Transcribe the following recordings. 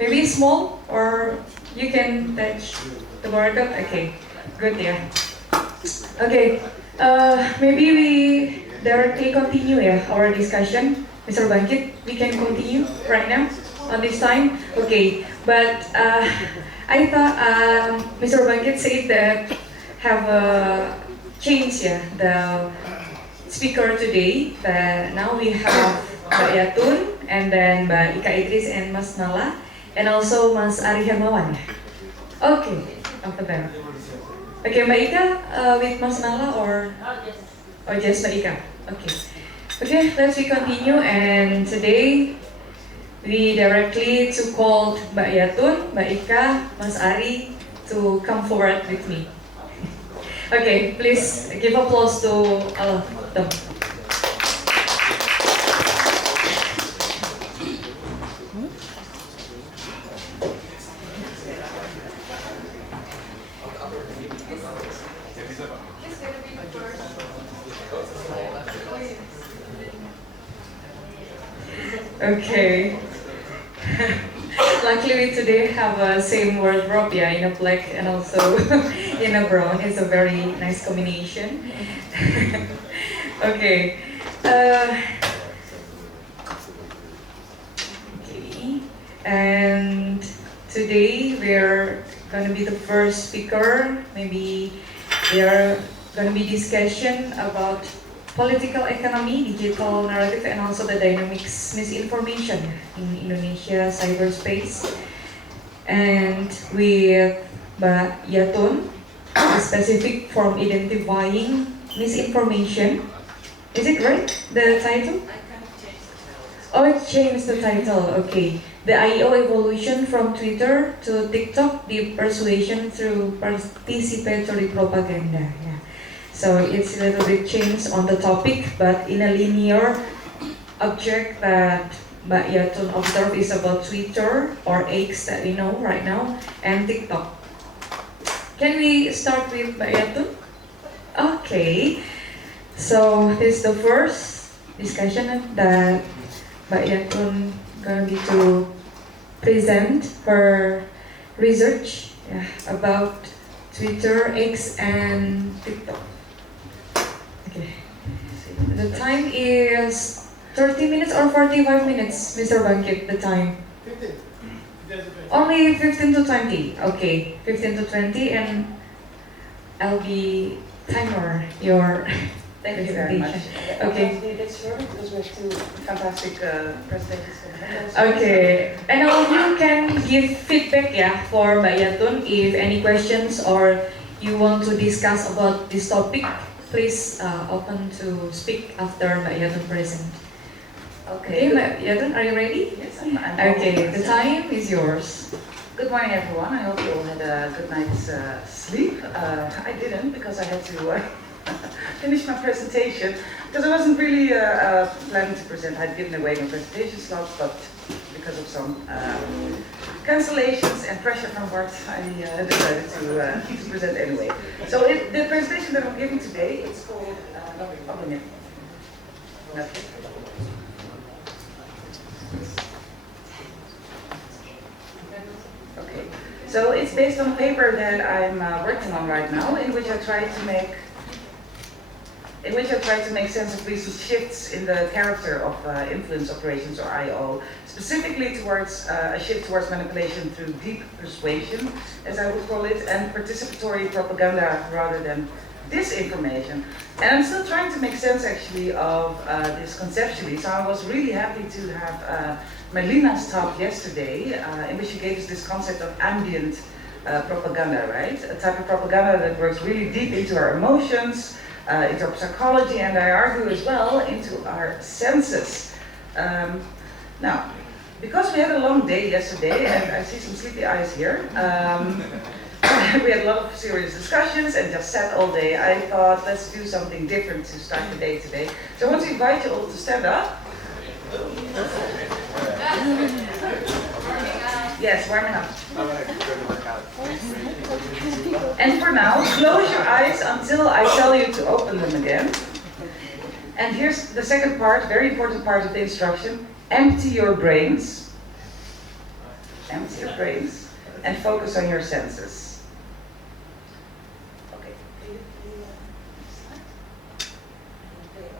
Maybe small, or you can touch the barcode. Okay, good, yeah. Okay, maybe we directly continue our discussion. Mr. Bangkit, we can continue right now on this time. Okay, but I thought Mr. Bangkit said that have a change, yeah, the speaker today. That now we have Mbak Yatun, and then Mbak Ika Idris and Mas Nala, and also Mas Ari Hermawan. Okay, after them. Okay, Mbak Ika with Mas Nala or just Mbak Ika? Okay. Okay, let's we continue, and today we directly to call Mbak Yatun, Mbak Ika, Mas Ari to come forward with me. Okay, please give applause to all of them. Okay. Luckily we today have a same wardrobe, yeah, in a black and also in a brown. It's a very nice combination. Okay. Okay. And today we're gonna be the first speaker. Maybe we are gonna be discussion about political economy, digital narrative, and also the dynamics misinformation in Indonesia cyberspace. And with Mbak Yatun, specific from identifying misinformation. Is it right, the title? Oh, it changed the title, okay. The IO evolution from Twitter to TikTok, the persuasion through participatory propaganda. Yeah. So it's a little bit changed on the topic, but in a linear object that Mbak Yatun observed is about Twitter or X that we know right now, and TikTok. Can we start with Mbak Yatun? Okay. So this is the first discussion that Mbak Yatun gonna be to present her research, yeah, about Twitter, X, and TikTok. Okay. The time is 30 minutes or 45 minutes, Mr. Bangkit, the time? 15. Only 15 to 20. Okay, 15 to 20, and I'll be timer your Thank you very much. Okay. That's short because we have two fantastic presentations. Okay, and all of you can give feedback, yeah, for Mbak Yatun if any questions or you want to discuss about this topic. Please open to speak after Mbak Yatun present. Okay, Mbak Yatun, are you ready? Yes, I'm Okay, the time is yours. Good morning, everyone. I hope you all had a good night's sleep. I didn't because I had to finish my presentation because I wasn't really planning to present. I'd given away my presentation slots, but because of some cancellations and pressure from work, I decided to present anyway. So the presentation that I'm giving today, it's called Okay, so it's based on a paper that I'm working on right now, in which I try to make sense of recent shifts in the character of influence operations, or IO, specifically towards a shift towards manipulation through deep persuasion, as I would call it, and participatory propaganda rather than disinformation. And I'm still trying to make sense actually of this conceptually, so I was really happy to have Melina's talk yesterday, in which she gave us this concept of ambient propaganda, right? A type of propaganda that works really deep into our emotions, into our psychology, and I argue as well into our senses. Now, because we had a long day yesterday, and I see some sleepy eyes here, we had a lot of serious discussions and just sat all day. I thought, let's do something different to start the day today. So I want to invite you all to stand up. Yes, warming up. And for now, close your eyes until I tell you to open them again. And here's the second part, very important part of the instruction. Empty your brains. empty your brains, and focus on your senses. Okay. Can you play next slide? Wait.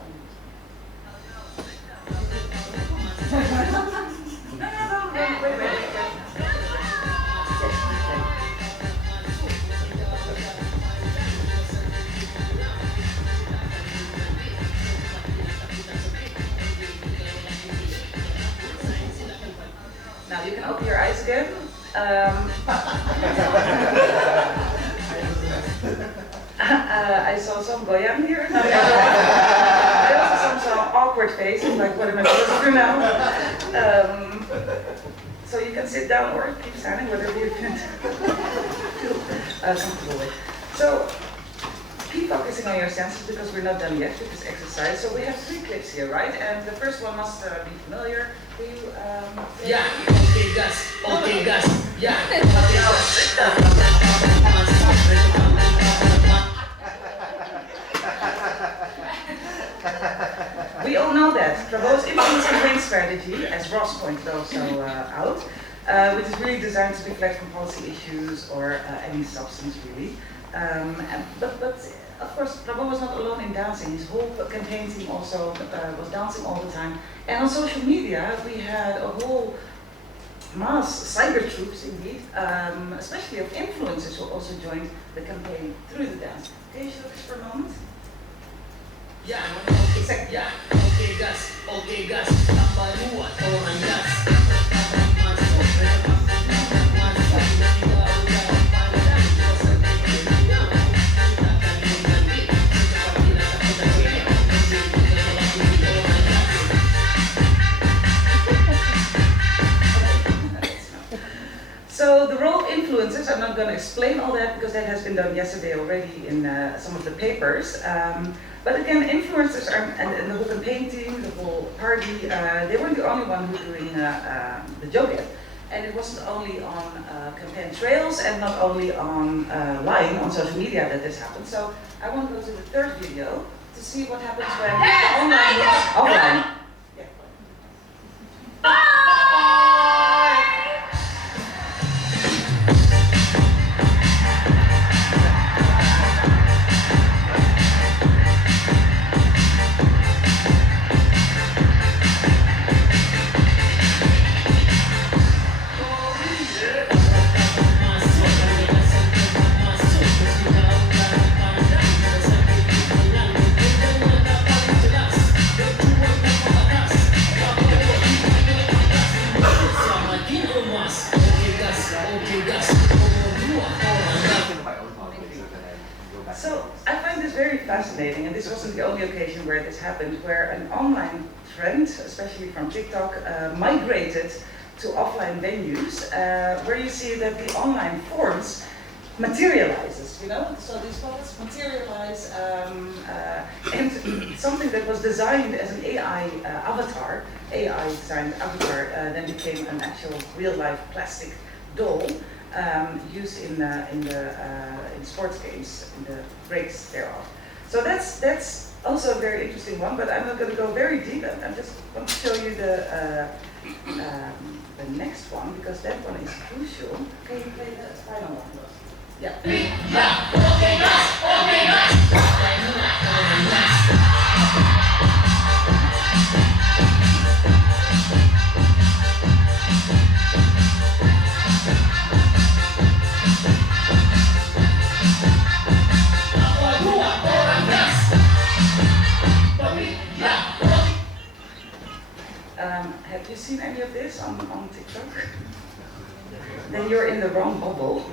Now you can open your eyes again. I saw some goyang here. I also saw some awkward faces, like what am I supposed to do now? So you can sit down or keep standing, whatever you feel comfortable with. So keep focusing on your senses because we're not done yet with this exercise. So we have 3 clips here, right? And the first one must be familiar. Do you? Yeah. Okay, Gus. Okay, Gus. Yeah. We all know that Travaux influence campaign strategy, as Ross pointed also out, which is really designed to deflect from policy issues or any substance really. But of course, Travaux was not alone in dancing. His whole campaign team also was dancing all the time. And on social media, we had a whole mass cyber troops indeed, especially of influencers who also joined the campaign through the dance. Can you show this for a moment? Yeah. Okay, yeah. Okay, Gus. Okay, Gus. Tambah luat orang Gus. So the role of influencers, I'm not going to explain all that because that has been done yesterday already in some of the papers. But again, influencers and the whole campaign team, the whole party, they weren't the only one who were doing the joget. And it wasn't only on campaign trails and not only on line on social media that this happened. So I want to go to the third video to see what happens when online meets offline. Yeah. So I find this very fascinating, and this wasn't the only occasion where this happened, where an online trend, especially from TikTok, migrated to offline venues, where you see that the online forms materializes, you know? So these photos materialize, and something that was designed as an AI avatar, AI designed avatar, then became an actual real-life plastic doll. Used in sports games, in the breaks thereof. So that's also a very interesting one, but I'm not going to go very deep. I just want to show you the next one, because that one is crucial. Can you play the final one? Yeah. Have you seen any of this on TikTok? Then you're in the wrong bubble.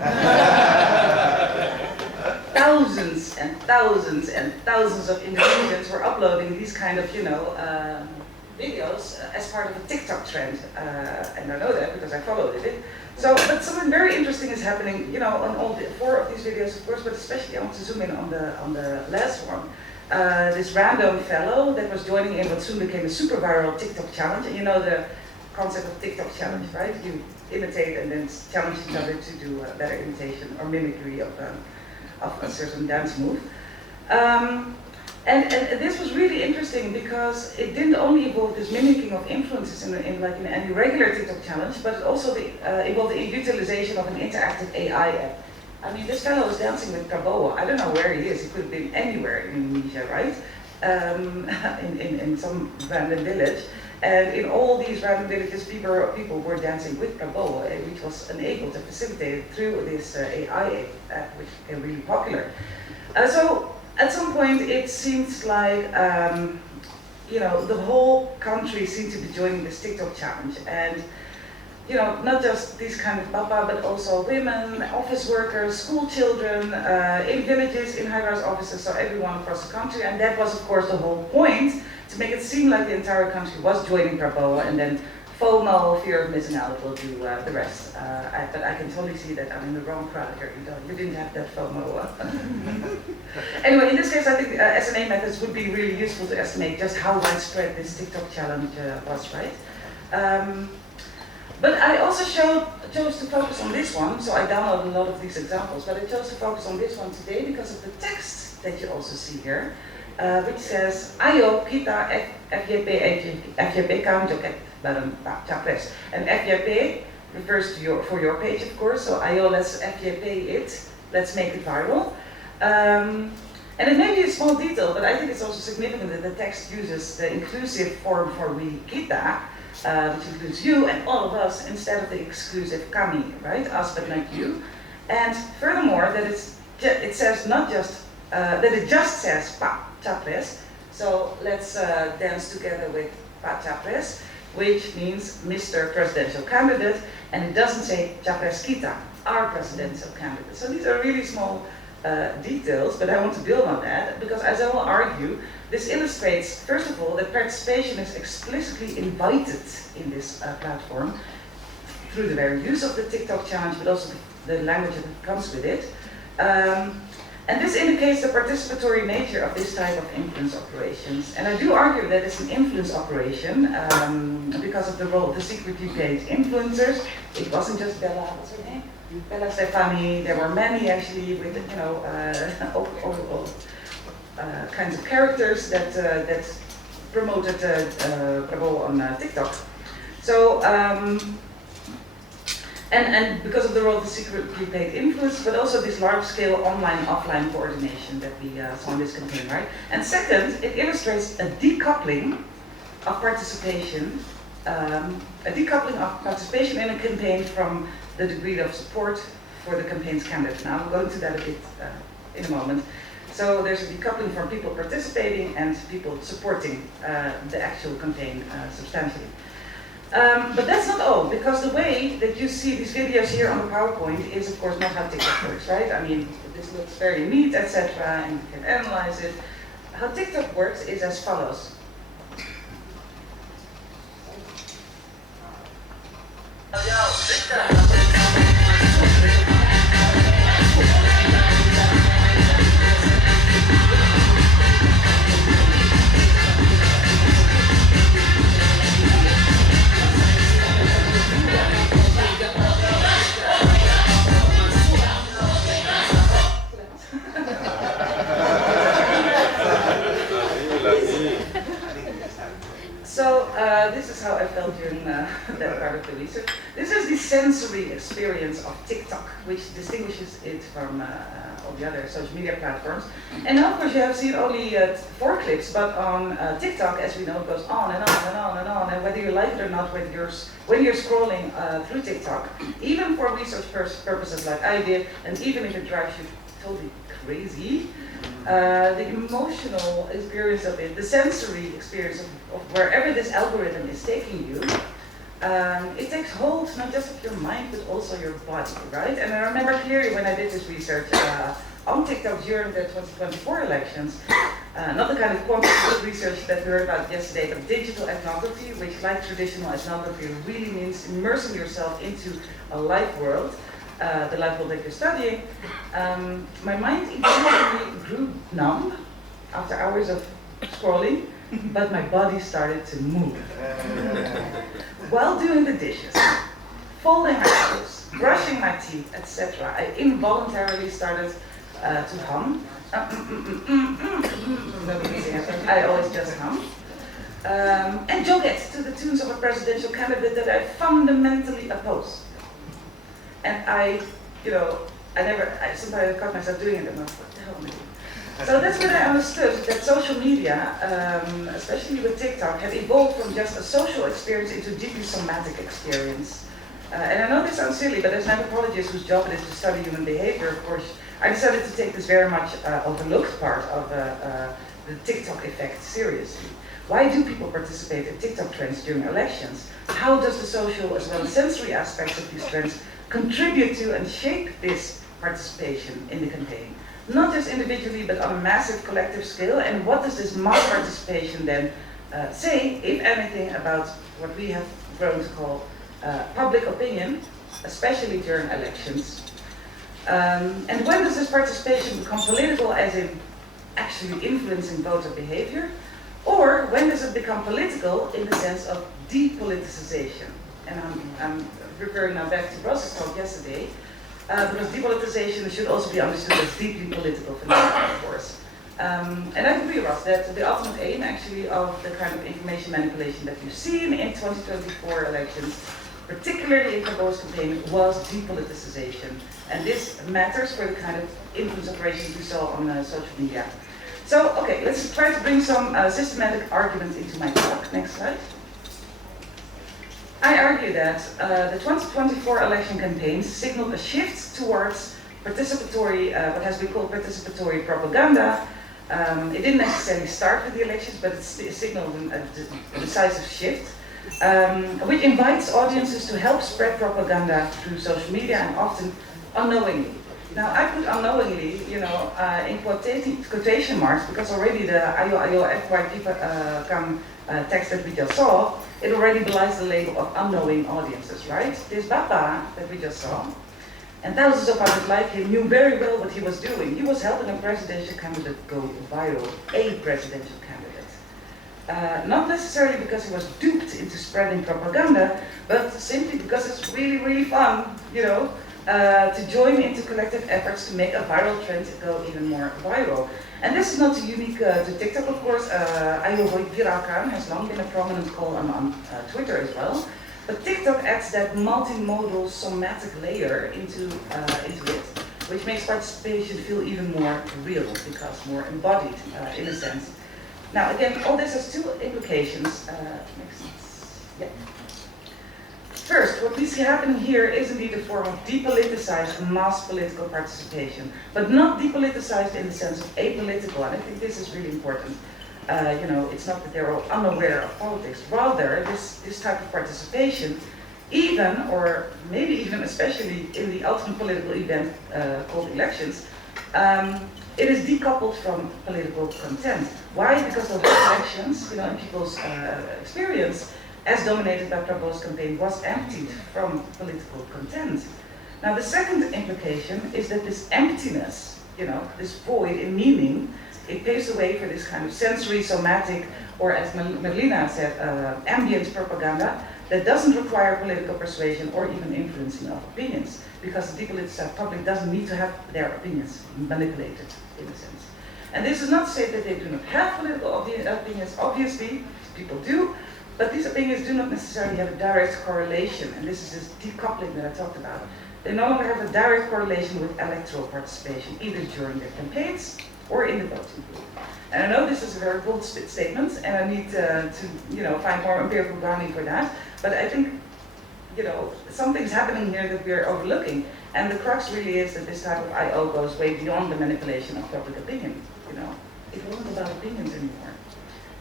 Thousands and thousands and thousands of Indonesians were uploading these kind of, videos as part of a TikTok trend. And I know that because I followed it. So, but something very interesting is happening, on all 4 of these videos, of course, but especially I want to zoom in on the last one. This random fellow that was joining in what soon became a super viral TikTok challenge. And you know the concept of TikTok challenge, right? You imitate and then challenge each other to do a better imitation or mimicry of a certain dance move. And this was really interesting because it didn't only involve this mimicking of influences in like in any regular TikTok challenge, but it also involved the utilization of an interactive AI app. I mean, this fellow was dancing with Prabowo. I don't know where he is. He could have been anywhere in Indonesia, right? In some random village. And in all these random villages, people were dancing with Prabowo, which was enabled and facilitated through this AI app, which became really popular. So at some point, it seems like the whole country seemed to be joining this TikTok challenge, and not just these kind of papa, but also women, office workers, school children, in villages, in high-rise offices, so everyone across the country. And that was, of course, the whole point, to make it seem like the entire country was joining Prabowo, and then FOMO, fear of missing out, will do the rest. But I can totally see that I'm in the wrong crowd here. You didn't have that FOMO. Anyway, in this case, I think SNA methods would be really useful to estimate just how widespread this TikTok challenge was, right? But I also chose to focus on this one, so I downloaded a lot of these examples, but I chose to focus on this one today because of the text that you also see here, which says, Ayo kita FYP kami joget bareng Pak Capres. And FYP refers to for your page, of course, so Ayo, let's FYP it, let's make it viral. And it may be a small detail, but I think it's also significant that the text uses the inclusive form for we kita, which includes you and all of us, instead of the exclusive kami, right? Us but not you. And furthermore, that it says not just that it just says Pak Capres. So let's dance together with Pak Capres, which means Mr. Presidential Candidate, and it doesn't say Capres kita, our presidential candidate. So these are really small details, but I want to build on that because, as I will argue, this illustrates, first of all, that participation is explicitly invited in this platform through the very use of the TikTok challenge, but also the language that comes with it. And this indicates the participatory nature of this type of influence operations. And I do argue that it's an influence operation because of the role of the secretly paid influencers. It wasn't just Bella, what's her name? Bella Stefani. There were many actually with kinds of characters that promoted Prabowo on TikTok. So, and because of the role of the secretly paid influence, but also this large-scale online-offline coordination that we saw in this campaign, right? And second, it illustrates a decoupling of participation, in a campaign from the degree of support for the campaign's candidate. Now, I'm going to that a bit in a moment. So there's a decoupling from people participating and people supporting the actual campaign substantially. But that's not all, because the way that you see these videos here on the PowerPoint is, of course, not how TikTok works, right? I mean, this looks very neat, etc., and you can analyze it. How TikTok works is as follows. So this is how I felt during that part of the research. This is the sensory experience of TikTok, which distinguishes it from all the other social media platforms. And now, of course, you have seen only 4 clips, but on TikTok, as we know, it goes on and on and on and on. And whether you like it or not, when you're scrolling through TikTok, even for research purposes like I did, and even if it drives you totally crazy, the emotional experience of it, the sensory experience of wherever this algorithm is taking you, it takes hold not just of your mind but also your body, right? And I remember clearly when I did this research on TikTok during the 2024 elections, not the kind of quantitative research that we heard about yesterday, but digital ethnography, which, like traditional ethnography, really means immersing yourself into a live world. The life world that you're studying, my mind immediately grew numb after hours of scrolling, but my body started to move. While doing the dishes, folding my clothes, brushing my teeth, etc., I involuntarily started to hum. I always just hum. And jog it to the tunes of a presidential candidate that I fundamentally oppose. And I sometimes caught myself doing it and I was, what the hell am I doing? So that's when I understood that social media, especially with TikTok, had evolved from just a social experience into a deeply somatic experience. And I know this sounds silly, but as an anthropologist whose job it is to study human behavior, of course, I decided to take this very much overlooked part of the TikTok effect seriously. Why do people participate in TikTok trends during elections? How does the social as well as sensory aspects of these trends contribute to and shape this participation in the campaign? Not just individually, but on a massive collective scale. And what does this mass participation then say, if anything, about what we have grown to call public opinion, especially during elections? And when does this participation become political, as in actually influencing voter behavior? Or when does it become political in the sense of depoliticization? And I'm referring now back to Ross's talk yesterday, because depoliticization should also be understood as deeply political phenomenon, of course. And I agree, Ross, that the ultimate aim actually of the kind of information manipulation that you've seen in 2024 elections, particularly in Prabowo's campaign, was depoliticization. And this matters for the kind of influence operations we saw on social media. So, okay, let's try to bring some systematic arguments into my talk. Next slide. I argue that the 2024 election campaigns signaled a shift towards participatory, what has been called participatory propaganda. It didn't necessarily start with the elections, but it signaled a decisive shift, which invites audiences to help spread propaganda through social media and often unknowingly. Now, I put unknowingly, in quotation marks, because already the ayo FYP text that we just saw, it already belies the label of unknowing audiences, right? This Bapa that we just saw, and thousands of others like him knew very well what he was doing. He was helping a presidential candidate go viral, a presidential candidate. Not necessarily because he was duped into spreading propaganda, but simply because it's really, really fun, to join into collective efforts to make a viral trend go even more viral. And this is not unique to TikTok, of course. Ayo Viralkan has long been a prominent call on Twitter as well. But TikTok adds that multimodal somatic layer into it, which makes participation feel even more real, because more embodied in a sense. Now, again, all this has two implications. Next. Yeah. First, what we see happening here is indeed a form of depoliticized mass political participation, but not depoliticized in the sense of apolitical, and I think this is really important. It's not that they're all unaware of politics. Rather, this type of participation, even, or maybe even especially in the ultimate political event called elections, it is decoupled from political content. Why? Because the whole elections, in people's experience, as dominated by Prabowo's campaign, was emptied from political content. Now, the second implication is that this emptiness, this void in meaning, it paves the way for this kind of sensory, somatic, or as Merlina said, ambient propaganda that doesn't require political persuasion or even influencing of opinions, because the depoliticized public doesn't need to have their opinions manipulated, in a sense. And this is not to say that they do not have political opinions. Obviously, people do. But these opinions do not necessarily have a direct correlation, and this is this decoupling that I talked about. They no longer have a direct correlation with electoral participation, either during their campaigns or in the voting booth. And I know this is a very bold statement, and I need to find more empirical grounding for that. But I think, something's happening here that we're overlooking, and the crux really is that this type of I/O goes way beyond the manipulation of public opinion. It wasn't about opinions anymore.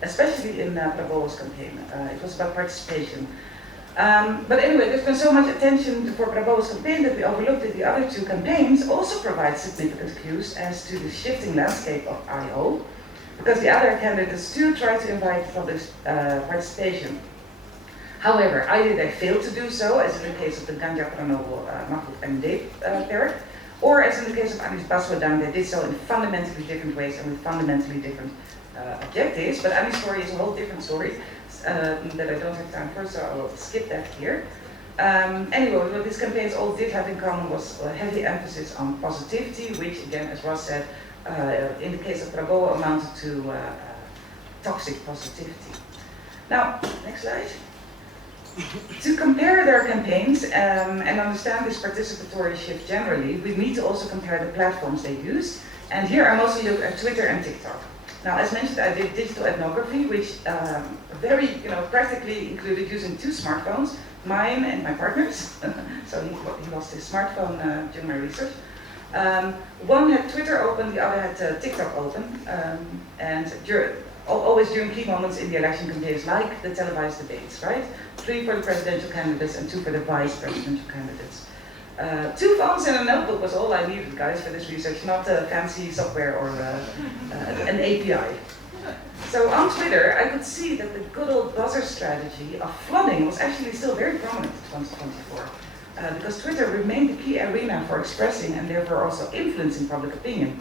Especially in Prabowo's campaign. It was about participation. But anyway, there's been so much attention for Prabowo's campaign that we overlooked that the other two campaigns also provide significant cues as to the shifting landscape of I/O, because the other candidates too try to invite public participation. However, either they failed to do so, as in the case of the Ganjar Pranowo Mahfud MD pair, or as in the case of Anies Baswedan, they did so in fundamentally different ways and with fundamentally different objectives. But Ani's story is a whole different story that I don't have time for, so I will skip that here. Anyway, what these campaigns all did have in common was a heavy emphasis on positivity, which again, as Ross said, in the case of Prabowo amounted to toxic positivity. Now, next slide. To compare their campaigns and understand this participatory shift generally, we need to also compare the platforms they used. And here I mostly look at Twitter and TikTok. Now, as mentioned, I did digital ethnography, which very, practically included using two smartphones, mine and my partner's. So he lost his smartphone during my research. One had Twitter open, the other had TikTok open, and always during key moments in the election campaigns, like the televised debates, right? 3 for the presidential candidates and 2 for the vice presidential candidates. 2 phones and a notebook was all I needed, guys, for this research, not fancy software or an API. So on Twitter, I could see that the good old buzzer strategy of flooding was actually still very prominent in 2024, because Twitter remained the key arena for expressing and therefore also influencing public opinion.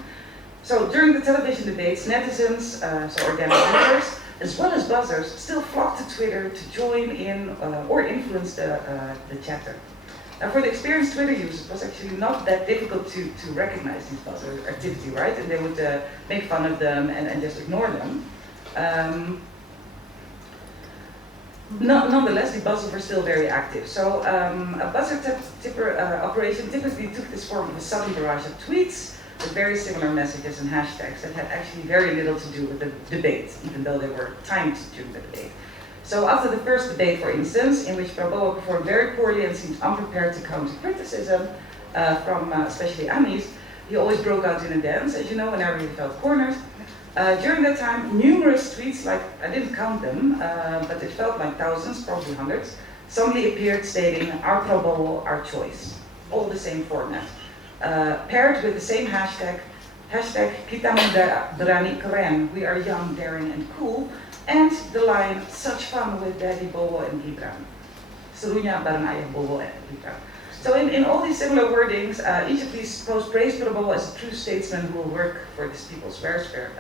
So during the television debates, netizens, so organic users, as well as buzzers, still flocked to Twitter to join in or influence the chatter. Now for the experienced Twitter users, it was actually not that difficult to recognize these buzzer activity, right? And they would make fun of them and just ignore them. Nonetheless, the buzzers were still very active. So a buzzer tipper operation typically took this form of a sudden barrage of tweets with very similar messages and hashtags that had actually very little to do with the debate, even though they were timed during the debate. So after the first debate, for instance, in which Prabowo performed very poorly and seemed unprepared to counter criticism from especially Amis, he always broke out in a dance, as you know, whenever he felt cornered. During that time, numerous tweets, like I didn't count them, but it felt like thousands, probably hundreds, suddenly appeared stating, "Our Prabowo, our choice," all the same format. Paired with the same hashtag "Kita Muda Berani Keren," we are young, daring, and cool, and the line "Such fun with Daddy Bowo and Gibran." Serunya bareng ayah Bowo and Gibran. So in all these similar wordings, each of these posts praised Prabowo as a true statesman who will work for these people's welfare.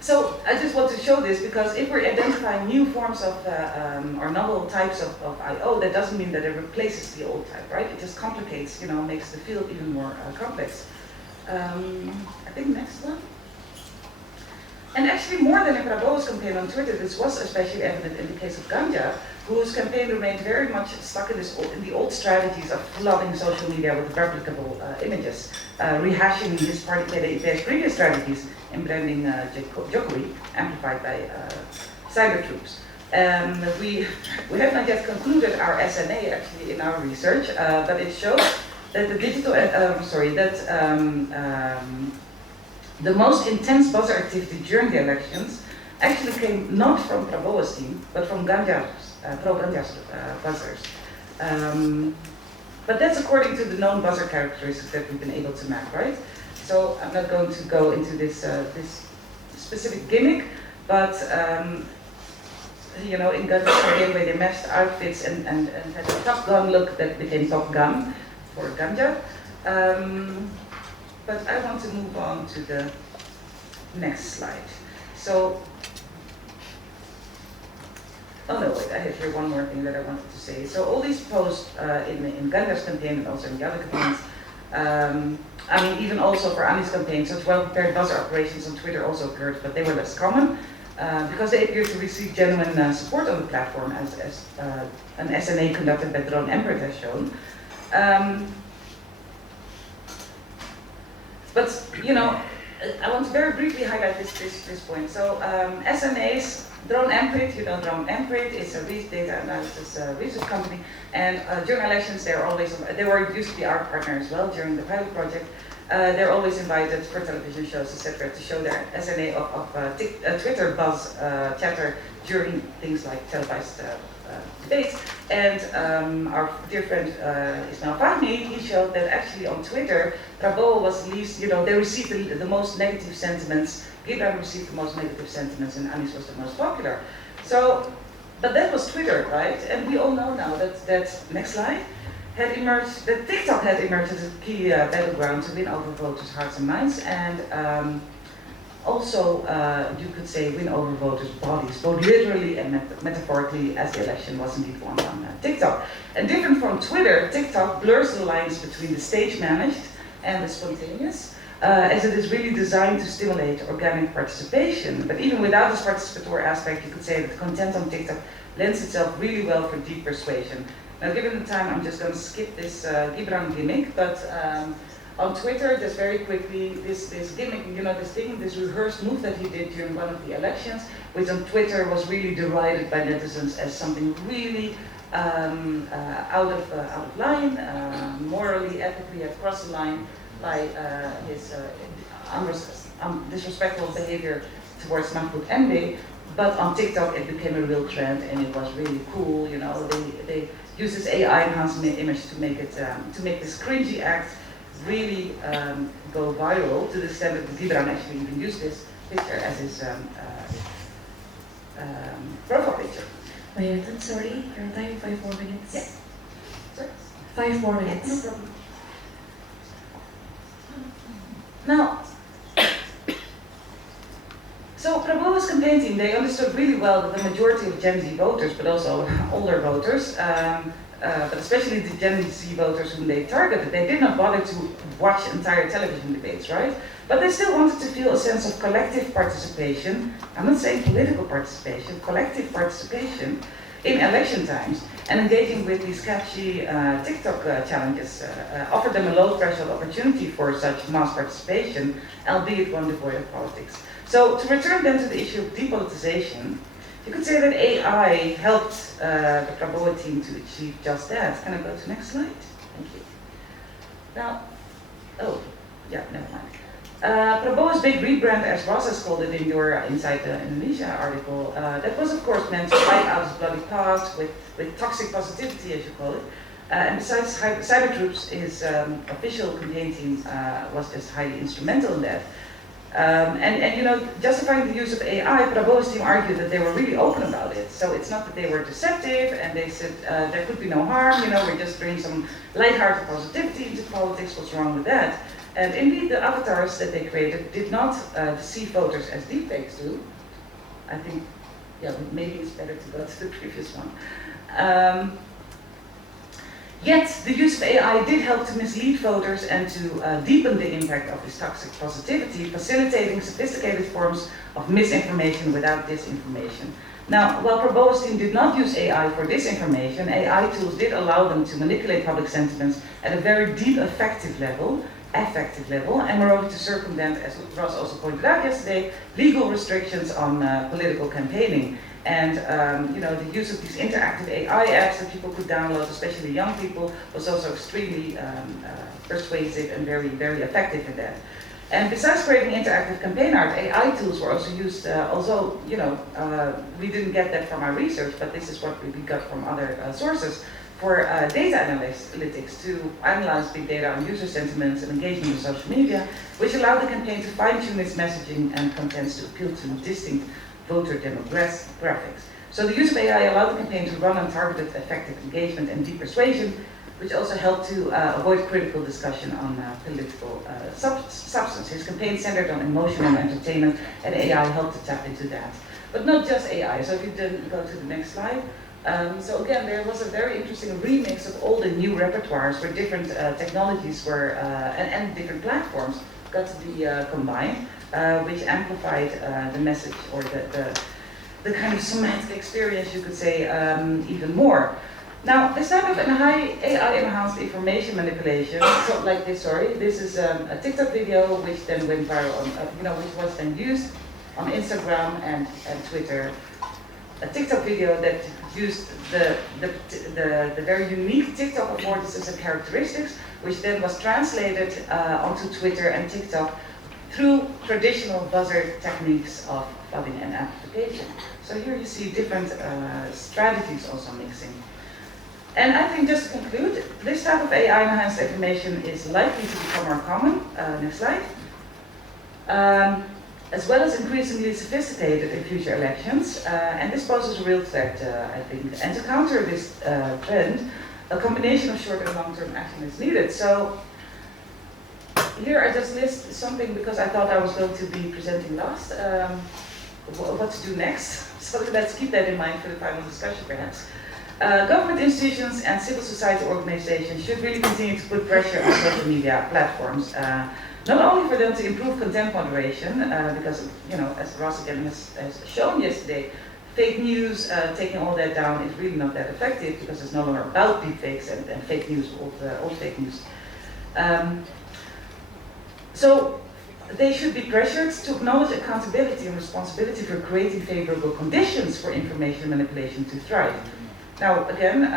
So I just want to show this because if we're identifying new forms of or novel types of I/O, that doesn't mean that it replaces the old type, right? It just complicates, makes the field even more complex. I think next one. And actually, more than in Prabowo's campaign on Twitter, this was especially evident in the case of Ganja, whose campaign remained very much stuck in the old strategies of flooding social media with replicable images, rehashing his party PDIP's previous strategies in branding Jokowi, amplified by cyber troops. We have not yet concluded our SNA actually in our research, but it shows that the most intense buzzer activity during the elections actually came not from Prabowo's team, but from pro-Ganja's buzzers. But that's according to the known buzzer characteristics that we've been able to map, right? So I'm not going to go into this specific gimmick, but in Ganja's campaign where they matched outfits and had a Top Gun look that became Top Gun for Ganja. But I want to move on to the next slide. So, oh no, wait, I have here one more thing that I wanted to say. So all these posts in Ganja's campaign and also in the other campaigns, even also for Ani's campaign, such well-prepared buzzer operations on Twitter also occurred, but they were less common because they appeared to receive genuine support on the platform, as an SNA conducted by Drone Emperor has shown. But I want to very briefly highlight this point. So SNAs, Drone Emperor, Drone Emperor is a data analysis research company, and during elections they were used to be our partner as well during the pilot project. They're always invited for television shows, etc., to show their SNA of Twitter buzz chatter during things like televised debates. And our dear friend Ismail Fahmi, he showed that actually on Twitter, Prabowo was least, they received the most negative sentiments. Gibran received the most negative sentiments, and Anis was the most popular. So, but that was Twitter, right? And we all know now that next slide had emerged, that TikTok had emerged as a key battleground to win over voters' hearts and minds. And also, you could say, win over voters' bodies, both literally and metaphorically, as the election was indeed won on TikTok. And different from Twitter, TikTok blurs the lines between the stage-managed and the spontaneous, as it is really designed to stimulate organic participation. But even without this participatory aspect, you could say that the content on TikTok lends itself really well for deep persuasion. Now, given the time, I'm just going to skip this Gibran gimmick, but on Twitter, just very quickly, this gimmick, this rehearsed move that he did during one of the elections, which on Twitter was really derided by netizens as something really out of line, morally, ethically across the line by his disrespectful behavior towards Mahmoud Md. But on TikTok, it became a real trend, and it was really cool. They used this AI enhanced image to make this cringy act really go viral, to the extent that Gibran actually even used this picture as his profile picture. Mayatan, sorry, your time 5 more minutes. Yeah. Sorry? 5 more minutes. No problem. Now, so Prabowo's campaign team, they understood really well that the majority of Gen Z voters, but also older voters, but especially the Gen Z voters whom they targeted, they did not bother to watch entire television debates, right? But they still wanted to feel a sense of collective participation. I'm not saying political participation, collective participation in election times, and engaging with these catchy TikTok challenges offered them a low threshold opportunity for such mass participation, albeit one devoid of politics. So to return then to the issue of depoliticization, you could say that AI helped the Prabowo team to achieve just that. Can I go to the next slide? Thank you. Now, oh, yeah, never mind. Prabowo's big rebrand, as Ross has called it in your Inside Indonesia article, that was of course meant to wipe out his bloody past with toxic positivity, as you call it. And besides cyber troops, his official campaign team was just highly instrumental in that. Justifying the use of AI, Prabowo's team argued that they were really open about it. So it's not that they were deceptive, and they said there could be no harm, we're just bringing some lighthearted positivity into politics, what's wrong with that? And indeed, the avatars that they created did not deceive voters as deepfakes do. I think, yeah, maybe it's better to go to the previous one. Yet, the use of AI did help to mislead voters and to deepen the impact of this toxic positivity, facilitating sophisticated forms of misinformation without disinformation. Now, while Prabowo's team did not use AI for disinformation, AI tools did allow them to manipulate public sentiments at a very deep affective level, and moreover to circumvent, as Ross also pointed out yesterday, legal restrictions on political campaigning. And the use of these interactive AI apps that people could download, especially young people, was also extremely persuasive and very, very effective in that. And besides creating interactive campaign art, AI tools were also used, although, we didn't get that from our research, but this is what we got from other sources, for data analytics to analyze big data on user sentiments and engagement with social media, which allowed the campaign to fine-tune its messaging and contents to appeal to distinct voter demographics. So the use of AI allowed the campaign to run on targeted effective engagement and deep persuasion, which also helped to avoid critical discussion on political substance. His campaign centered on emotion and entertainment, and AI helped to tap into that. But not just AI, so if you then go to the next slide. So again, there was a very interesting remix of all the new repertoires where different technologies were, and different platforms got to be combined, which amplified the message, or the kind of semantic experience, you could say, even more. Now, this type of high AI-enhanced information manipulation, so like this, this is a TikTok video which then went viral, which was then used on Instagram and Twitter. A TikTok video that used the very unique TikTok affordances and characteristics, which then was translated onto Twitter and TikTok through traditional buzzer techniques of plugin and amplification. So here you see different strategies also mixing. And I think, just to conclude, this type of AI-enhanced information is likely to become more common. Next slide. As well as increasingly sophisticated in future elections, and this poses a real threat, I think. And to counter this trend, a combination of short and long-term action is needed. So, here I just list something because I thought I was going to be presenting last. What to do next? So let's keep that in mind for the final discussion, perhaps. Government institutions and civil society organizations should really continue to put pressure on social media platforms, not only for them to improve content moderation, because, as Ross again has shown yesterday, fake news, taking all that down is really not that effective because it's no longer about deepfakes and fake news, old fake news. So they should be pressured to acknowledge accountability and responsibility for creating favorable conditions for information manipulation to thrive. Now, again,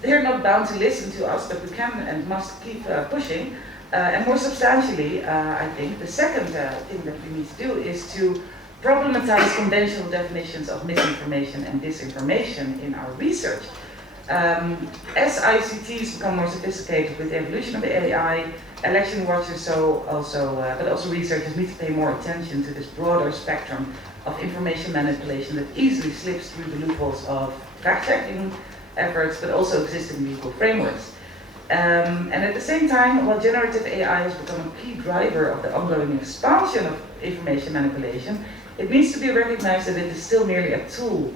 they are not bound to listen to us, but we can and must keep pushing. And more substantially, I think, the second thing that we need to do is to problematize conventional definitions of misinformation and disinformation in our research. As ICTs become more sophisticated with the evolution of AI, election watchers but also researchers need to pay more attention to this broader spectrum of information manipulation that easily slips through the loopholes of fact-checking efforts, but also existing legal frameworks. And at the same time, while generative AI has become a key driver of the ongoing expansion of information manipulation, it needs to be recognized that it is still merely a tool,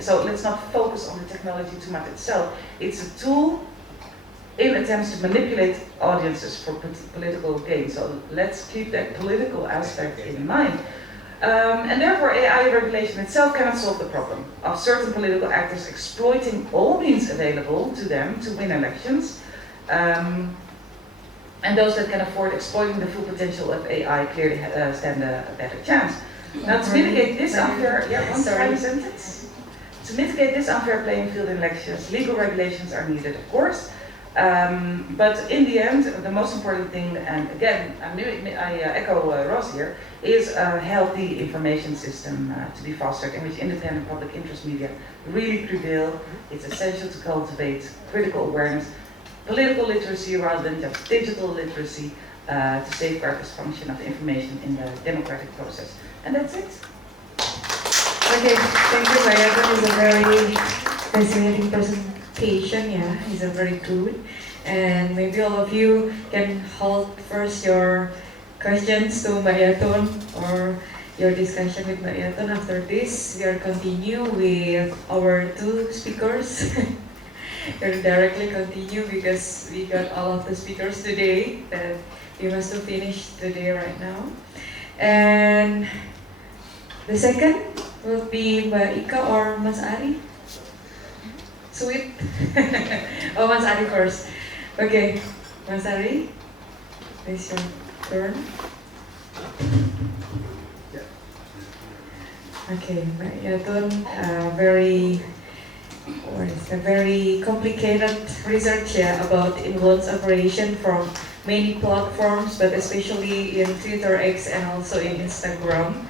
so let's not focus on the technology too much itself. It's a tool in attempts to manipulate audiences for political gain. So let's keep that political aspect in mind. And therefore, AI regulation itself cannot solve the problem of certain political actors exploiting all means available to them to win elections. And those that can afford exploiting the full potential of AI clearly stand a better chance. Now, to mitigate this unfair, sentence. To mitigate this unfair playing field in elections, legal regulations are needed, of course. But in the end, the most important thing, and again, I echo Ross here, is a healthy information system to be fostered in which independent public interest media really prevail. It's essential to cultivate critical awareness, political literacy rather than just digital literacy, to safeguard this function of information in the democratic process. And that's it. Okay, thank you, Maya. That is a very fascinating presentation. Yeah, it's a very good. And maybe all of you can hold first your questions to Mbak Yatun or your discussion with Mbak Yatun. After this, we will continue with our two speakers. We'll directly continue because we got all of the speakers today that we must have finished today right now. And the second will be Mbak Ika or Mas Ari. Sweet. Oh, Mas Ari first. Okay, Mas Ari, it's your turn. Okay, Mbak Yatun, a very complicated research about influence operation from many platforms, but especially in Twitter, X, and also in Instagram.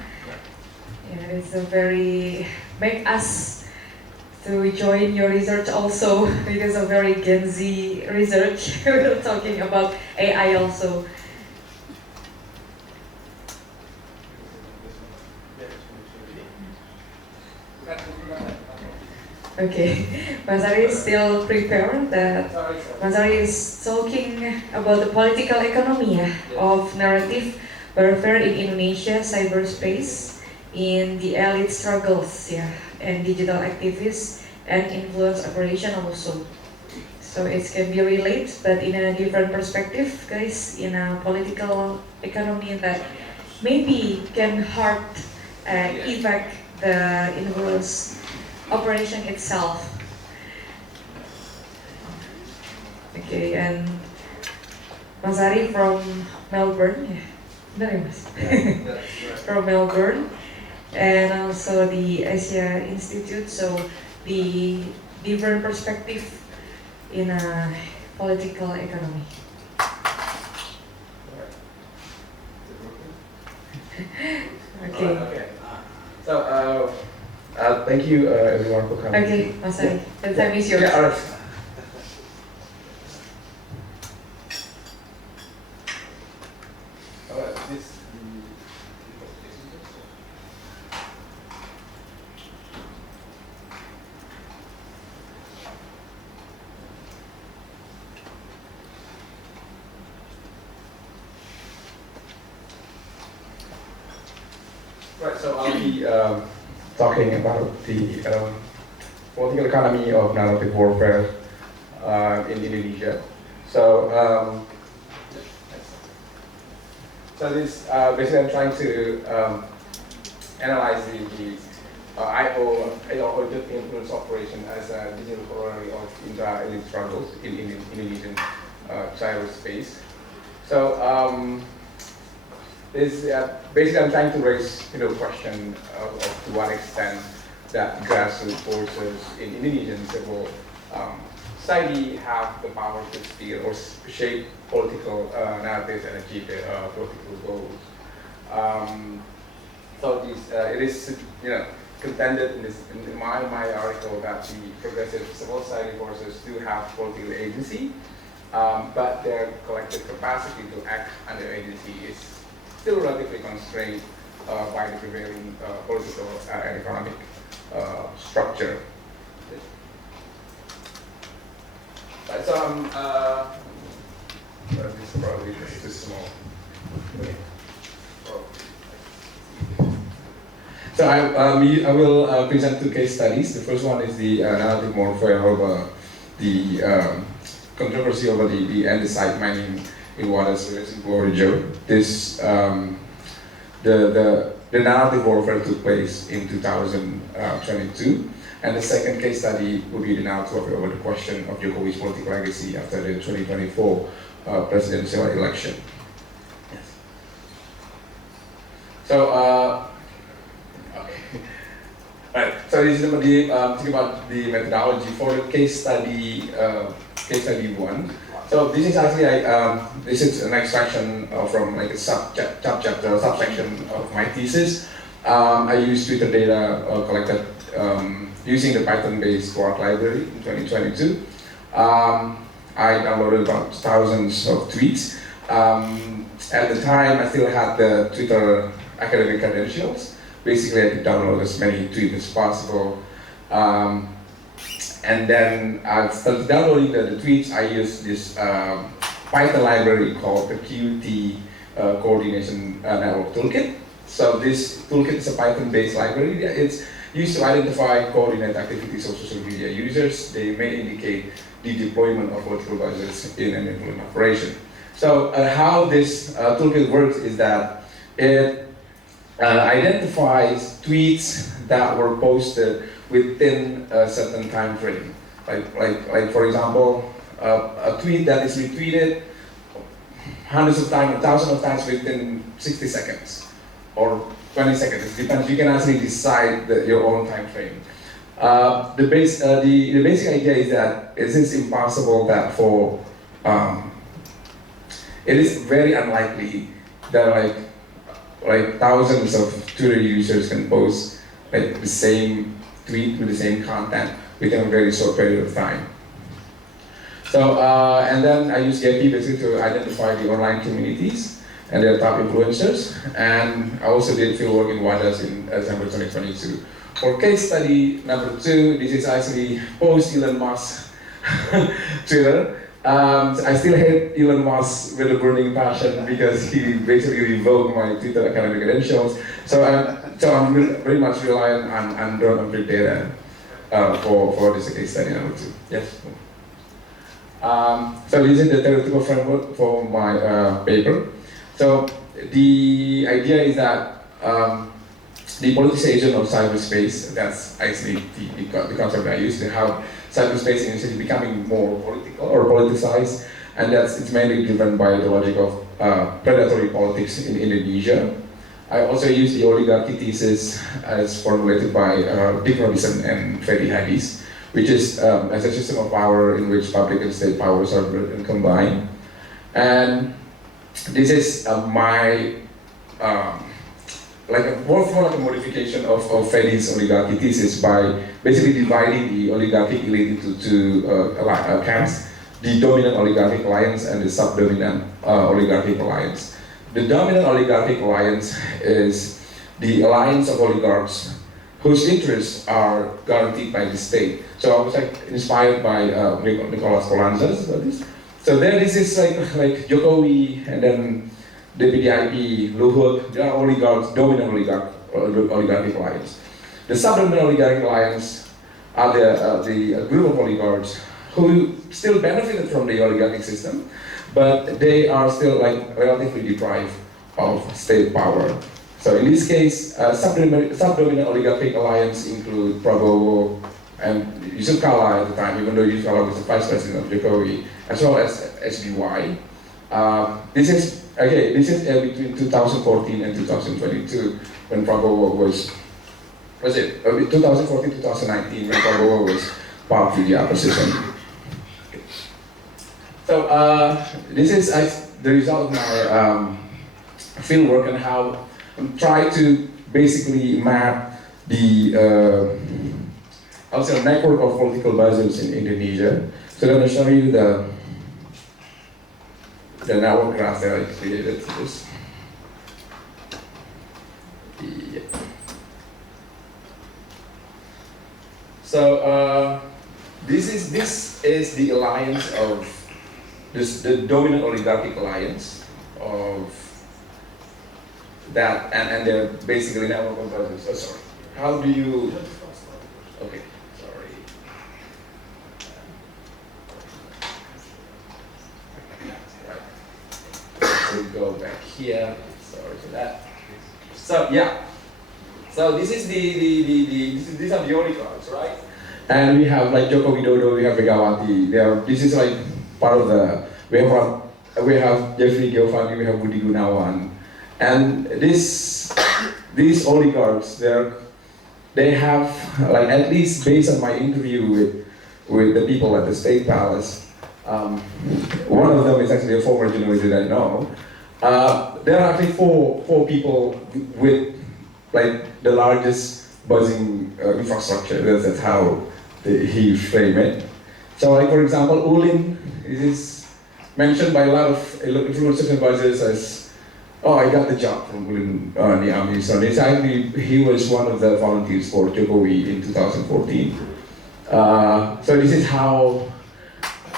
Yeah, it's a very make us to join your research also because of very Gen Z research. We're talking about AI also. Okay, Masari is still prepared. Masari is talking about the political economy of narrative warfare in Indonesia cyberspace, in the elite struggles, and digital activists and influence operation also. So it can be related, but in a different perspective, guys, in a political economy that maybe can hurt affect the influence operation itself. Okay, and Masari from Melbourne, from Melbourne, and also the Asia Institute. So the different perspective in a political economy. Okay. So, thank you everyone for coming. Okay, Masari, the time is yours. Yeah, all right. Right, so I'll be talking about the political economy of narrative warfare in Indonesia. So, this basically I'm trying to analyze the IO influence operation as a digital corollary of intra-elite struggles in Indonesian cyberspace. So, basically I'm trying to raise question of to what extent that grassroots forces in Indonesian civil society have the power to steer or shape political narratives and achieve political goals. So it is contended in my article that the progressive civil society forces do have political agency, but their collective capacity to act under agency is still relatively constrained by the prevailing political and economic structure. So this is probably too small. Okay. So I will present two case studies. The first one is the narrative warfare over the controversy over the andesite mining in waters in Purworejo. This the narrative warfare took place in 2022, and the second case study will be the narrative warfare over the question of Jokowi's political legacy after the 2024 presidential election. Yes. So. Right. So this is the talking about the methodology for the case study one. So this is actually this is an extraction from like a subsection of my thesis. I used Twitter data collected using the Python-based Quark library in 2022. I downloaded about thousands of tweets. At the time, I still had the Twitter academic credentials. Basically, I could download as many tweets as possible. And then I started downloading the tweets. I used this Python library called the Qt Coordination Network Toolkit. So this toolkit is a Python-based library. It's used to identify coordinate activities of social media users. They may indicate the deployment of vertical budgets in an influence operation. So how this toolkit works is that it identifies tweets that were posted within a certain time frame. Like for example, a tweet that is retweeted hundreds of times or thousands of times within 60 seconds or 20 seconds. It depends. You can actually decide your own time frame. The basic idea is that it is impossible that it is very unlikely that like thousands of Twitter users can post like the same tweet with the same content within a very short period of time. So and then I use GEPI basically to identify the online communities and their top influencers, and I also did field work in WADAS in December 2022. For case study number 2, this is actually post Elon Musk Twitter. I still hate Elon Musk with a burning passion because he basically revoked my Twitter academic credentials. So I'm very much reliant on drone big data for this case study number 2. Yes. So this is the theoretical framework for my paper. So the idea is that the politicization of cyberspace, that's actually the concept I use to have cyberspace in is becoming more political or politicized, and it's mainly driven by the logic of predatory politics in Indonesia. I also use the oligarchy thesis as formulated by Dick Robinson and Freddy Hadis, which is as a system of power in which public and state powers are combined. And this is my like a more like a modification of Freddy's oligarchy thesis by basically dividing the oligarchic elite into two camps: the dominant oligarchic alliance and the subdominant oligarchic alliance. The dominant oligarchic alliance is the alliance of oligarchs whose interests are guaranteed by the state. So I was inspired by Nicolas Colanzas. So there, this is like Jokowi and then the PDIP, Luhut, they are oligarchs, dominant oligarchic alliance. The sub-dominant oligarchic alliance are the group of oligarchs who still benefited from the oligarchic system, but they are still like relatively deprived of state power. So in this case, sub-dominant oligarchic alliance include Prabowo and Yusuf Kala at the time, even though Yusuf Kala was the vice president of Jokowi, as well as SBY. This is between 2014 and 2022 when Prabowo was 2014 2019 when Prabowo was part of the opposition. So this is the result of my field work and how I try to basically map the network of political buzzers in Indonesia. So I'm going to show you the network graph that I created for this. Yeah. So this is the alliance of the dominant oligarchic alliance of that, and they're basically network of buzzers. Oh, sorry. How do you? Okay, sorry. Right. So we go back here. Sorry for that. So yeah. So this is these are the oligarchs, right? And we have like Joko Widodo, we have Megawati. This is like part of the. We have Jeffrey Giovanni, we have Budi Gunawan, and these oligarchs, they have like, at least based on my interview with the people at the State Palace, one of them is actually a former journalist that I know. There are actually four people with like the largest buzzing infrastructure. That's how he framed it. So like for example, Ulin is mentioned by a lot of influencers and buzzers as, oh, I got the job from Ulin Niamey. So he was one of the volunteers for Jokowi in 2014. So this is how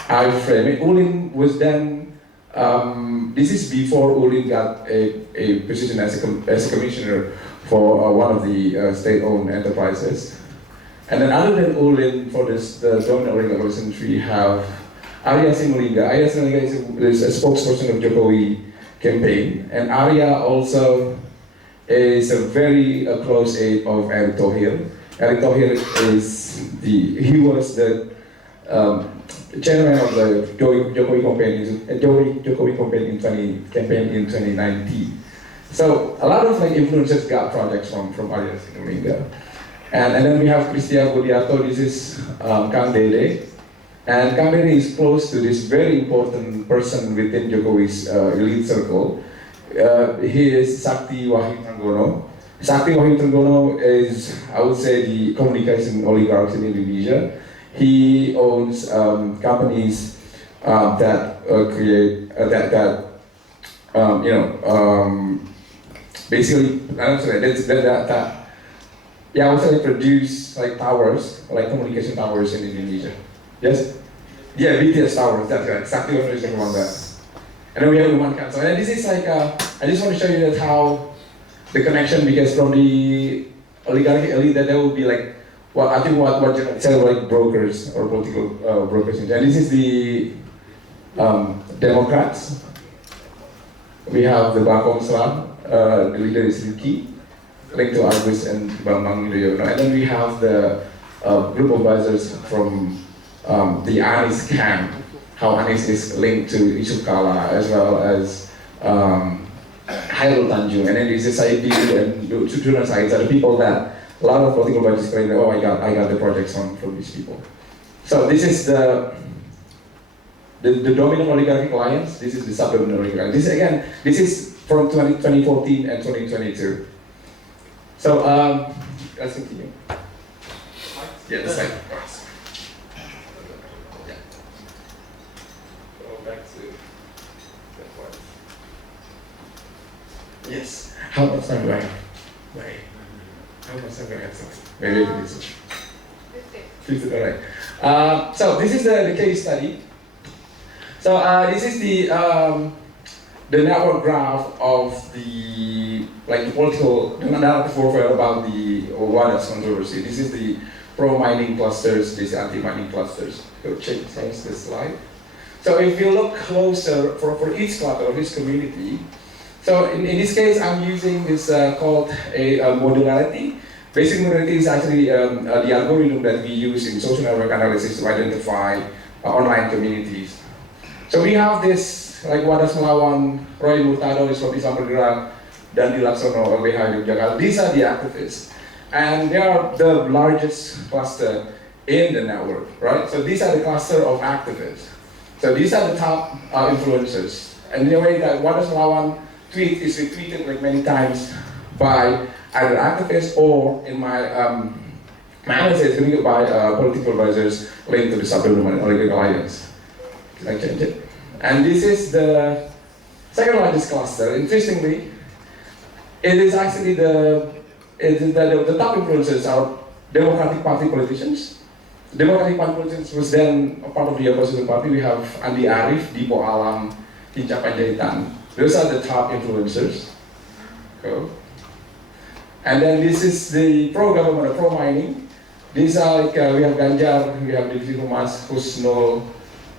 I frame it. Ulin was then, this is before Ulin got a position as a commissioner for one of the state-owned enterprises. And then other than Ulin, for the dominant oligarchy, we have Arya Sinulinga. Arya Sinulinga is a spokesperson of Jokowi campaign, and Arya also is a very close aide of Erick Thohir. Erick Thohir was the chairman of the Jokowi campaign in 2019. So a lot of like influencers got projects from Arya Sinulinga. And then we have Christia Budiarto. This is Kang Dede. And Kang Dede is close to this very important person within Jokowi's elite circle. He is Sakti Wahyu Trenggono. Sakti Wahyu Trenggono is, I would say, the communication oligarch in Indonesia. He owns companies that create basically, I would say produce like towers, like communication towers in Indonesia. Yes? Yeah, BTS towers, that's right, exactly what I was talking about that. And then we have Uman Council. And this is like, I just want to show you that how the connection, because from the oligarchy elite, that there will be like, well, I think what you said, like brokers or political brokers. And this is the Democrats. We have the Bakong Slam, the leader is Ricky, linked to Agus and Bambang Yudhoyono. And then we have the group of advisors from the Anis camp, how Anis is linked to Yusuf Kala, as well as Hairul Tanjung. And then there's SID and Sujuran Said are the people that a lot of political advisors claim that, oh, I got the projects from these people. So this is the dominant oligarchic alliance, this is the sub-dominant oligarchic alliance. This is from 2014 and 2022. So, let's continue. Yeah, the slide. Yeah. Go back to that part. Yes. How much time do I have? Wait. How much time do I have? Maybe I can do so. 50, all right. So this is the case study. So this is the the network graph of the political narrative warfare about the Wadas controversy. This is the pro-mining clusters, these anti-mining clusters. Go change this slide. So if you look closer for each cluster or each community, so in this case I'm using this called a modularity. Basic modularity is actually the algorithm that we use in social network analysis to identify online communities. So we have this, like Wadas Melawan, Roy Murtado is from Islam Bergerak, dan di Laksono, LBH Yogyakarta. These are the activists. And they are the largest cluster in the network, right? So these are the cluster of activists. So these are the top influencers. And the way that Wadas Melawan tweet is retweeted like many times by either activists or in my analysis by political advisors linked to the Subdevelopment Olympic Alliance. Can I change it? And this is the second largest cluster. Interestingly, it is actually the top influencers are Democratic Party politicians. Democratic Party politicians was then a part of the opposition party. We have Andi Arief, Dipo Alam, Hinca Panjaitan. Those are the top influencers. Cool. And then this is the pro-government, pro-mining. These are like, we have Ganjar, we have Divisi Humas, Husnul,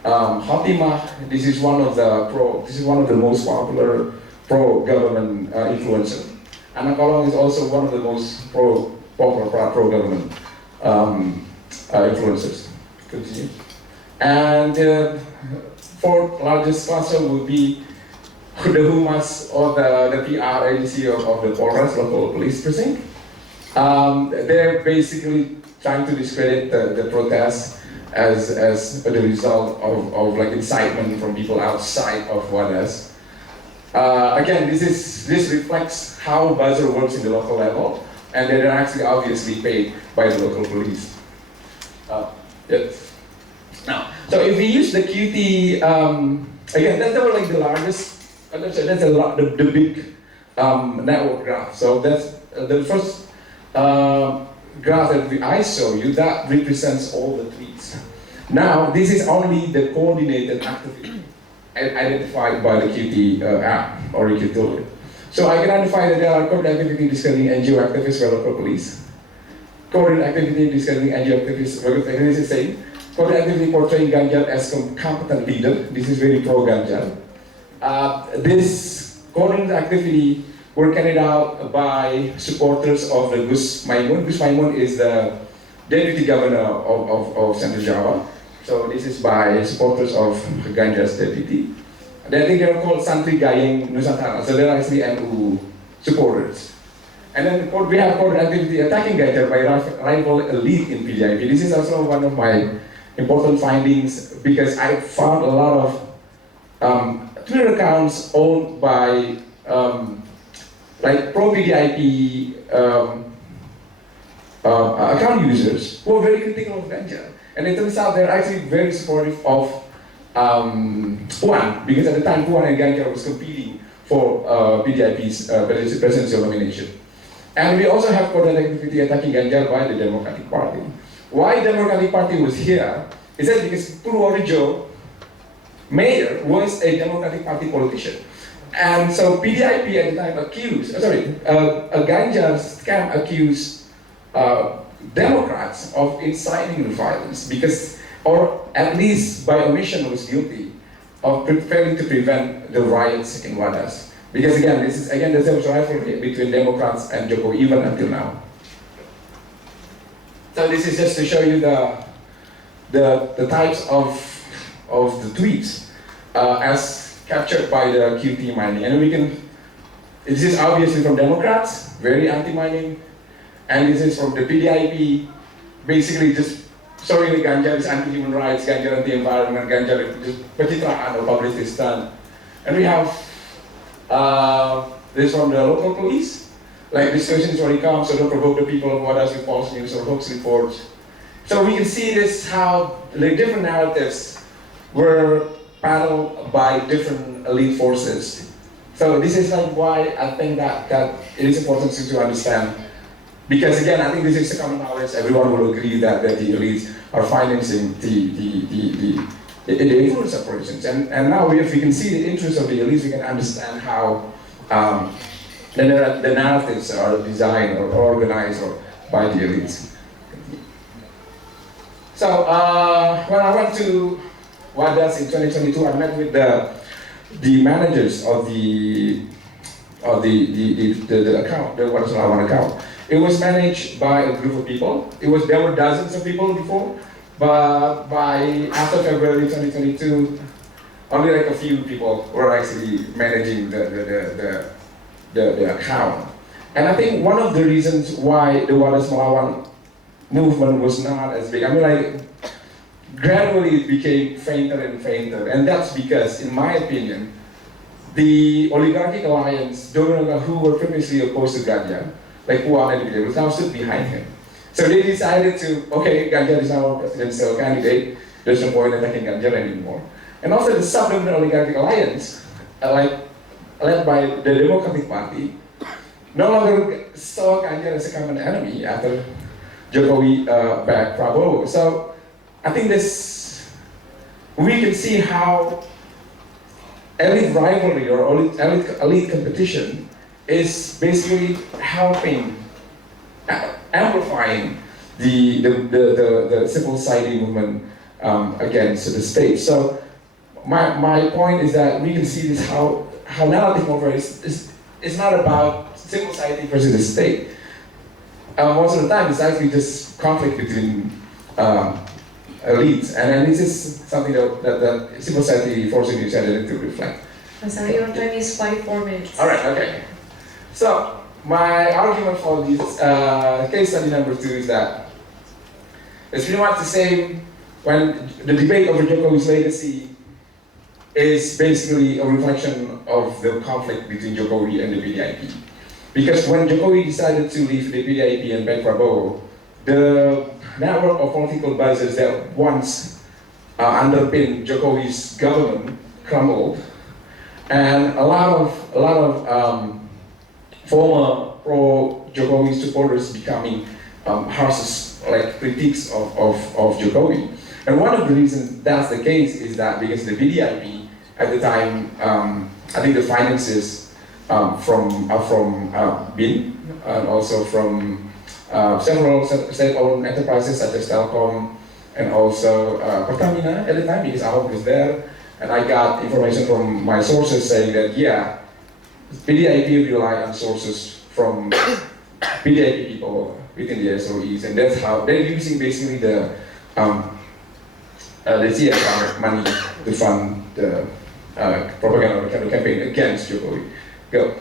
Hatimah. This is one of the most popular pro-government influencers. Anna Kolong is also one of the most popular pro-government influencers. Continue. And fourth largest cluster would be the Humas or the PR agency of the Polres, local police precinct. They're basically trying to discredit the protests as the result of like incitement from people outside of Wadas. Again, this reflects how buzzer works in the local level, and they're actually obviously paid by the local police. Yes. Now, so if we use the QT, again, that's like the largest. That's the big network graph. So that's the first graph that I show you that represents all the tweets. Now, this is only the coordinated activity identified by the QT app or the QT tool. So I can identify that there are coordinated activity discussing NGO activists by local police. Coordinated activity discussing NGO activists, this is the same. Coordinated activity portraying Ganjar as competent leader. This is very pro-Ganjar. This coordinated activity were carried out by supporters of the Gus Maimun. Gus Maimun is the deputy governor of Central Java. So this is by supporters of Ganjar's deputy. I think they are called Santri Gayeng Nusantara. So they are actually NU supporters. And then we have coordinated activity attacking Ganjar by rival elite in PDIP. This is also one of my important findings because I found a lot of Twitter accounts owned by like pro-PDIP account users who are very critical of Ganjar. And it turns out they're actually very supportive of Puan, because at the time Puan and Ganjar was competing for PDIP's presidential nomination. And we also have coordinated activity attacking Ganjar by the Democratic Party. Why the Democratic Party was here is that because Purworejo mayor was a Democratic Party politician. And so PDIP at the time accused, Ganjar's camp accused Democrats of inciting violence because, or at least by omission was guilty of failing to prevent the riots in Wadas. Because again, there's a rivalry between Democrats and Jokowi even until now. So this is just to show you the types of the tweets as captured by the QT mining. And this is obviously from Democrats, very anti-mining, and this is from the PDIP, basically just showing the Ganjar is anti-human rights, Ganjar anti-environment, Ganjar is just pencitraan or publicity stunt. And we have this from the local police, like discussions where he comes, so don't provoke the people of Wadas with false news or hoax reports. So we can see this, how the different narratives were battled by different elite forces. So this is like why I think that it is important to understand. Because again, I think this is a common knowledge. Everyone will agree that the elites are financing the the influence operations. And now if we can see the interest of the elites, we can understand how the narratives are designed or organized or by the elites. So when I went to WADAS in 2022, I met with the managers of the account, the What is One account. It was managed by a group of people. There were dozens of people before, but after February 2022, only like a few people were actually managing the account. And I think one of the reasons why the Wadas Melawan movement was not as big, I mean, like, gradually it became fainter and fainter, and that's because, in my opinion, the oligarchic alliance, who were previously opposed to Ganjar, like Puan and Bidel, now stood behind him. So they decided to, okay, Ganjar is now our presidential candidate, there's no point attacking Ganjar anymore. And also the sub-dominant oligarchic alliance, led by the Democratic Party, no longer saw Ganjar as a common enemy after Jokowi backed Prabowo. So I think we can see how elite rivalry or elite competition is basically helping, amplifying the civil society movement against the state. So my point is that we can see this how narrative warfare is not about civil society versus the state. Most of the time, it's actually just conflict between elites, and this is something that civil society forcing each other to reflect. Sorry, your time is 4 minutes. All right, okay. So my argument for this case study number 2 is that it's pretty much the same when the debate over Jokowi's legacy is basically a reflection of the conflict between Jokowi and the PDIP. Because when Jokowi decided to leave the PDIP and back Prabowo, the network of political buzzers that once underpinned Jokowi's government crumbled, and a lot of former pro-Jokowi supporters becoming harsh critiques of Jokowi. And one of the reasons that's the case is that because the PDIP at the time, I think the finances from BIN and also from several state-owned enterprises such as Telkom and also Pertamina at the time, because Ahok was there, and I got information from my sources saying that yeah, PDIP rely on sources from PDIP people within the SOEs, and that's how they're using basically the CSR money to fund the propaganda campaign against Jokowi. Go.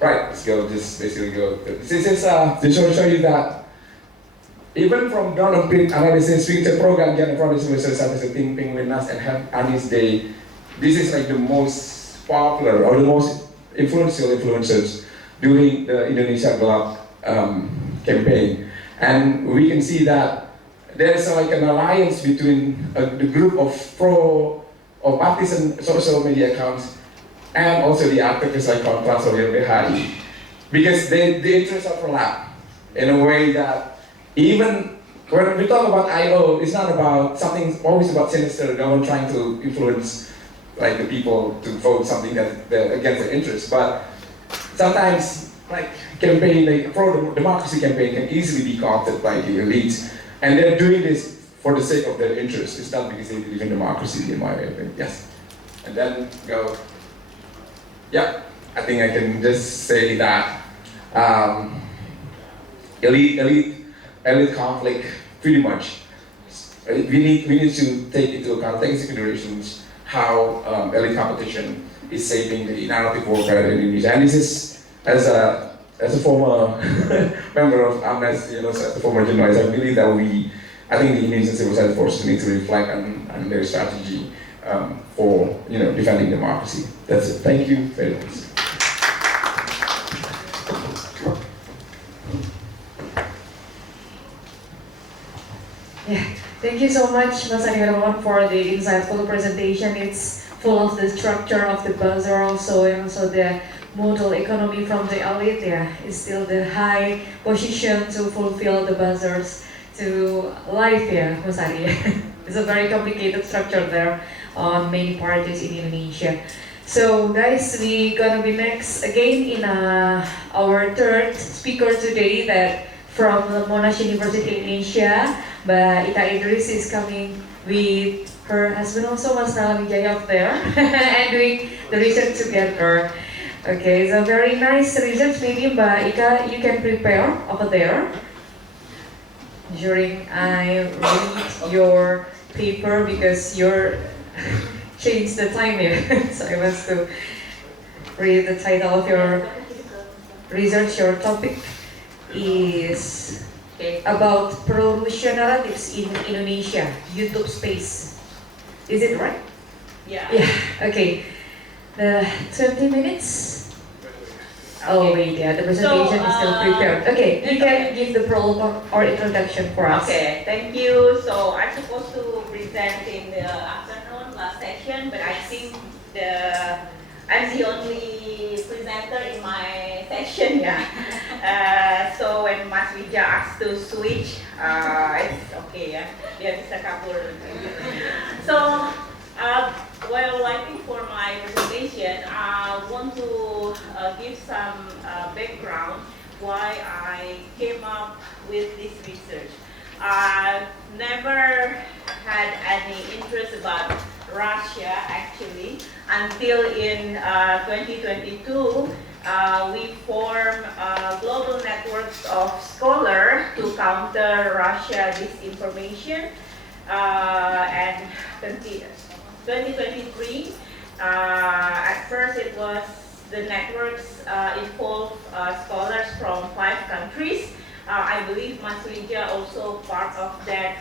Right, let's go, just basically go. This is to show you that even from down-on-print analysis, we can program Ganjar Prodigy versus as a Ting Ping Winas and have Anies Day. This is like the most popular or the most influential influencers during the Indonesia Gelap campaign. And we can see that there's like an alliance between the group of partisan social media accounts and also the activists like Kontras or YLBHI, because the interests overlap in a way that even when we talk about IO, it's not about something always about sinister, no one trying to influence like the people to vote something that against their interests, but sometimes like campaign, like pro-democracy campaign can easily be co-opted by the elites, and they're doing this for the sake of their interests. It's not because they believe in democracy, in my opinion. Yes. And then go. Yeah, I think I can just say that elite conflict, pretty much. We need to take into account, take into considerations how elite competition is shaping the narrative warfare in Indonesia. And this is as a former member of AMNES, as a former journalist, I believe that I think the Indonesian civil society forces need to reflect on their strategy for defending democracy. That's it. Thank you very much. Yeah, thank you so much, Mas Adirawan, for the insightful presentation. It's full of the structure of the buzzer also, and also the model economy from the elite. Yeah, it's still the high position to fulfill the buzzers to life. Yeah, Mas Adi. It's a very complicated structure there on many parties in Indonesia. So guys, we gonna be next again in our third speaker today that from the Monash University Indonesia, Mbak Ita Idris is coming with her husband also, Mas Nalam Wijaya up there, and doing the research together. Okay, so very nice research. Maybe Mbak Ika, you can prepare over there during I read your paper because you're change the time here. So I was to read the title of your research. Your topic is about pro-Rusia narratives in Indonesia, YouTube space. Is it right? Yeah. Yeah, okay. 20 minutes? Oh wait, yeah, the presentation is still prepared. Okay, you can give the prologue or introduction for us. Okay, thank you. So I'm supposed to present in the afternoon last session, but I think I'm the only presenter in my session, yeah. So when Mas Wija asked to switch, it's okay, yeah. Dia bisa kabur. So while waiting for my presentation, I want to give some background why I came up with this research. I've never had any interest about Russia actually until in 2022 we formed global networks of scholars to counter Russia disinformation and 2023 at first it was the networks involved scholars from 5 countries. I believe Mas Wija also part of that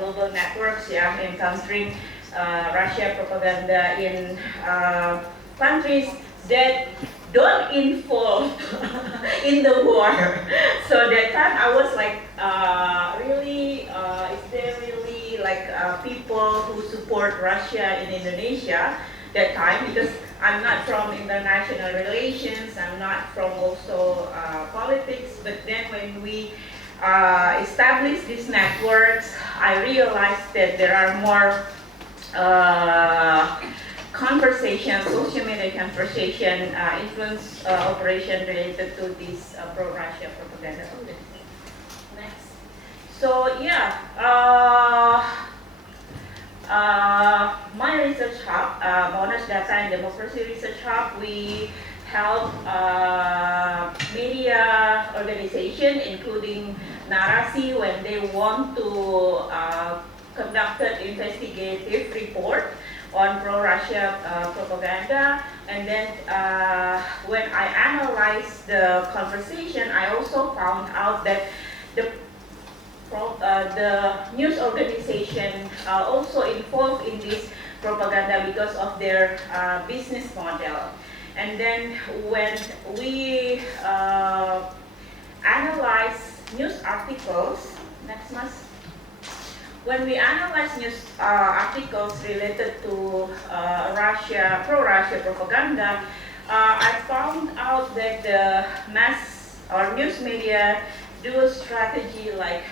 global networks, yeah, encountering Russia propaganda in countries that don't involve in the war. So that time I was like, really, is there really like people who support Russia in Indonesia that time? Because I'm not from international relations, I'm not from also politics, but then when we established these networks, I realized that there are more social media conversation, influence operation related to this pro-Russia propaganda. Next. So yeah, my research hub, Monash Data and Democracy Research Hub, we help media organization, including Narasi, when they want to conduct an investigative report on pro-Russia propaganda. And then when I analyzed the conversation, I also found out that the news organization also involved in this propaganda because of their business model. And then when we analyze news articles, next month, when we analyze news articles related to Russia, pro-Russia propaganda, I found out that the mass or news media do a strategy like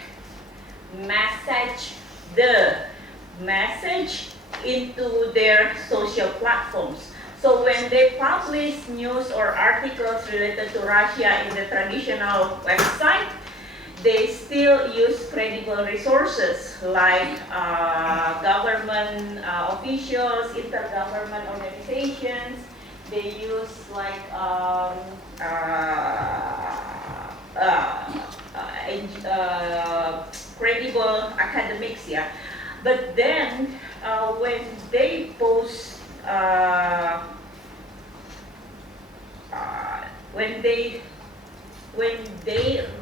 message the message into their social platforms. So when they publish news or articles related to Russia in the traditional website, they still use credible resources like government officials, intergovernment organizations. They use like credible academics, yeah. But then when they post, when they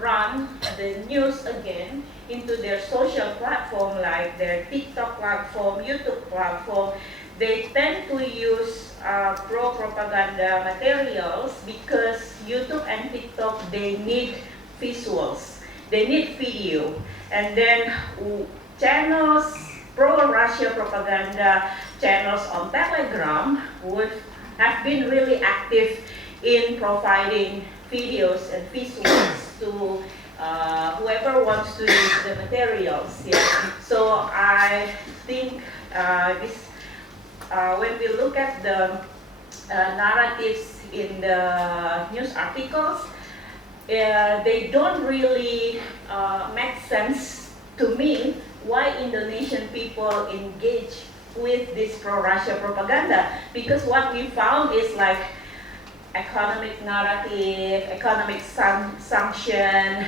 run the news again into their social platform, like their TikTok platform, YouTube platform, they tend to use pro-propaganda materials because YouTube and TikTok, they need visuals, they need video. And then channels, pro-Russia propaganda channels on Telegram would have been really active in providing videos and visuals to whoever wants to use the materials. Yeah. So I think when we look at the narratives in the news articles, they don't really make sense to me why Indonesian people engage with this pro-Russia propaganda. Because what we found is like economic narrative, economic sanction,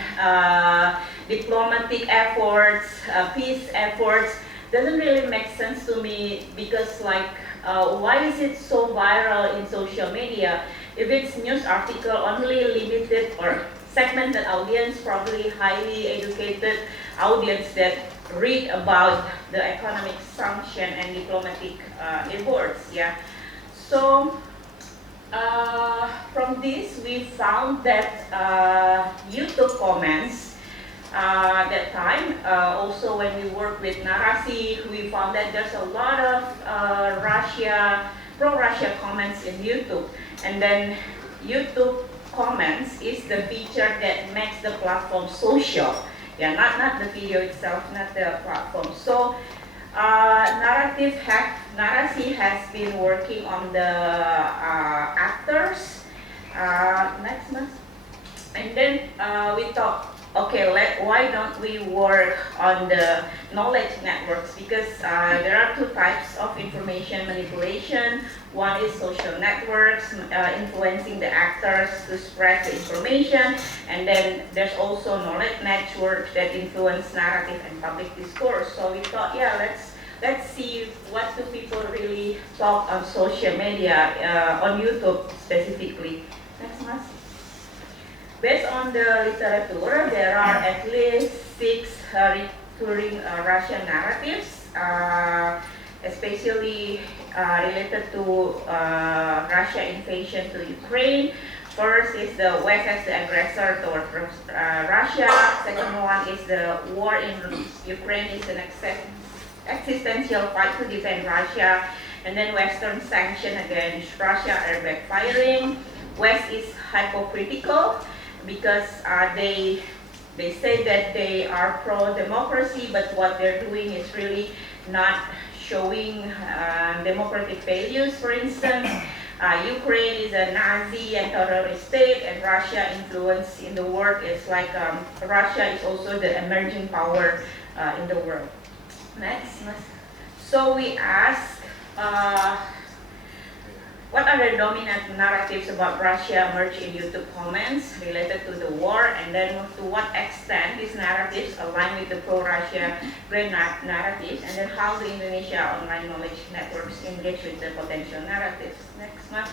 diplomatic efforts, peace efforts, doesn't really make sense to me because like why is it so viral in social media? If it's news article, only limited or segmented audience, probably highly educated audience that read about the economic sanction and diplomatic efforts. Yeah. So from this, we found that YouTube comments that time, also when we work with Narasi, we found that there's a lot of pro-Russia comments in YouTube. And then YouTube comments is the feature that makes the platform social. Yeah, not the video itself, not the platform. So Narasi has been working on the actors. Next month. And then we thought, okay, why don't we work on the knowledge networks? Because there are two types of information manipulation. One is social networks, influencing the actors to spread the information. And then there's also knowledge networks that influence narrative and public discourse. So we thought, yeah, let's see what do people really talk on social media, on YouTube specifically. Next, Mas. Based on the literature, there are at least 6 recurring Russian narratives, especially related to Russia invasion to Ukraine. First is the West as the aggressor toward Russia. Second one is the war in Ukraine is an existential fight to defend Russia. And then Western sanction against Russia are backfiring. West is hypocritical because they say that they are pro-democracy, but what they're doing is really not showing democratic values. For instance, Ukraine is a Nazi and terrorist state, and Russia influence in the world is like Russia is also the emerging power in the world. Next. So we ask, what are the dominant narratives about Russia emerge in YouTube comments related to the war, and then to what extent these narratives align with the pro-Russia grand narratives, and then how the Indonesia online knowledge networks engage with the potential narratives. Next month.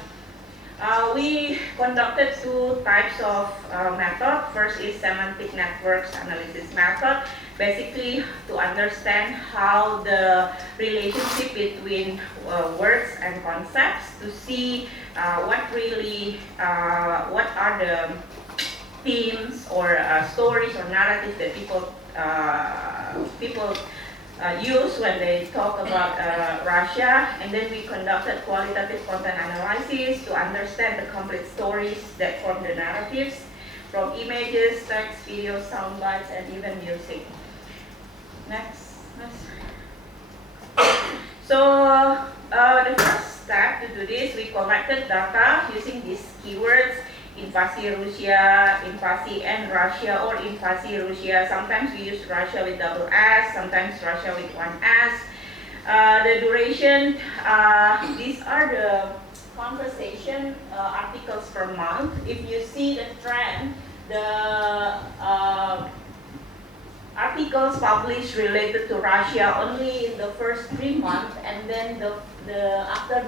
We conducted 2 types of method. First is semantic networks analysis method, basically to understand how the relationship between words and concepts, to see what are the themes or stories or narratives that people use when they talk about Russia. And then we conducted qualitative content analysis to understand the complete stories that form the narratives, from images, text, video, sound bites, and even music. Next. So the first step to do this, we collected data using these keywords: invasi Rusia, invasi and Russia, or invasi Rusia. Sometimes we use Russia with double S, sometimes Russia with one S. The duration, these are the conversation articles per month. If you see the trend, the articles published related to Russia only in the first 3 months, and then after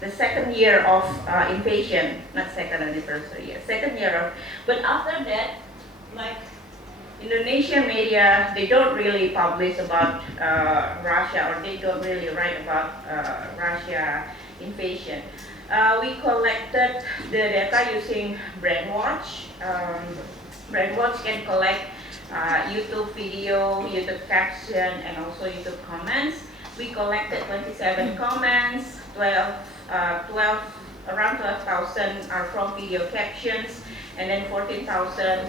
the second year of invasion, not second anniversary year, second year of, but after that, like Indonesian media, they don't really publish about Russia, or they don't really write about Russia invasion. We collected the data using Brainwatch. Brainwatch can collect YouTube video, YouTube caption, and also YouTube comments. We collected 27 comments, around 12,000 are from video captions, and then 14,000,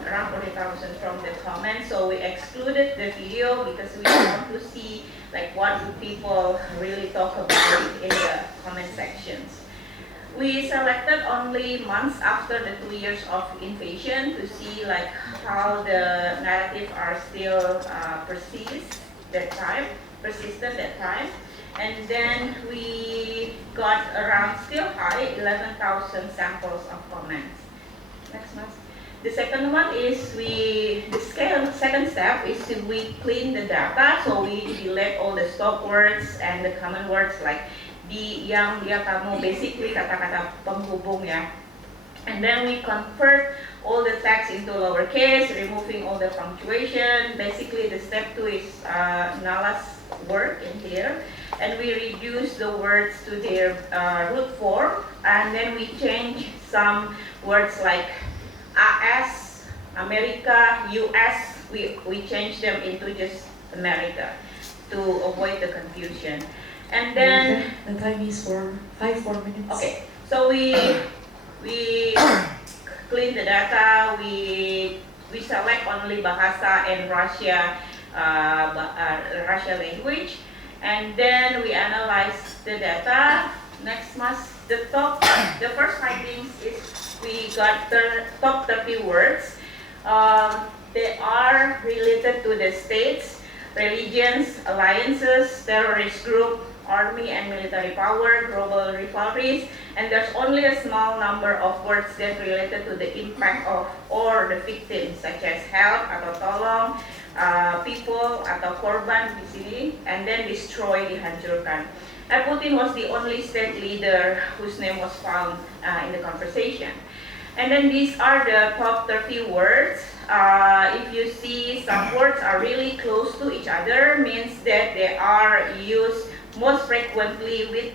around 14,000 from the comments. So we excluded the video because we want to see like what do people really talk about in the comment sections. We selected only months after the 2 years of invasion to see like how the narrative are still persistent that time. And then we got around still high 11,000 samples of comments. Next month. The second one is second step is we clean the data, so we delete all the stop words and the common words like di, yang, dia, kamu, basically kata-kata penghubung ya. And then we convert all the text into lowercase, removing all the punctuation. Basically the step 2 is Nala's work in here. And we reduce the words to their root form, and then we change some words like AS, America, US, we change them into just America to avoid the confusion. And then the time is for 5 more minutes. okay, so we clean the data, we select only Bahasa and Russia language, and then we analyze the data. Next month, the first findings is we got the top 30 words. They are related to the states, religions, alliances, terrorist group, army and military power, global rivalries, and there's only a small number of words that related to the impact of or the victims, such as help atau tolong, people atau korban di sini, and then destroy, dihancurkan. And Putin was the only state leader whose name was found in the conversation. And then these are the top 30 words. If you see some words are really close to each other, means that they are used most frequently with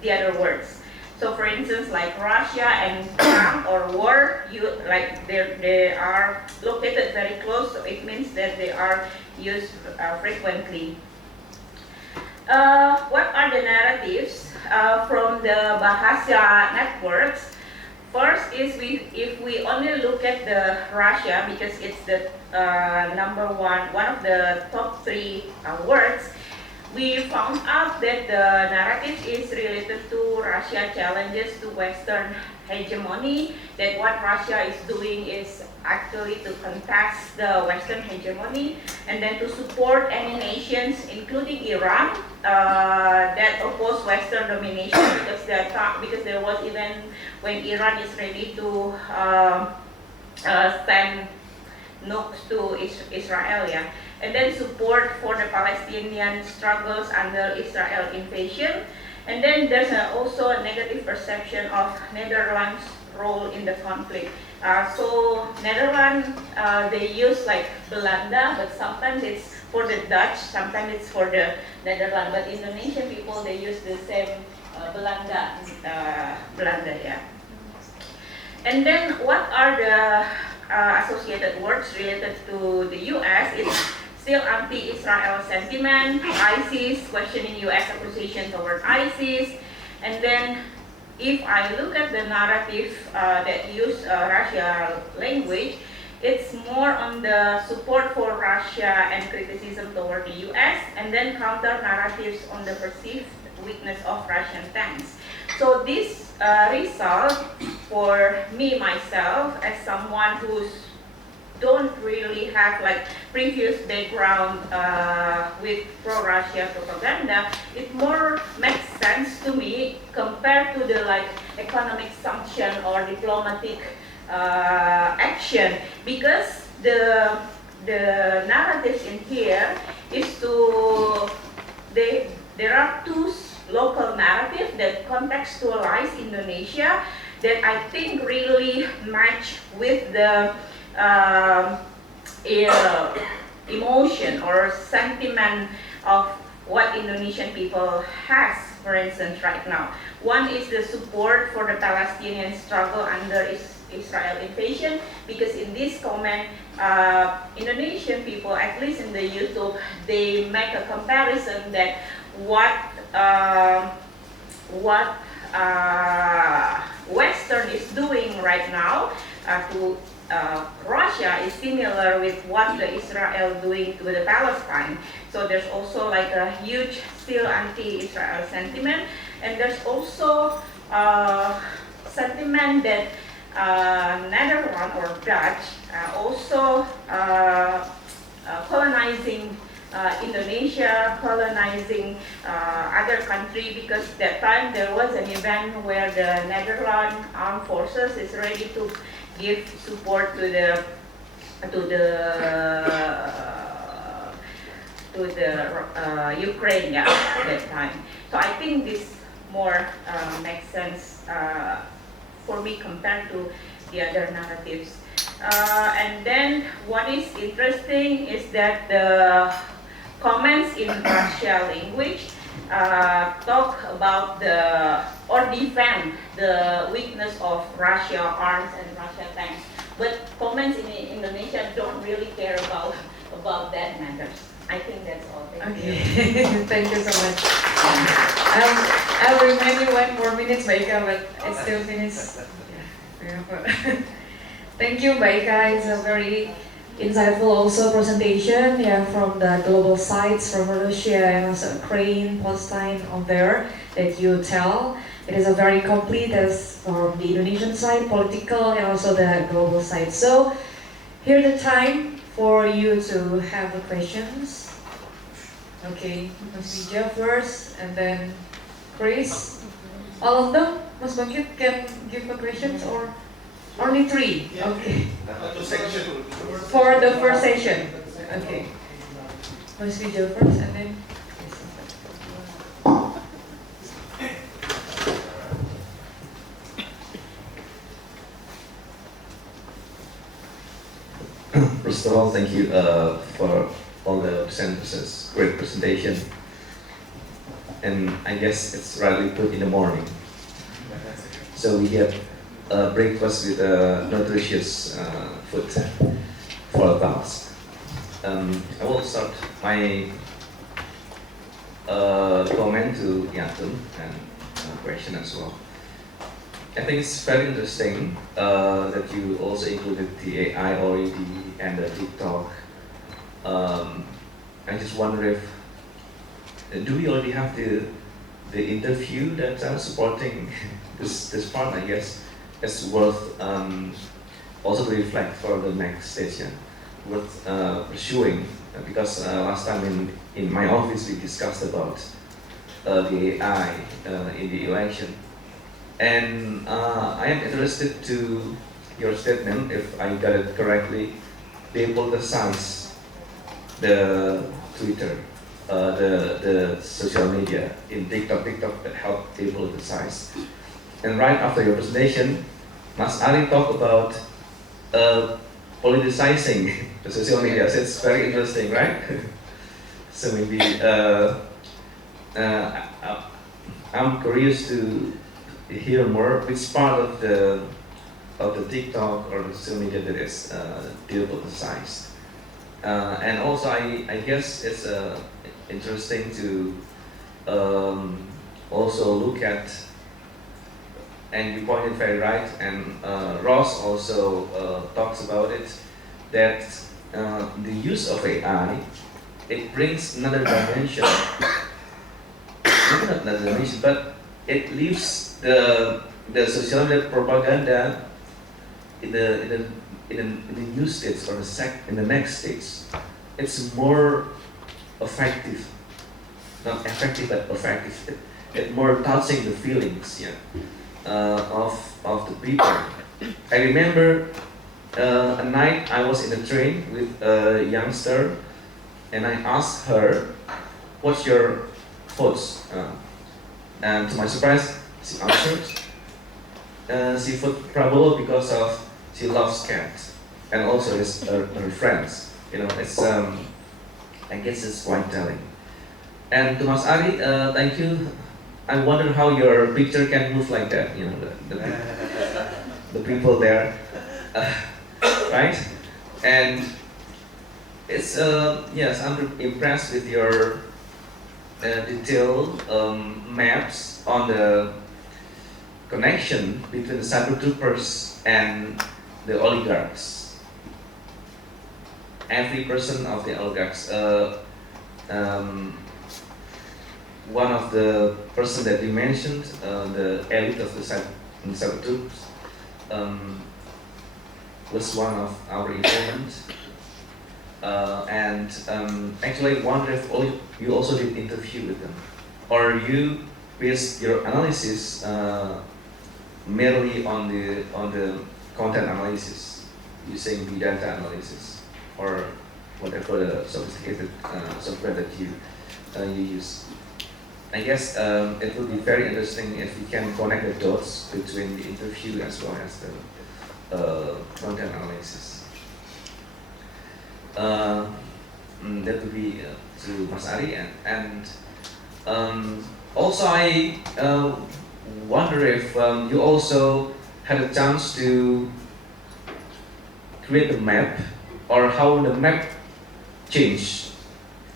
the other words. So for instance, like Russia and Trump or war, they are located very close, so it means that they are used frequently. What are the narratives from the Bahasa networks? First is if we only look at the Russia, because it's the number one of the top 3 words, we found out that the narrative is related to Russia challenges to Western hegemony, that what Russia is doing is actually to contest the Western hegemony, and then to support any nations, including Iran, that oppose Western domination, because there was even when Iran is ready to send nukes to Israel, yeah. And then support for the Palestinian struggles under Israel invasion. And then there's also a negative perception of Netherlands' role in the conflict. So Netherlands, they use like Belanda, but sometimes it's for the Dutch, sometimes it's for the Netherlands. But Indonesian people, they use the same Belanda, yeah. And then what are the associated words related to the US? It's still anti-Israel sentiment, ISIS, questioning US accusation toward ISIS. And then if I look at the narrative that use Russia language, it's more on the support for Russia and criticism toward the US, and then counter narratives on the perceived weakness of Russian tanks. So this result for me, myself, as someone who's don't really have like previous background with pro-Russia propaganda, it more makes sense to me compared to the like economic sanction or diplomatic action, because the narratives in here is there are 2 local narratives that contextualize Indonesia that I think really match with the emotion or sentiment of what Indonesian people has, for instance, right now. One is the support for the Palestinian struggle under Israel invasion, because in this comment, Indonesian people, at least in the YouTube, they make a comparison that what Western is doing right now to Russia is similar with what the Israel doing to the Palestine. So there's also like a huge still anti-Israel sentiment, and there's also sentiment that Netherlands or Dutch also colonizing Indonesia, colonizing other country, because that time there was an event where the Netherlands armed forces is ready to give support to the Ukraine, yeah, at that time. So I think this more makes sense for me compared to the other narratives. And then what is interesting is that the comments in Russia language talk about or defend the weakness of Russia arms and Russia tanks. But comments in Indonesia don't really care about that matters. I think that's all. Thank you. Okay, thank you so much. I'll remind you 1 more minute, Mbak Ika, but it's still finished. Yeah. Thank you, Mbak Ika. It's a very insightful also presentation, yeah, from the global sites from Russia and also Ukraine, Palestine on there that you tell. It is a very complete as from the Indonesian side, political and also the global side. So here's the time for you to have the questions. Okay, Mas Bija first, and then Chris. All of them, Mas Bangkit can give the questions or only 3? Okay. For the first session. Okay. Mas Bija first, and then. First of all, thank you for all the presenters. Great presentation. And I guess it's rightly put in the morning. So we had breakfast with nutritious food for adults. I will start my comment to Yatun and question as well. I think it's very interesting that you also included the AI already and the TikTok. I just wonder if do we already have the interview that supporting this part? I guess it's worth also to reflect for the next session, worth pursuing because last time in my office we discussed about the AI in the election. And I am interested to your statement, if I got it correctly, they politicize the Twitter, the social media in TikTok that help they politicize. And right after your presentation, Mas Ari talked about politicizing the social media. So it's very interesting, right? So maybe I'm curious to hear more which part of the TikTok or the social media that is politicized. And also I guess it's interesting to also look at, and you pointed very right, and Ross also talks about it, that the use of AI, it brings another dimension, maybe not another dimension, but it leaves the social media propaganda in the new states or in the next states. It's more effective, not effective but effective. It more touching the feelings, yeah, of the people. I remember a night I was in a train with a youngster, and I asked her, "What's your thoughts?" And to my surprise, she answered, she put Prabowo because of she loves cats and also her friends. You know, it's I guess it's quite telling. And to Mas Ari, thank you. I wonder how your picture can move like that. You know, the people there, right? And it's yes, I'm impressed with your detailed maps on the connection between the cyber troopers and the oligarchs. Every person of the oligarchs. One of the person that you mentioned, the elite of the cyber troops, was one of our informants. Actually, I wonder if you also did interview with them, or you based your analysis merely on the content analysis, using the data analysis, or whatever the sophisticated software that you use. I guess it would be very interesting if we can connect the dots between the interview as well as the content analysis. That would be to Mas Ari, and also I wonder if you also had a chance to create a map, or how the map changed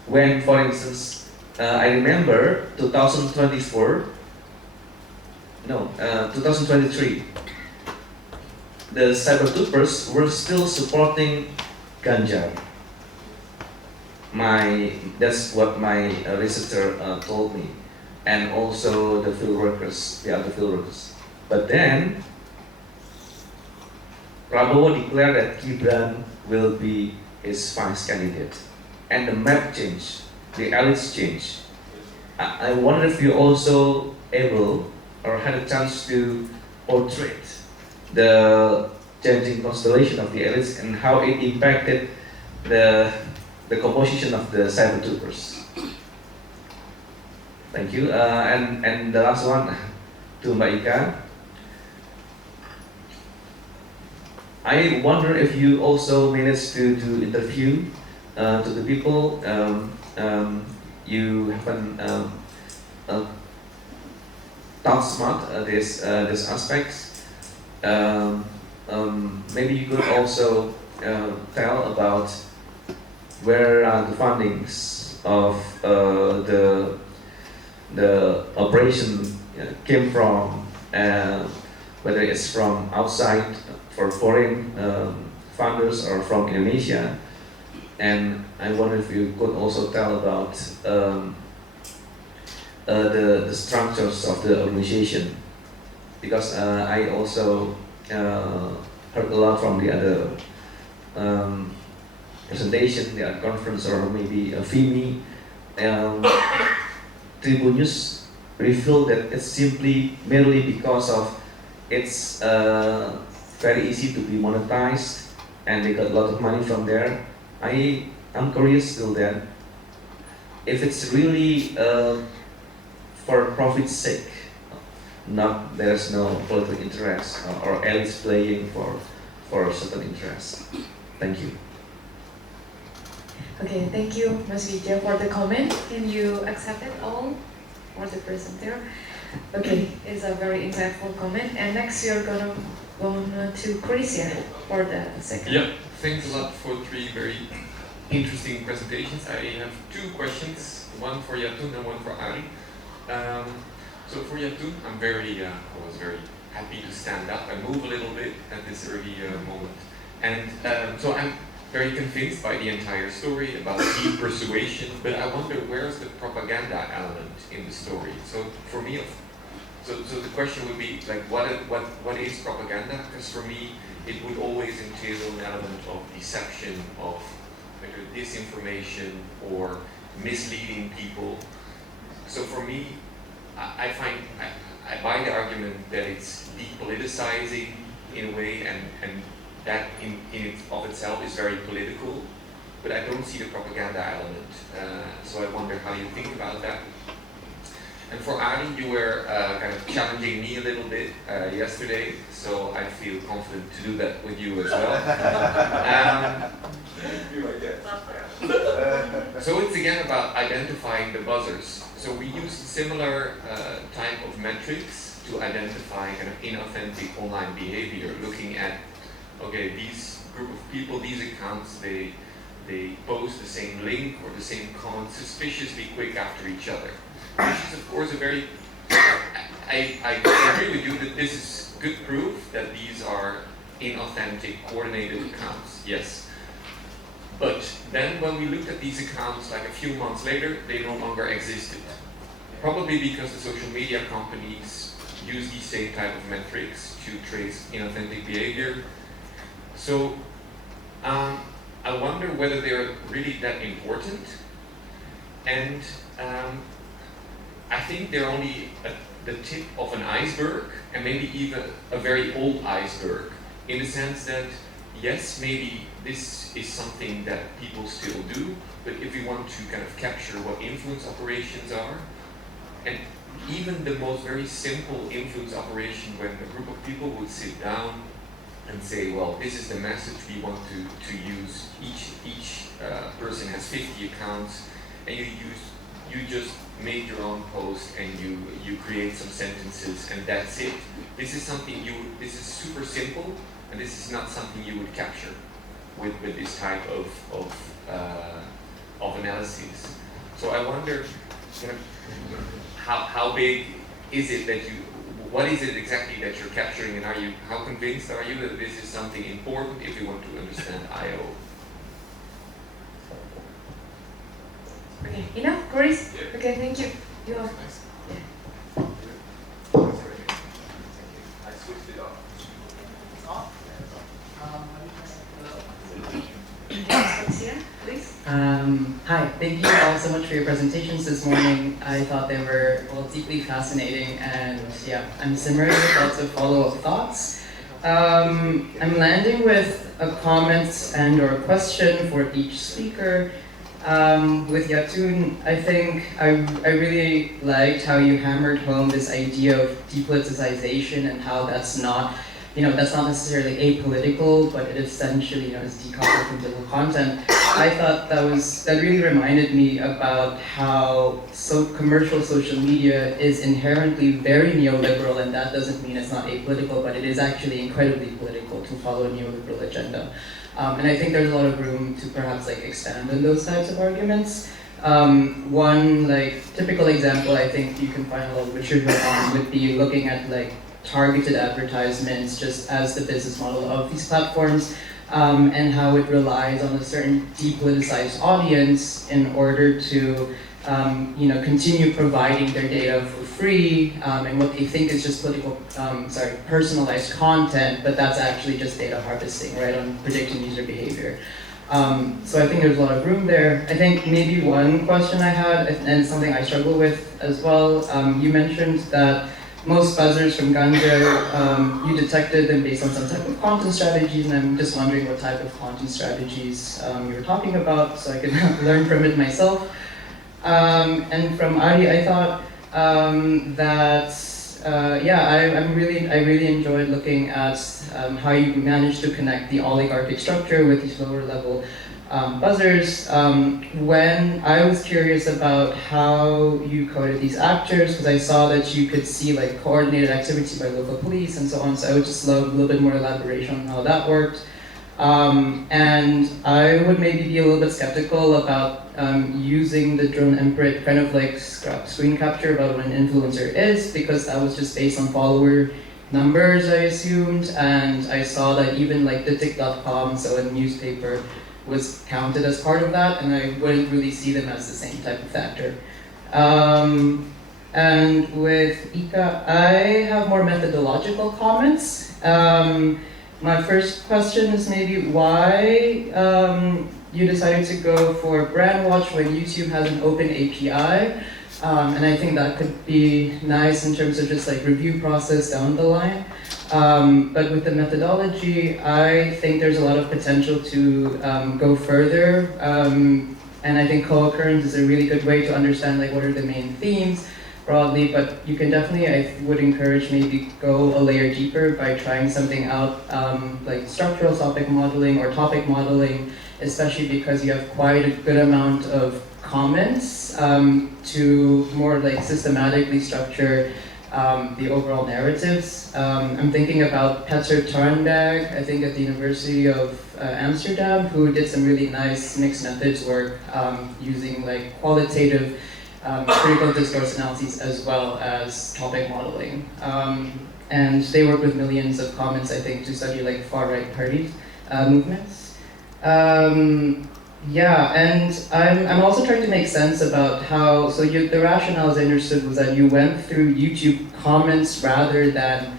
when, for instance, I remember 2023, the cyber troopers were still supporting ganja. That's what my researcher told me, and also the other field workers. But then Prabowo declared that Gibran will be his vice candidate, and the map changed, the elites changed. I wonder if you also able or had a chance to portray the changing constellation of the elites and how it impacted the composition of the cyber troopers. Thank you. And the last one to Mbak Ika. I wonder if you also managed to do interview to the people you haven't talked about this aspects. Maybe you could also tell about where the fundings of the operation came from, whether it's from outside for foreign funders or from Indonesia. And I wonder if you could also tell about the structures of the organization, because I also heard a lot from the other presentation, the other conference, or maybe a FIMI. Tribun News revealed that it's simply merely because of it's very easy to be monetized, and they got a lot of money from there. I'm curious still then, if it's really for profit's sake, not there's no political interest or else playing for a certain interest. Thank you. Okay, thank you, Mas Widya, for the comment. Can you accept it all for the presenter? Okay, it's a very insightful comment. And next, you're gonna go to Christian for the second. Yeah, thanks a lot for 3 very interesting presentations. I have 2 questions, one for Yatun and one for Ari. So for Yatun, I was very happy to stand up and move a little bit at this early moment. And so I'm very convinced by the entire story about deep persuasion, but I wonder, where's the propaganda element in the story? So for me, so the question would be like, what is propaganda? Because for me, it would always entail an element of deception, of whether disinformation or misleading people. So for me, I buy the argument that it's depoliticizing in a way, and that in of itself is very political, but I don't see the propaganda element. So I wonder how you think about that. And for Ari, you were kind of challenging me a little bit yesterday, so I feel confident to do that with you as well. So it's again about identifying the buzzers. So we use similar type of metrics to identify kind of inauthentic online behavior, looking at, okay, these group of people, these accounts, they post the same link or the same comment suspiciously quick after each other. Which is of course a very, I agree with you that this is good proof that these are inauthentic, coordinated accounts, yes. But then when we looked at these accounts like a few months later, they no longer existed. Probably because the social media companies use these same type of metrics to trace inauthentic behavior. So I wonder whether they're really that important. And I think they're only the tip of an iceberg, and maybe even a very old iceberg, in the sense that yes, maybe this is something that people still do, but if we want to kind of capture what influence operations are, and even the most very simple influence operation, when a group of people would sit down and say, well, this is the message we want to use. Each person has 50 accounts, and you just make your own post and you create some sentences and that's it. This is something this is super simple, and this is not something you would capture with this type of analysis. So I wonder, kind of, how big is it that what is it exactly that you're capturing, and how convinced are you that this is something important if you want to understand I/O? Okay, enough, Chris? Yeah. Okay, thank you. You are. Nice. Yeah. I switched it off. Yes, here, please. Hi, thank you all so much for your presentations this morning. I thought they were deeply fascinating, and yeah, I'm simmering with lots of follow-up thoughts. I'm landing with a comment and or a question for each speaker. With Yatun, I think I really liked how you hammered home this idea of depoliticization and how that's not necessarily apolitical, but it essentially, is decoupled from political content. I thought that really reminded me about how commercial social media is inherently very neoliberal, and that doesn't mean it's not apolitical, but it is actually incredibly political to follow a neoliberal agenda. And I think there's a lot of room to perhaps expand on those types of arguments. One typical example I think you can find a lot of literature on would be looking at targeted advertisements just as the business model of these platforms, and how it relies on a certain depoliticized audience in order to continue providing their data for free, and what they think is just personalized content, but that's actually just data harvesting, right, on predicting user behavior. So I think there's a lot of room there. I think maybe one question I had, and something I struggle with as well, you mentioned that most buzzers from Ganja, you detected them based on some type of content strategies, and I'm just wondering what type of content strategies you were talking about, so I could learn from it myself. And from Ari, I thought I really enjoyed looking at how you managed to connect the oligarchic structure with these lower level buzzers. When I was curious about how you coded these actors, because I saw that you could see coordinated activity by local police and so on, so I would just love a little bit more elaboration on how that worked. And I would maybe be a little bit skeptical about using the drone imprint kind of screen capture about what an influencer is, because that was just based on follower numbers, I assumed, and I saw that even the tick.com, so a newspaper, was counted as part of that, and I wouldn't really see them as the same type of factor. And with Ika, I have more methodological comments. My first question is maybe why you decided to go for brand watch when YouTube has an open API, and I think that could be nice in terms of just review process down the line. But with the methodology, I think there's a lot of potential to go further, and I think co-occurrence is a really good way to understand what are the main themes broadly, but you can definitely, I would encourage maybe go a layer deeper by trying something out like structural topic modeling or topic modeling, especially because you have quite a good amount of comments to more systematically structure the overall narratives. I'm thinking about Petter Tarnberg, I think at the University of Amsterdam, who did some really nice mixed methods work using qualitative critical discourse analyses as well as topic modeling. And they work with millions of comments, I think, to study like far-right party movements. Yeah, and I'm also trying to make sense about how, so the rationale as I understood was that you went through YouTube comments rather than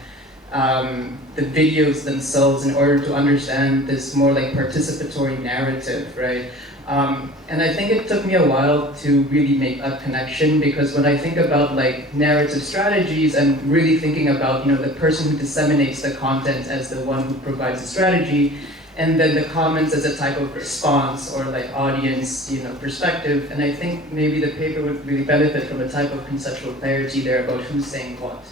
the videos themselves in order to understand this more like participatory narrative, right? And I think it took me a while to really make that connection, because when I think about like narrative strategies, I'm really thinking about, you know, the person who disseminates the content as the one who provides the strategy, and then the comments as a type of response or like audience, you know, perspective. And I think maybe the paper would really benefit from a type of conceptual clarity there about who's saying what.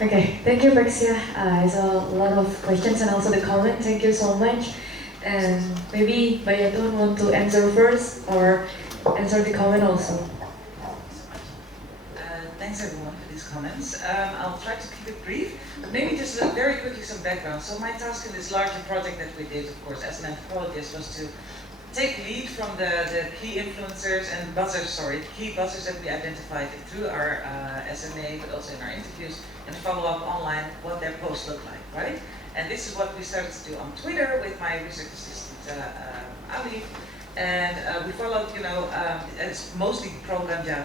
Okay, thank you, Baxia. I saw a lot of questions and also the comment. Thank you so much. And maybe Bayatun want to answer first or answer the comment also. Thanks everyone for these comments. I'll try to keep it brief, but maybe just very quickly some background. So my task in this larger project that we did, of course, as an anthropologist, was to take lead from the key influencers and buzzers, key buzzers that we identified through our SMA, but also in our interviews, and follow up online what their posts look like, right? And this is what we started to do on Twitter with my research assistant, Ali. And we followed, you know, it's mostly pro-ganja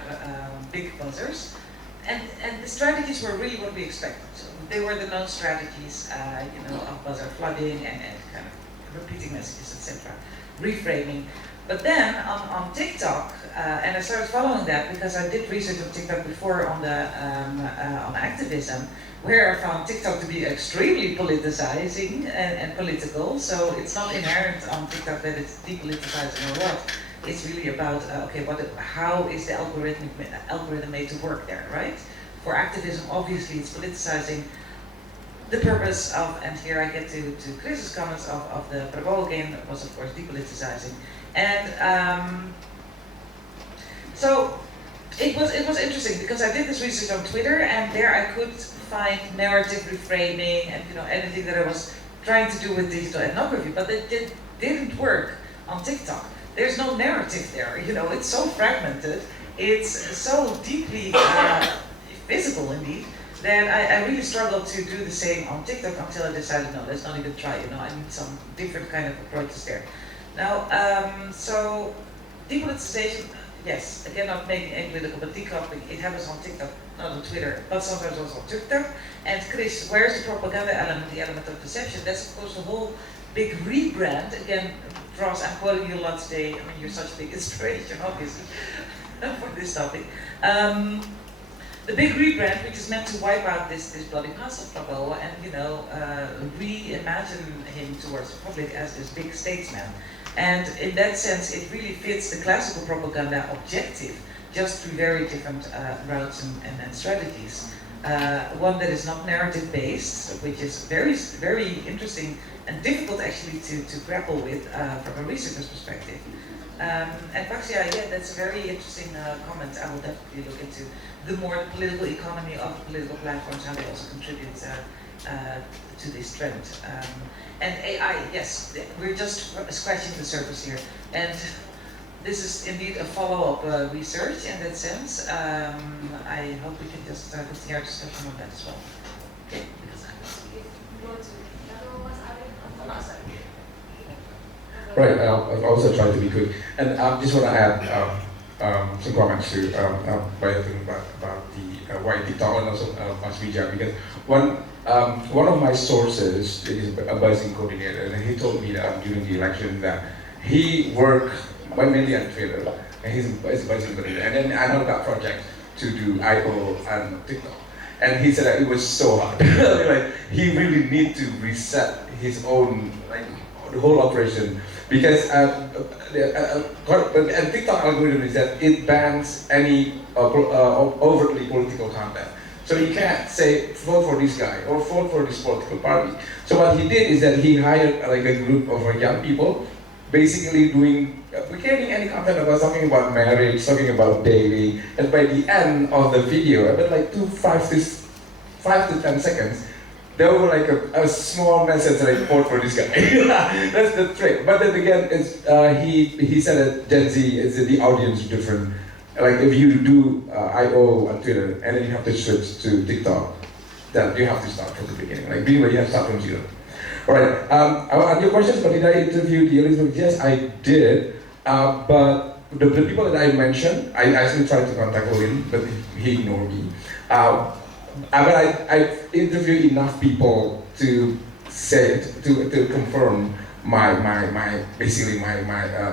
big buzzers. And the strategies were really what we expected. So they were the known strategies, you know, of buzzer flooding and kind of repeating messages, etc. Reframing. But then on TikTok, and I started following that because I did research on TikTok before on the on activism, where I found TikTok to be extremely politicizing and political. So it's not inherent on TikTok that it's depoliticizing or what. It's really about okay, how is the algorithm made to work there, right? For activism, obviously, it's politicizing. The purpose of, and here I get to Chris's comments of the Prabowo game was of course depoliticizing, and so it was interesting because I did this research on Twitter, and there I could find narrative reframing and, you know, anything that I was trying to do with digital ethnography, but it didn't work on TikTok. There's no narrative there, you know, it's so fragmented, it's so deeply visible indeed, that I really struggled to do the same on TikTok until I decided, no, let's not even try, you know, I need some different kind of approaches there. Now, so depoliticization, yes, again, not making any political, but decoupling, it happens on TikTok, not on Twitter, but sometimes also on TikTok. And Chris, where's the propaganda element, the element of deception? That's of course the whole big rebrand. Again, Ross, I'm quoting you a lot today. I mean, you're such a big inspiration, obviously, for this topic. The big rebrand, which is meant to wipe out this bloody past of Prabowo and, you know, reimagine him towards the public as this big statesman. And in that sense, it really fits the classical propaganda objective, just through very different routes and strategies. One that is not narrative-based, which is very, very interesting and difficult actually to grapple with from a researcher's perspective. And Paxia, yeah, that's a very interesting comment. I will definitely look into the more political economy of the political platforms, how they also contribute to this trend. And AI, yes, we're just scratching the surface here. And this is indeed a follow-up research in that sense. I hope we can just continue our discussion on that as well. Okay. Right, I'll also try to be quick. And I just want to add some comments to Bayatun about the why TikTok and also mass media, because one of my sources is a buzzing coordinator, and he told me that during the election that he worked mainly on Twitter, and he's a buzzing coordinator. And then I know that project to do IO and TikTok. And he said that it was so hard. Like, he really need to reset his own, like, the whole operation, because TikTok algorithm is that it bans any overtly political content. So you can't say vote for this guy or vote for this political party. So what he did is that he hired like a group of young people, basically creating any content about talking about marriage, talking about dating, and by the end of the video, about like 5 to 10 seconds, there was like a small message like vote for this guy. That's the trick. But then again, it's, he said that Gen Z is the audience different. like if you do IO on Twitter and then you have to switch to TikTok, then you have to start from the beginning. Like you have to start from zero. All right. I will answer your questions, but did I interview the Elizabeth? Yes, I did. But the people that I mentioned, I actually tried to contact Olin, but he ignored me. But I interviewed enough people to say to confirm my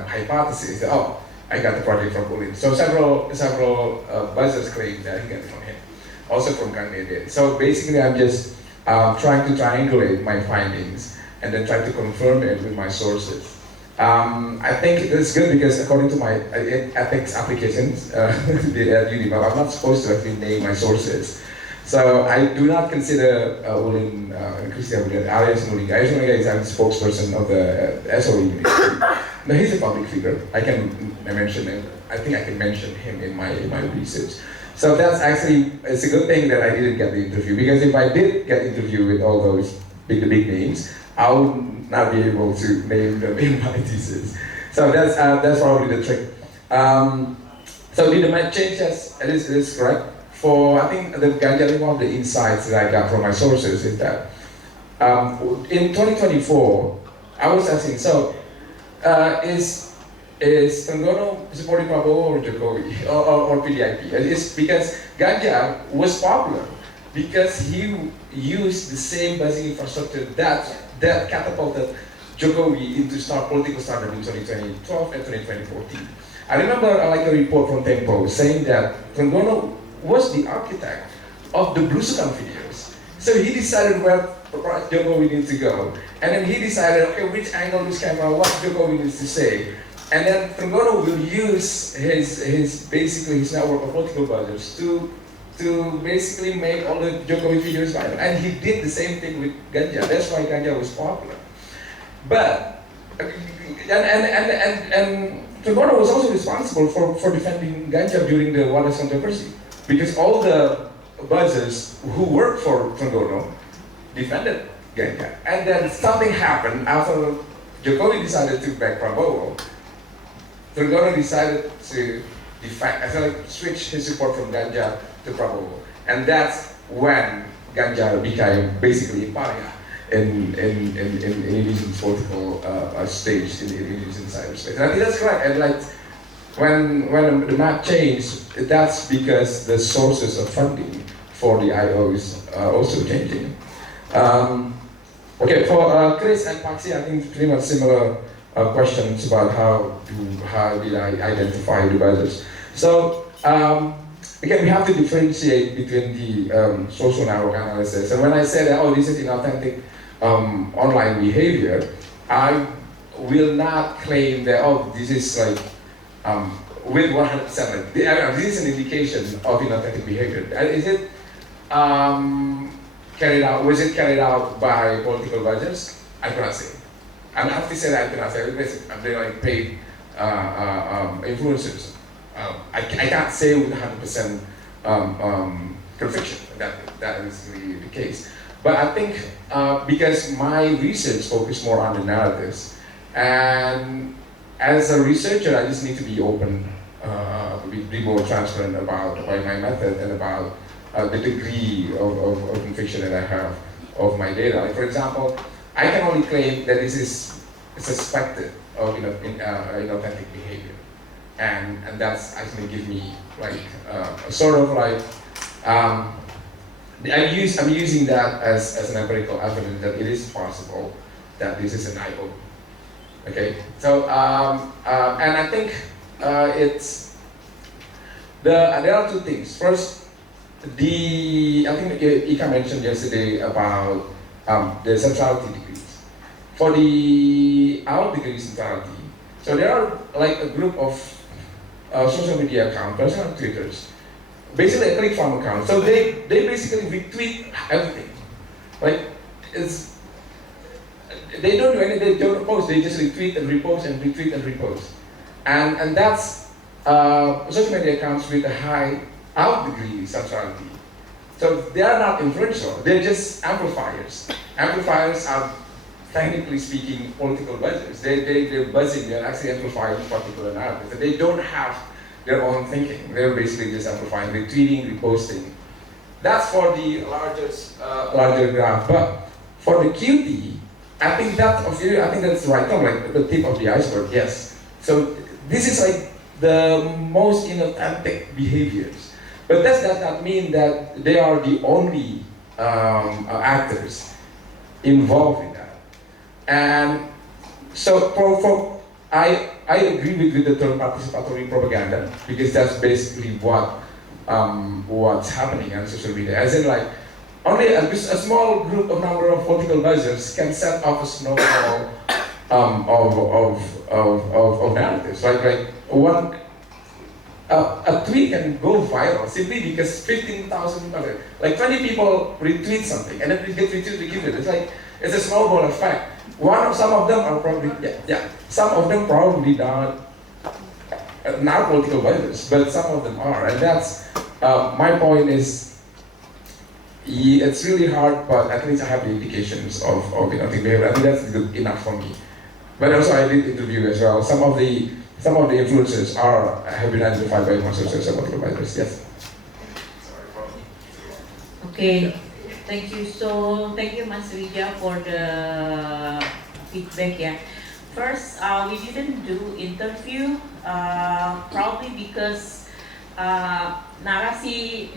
hypothesis. That, oh, I got the project from Olin. So several buzzers claim that he got it from him, also from Kang Dede. So basically, I'm just trying to triangulate my findings and then try to confirm it with my sources. I think it's good because according to my ethics applications at Unimap, I'm not supposed to actually name my sources. So I do not consider Ulin Christian Arias Nulinga. Arias Nulinga is a spokesperson of the SOE University. Now he's a public figure. I can mention him. I think I can mention him in my research. So that's actually, it's a good thing that I didn't get the interview, because if I did get interview with all those big names, I would not be able to name them in my thesis. So that's probably the trick. So the demand change, yes, it is correct. For, I think, the Ganjaring, one of the insights that I got from my sources is that in 2024, I was asking, so is Tenggono supporting Prabowo or Jokowi or PDIP? It's because Ganjar was popular because he used the same basic infrastructure that catapulted Jokowi into political stardom in 2012 and 2014. I remember like a report from Tempo saying that Tenggono was the architect of the Blusukan videos. So he decided where Jokowi needs to go, and then he decided, okay, which angle this camera, what Jokowi needs to say. And then Tenggono will use his basically his network of political budgets to basically make all the Jokowi videos viral. And he did the same thing with Ganjar. That's why Ganjar was popular. But and Tenggono was also responsible for defending Ganjar during the Wadas controversy, because all the buzzers who worked for Tenggono defended Ganjar. And then something happened after Jokowi decided to back Prabowo. Tenggono decided to switch his support from Ganjar to Prabowo, and that's when Ganjar became basically a pariah in Indonesian political stage, in Indonesian cyberspace. And I think that's correct. And like when the map changed, that's because the sources of funding for the IOs are also changing. Okay, for Chris and Paxi, I think pretty much similar questions about how did I identify the buzzers. So again, we have to differentiate between the social network analysis. And when I say that, oh, this is inauthentic online behavior, I will not claim that, oh, this is like with 100%. This is an indication of inauthentic behavior. Is it carried out? Was it carried out by political buzzers? I cannot say. I have to say that I cannot say because they're like paid influencers. I can't say with 100% conviction that is really the case. But I think because my research focused more on the narratives, and as a researcher, I just need to be open, be more transparent about my method and about the degree of conviction that I have of my data. Like for example, I can only claim that this is suspected of inauthentic behavior, and that's actually give me like a sort of like I'm using that as an empirical evidence that it is possible that this is an IO. Okay, so and I think there are two things. First, I think Ika mentioned yesterday about the centrality degrees. For our degree centrality, so there are like a group of social media accounts, personal Twitters, basically a click farm account. So they basically retweet everything. Like they don't do anything, they don't post, they just retweet and repost and retweet and repost. And that's social media accounts with a high out degree centrality. So they are not influential, they're just amplifiers. Amplifiers are, technically speaking, political buzzers. They're buzzing, they're actually amplifying particular narratives. And they don't have their own thinking. They're basically just amplifying, retweeting, reposting. That's for the larger graph. But for the QT, I think that's right on, like the tip of the iceberg. Yes. So this is like the most inauthentic behaviors. But that does not mean that they are the only actors involved in that. And so I agree with the term participatory propaganda, because that's basically what's happening on social media. As in, like, only a small number of political buzzers can set off a snowball of narratives. Like a tweet can go viral simply because 15,000 people, like 20 people retweet something, and then it gets retweeted. It's like it's a snowball effect. Some of them are probably some of them probably not political buzzers, but some of them are, and that's my point is. It's really hard, but at least I have the indications of behavior. I think that's good enough for me. But also, I did interview as well. Some of the influencers have been identified by most of the political advisors. Yes. Okay, thank you. So thank you, Mas Rija, for the feedback. Yeah. First, we didn't do interview, probably because narasi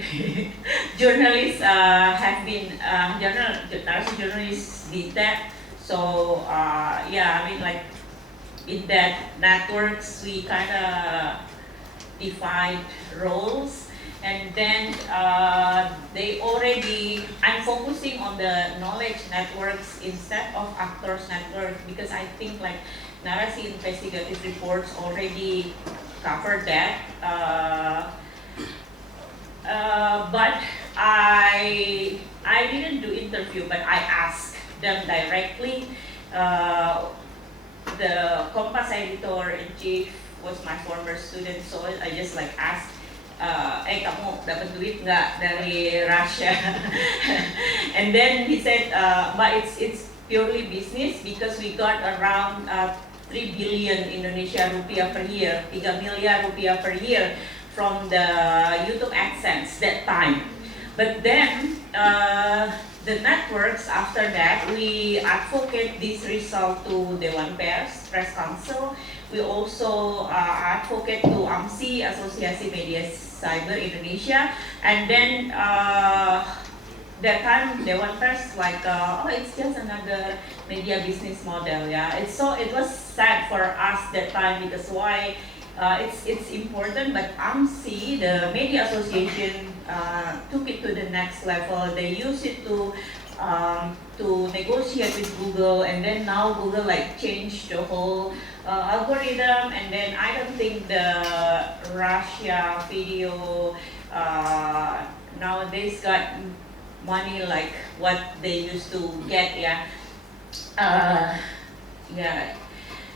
journalists have been narasi journalists did that. So yeah, I mean, like in that networks we kind of defined roles, and then they already. I'm focusing on the knowledge networks instead of actors network, because I think like narasi investigative reports already covered that. But I didn't do interview, but I asked them directly. The Kompas editor-in-chief was my former student, so I just like asked, kamu dapat duit nggak dari Russia? And then he said, but it's purely business, because we got around 3 billion Indonesia rupiah per year, 3 miliar rupiah per year from the YouTube AdSense that time. But then the networks after that, we advocate this result to Dewan Pers, Press Council. We also advocate to AMSI, Asosiasi Media Cyber Indonesia, and then that time Dewan Pers like, oh, it's just another media business model. Yeah, it was sad for us that time, because why? It's important, but AMSI, the media association, took it to the next level. They use it to negotiate with Google, and then now Google like changed the whole algorithm, and then I don't think the Russia video nowadays got money like what they used to get. Yeah, yeah.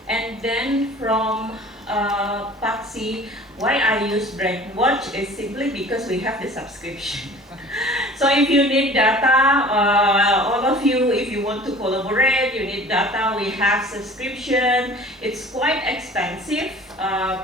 And then from Paxi, why I use Brandwatch is simply because we have the subscription. So if you need data, all of you, if you want to collaborate, you need data, we have subscription. It's quite expensive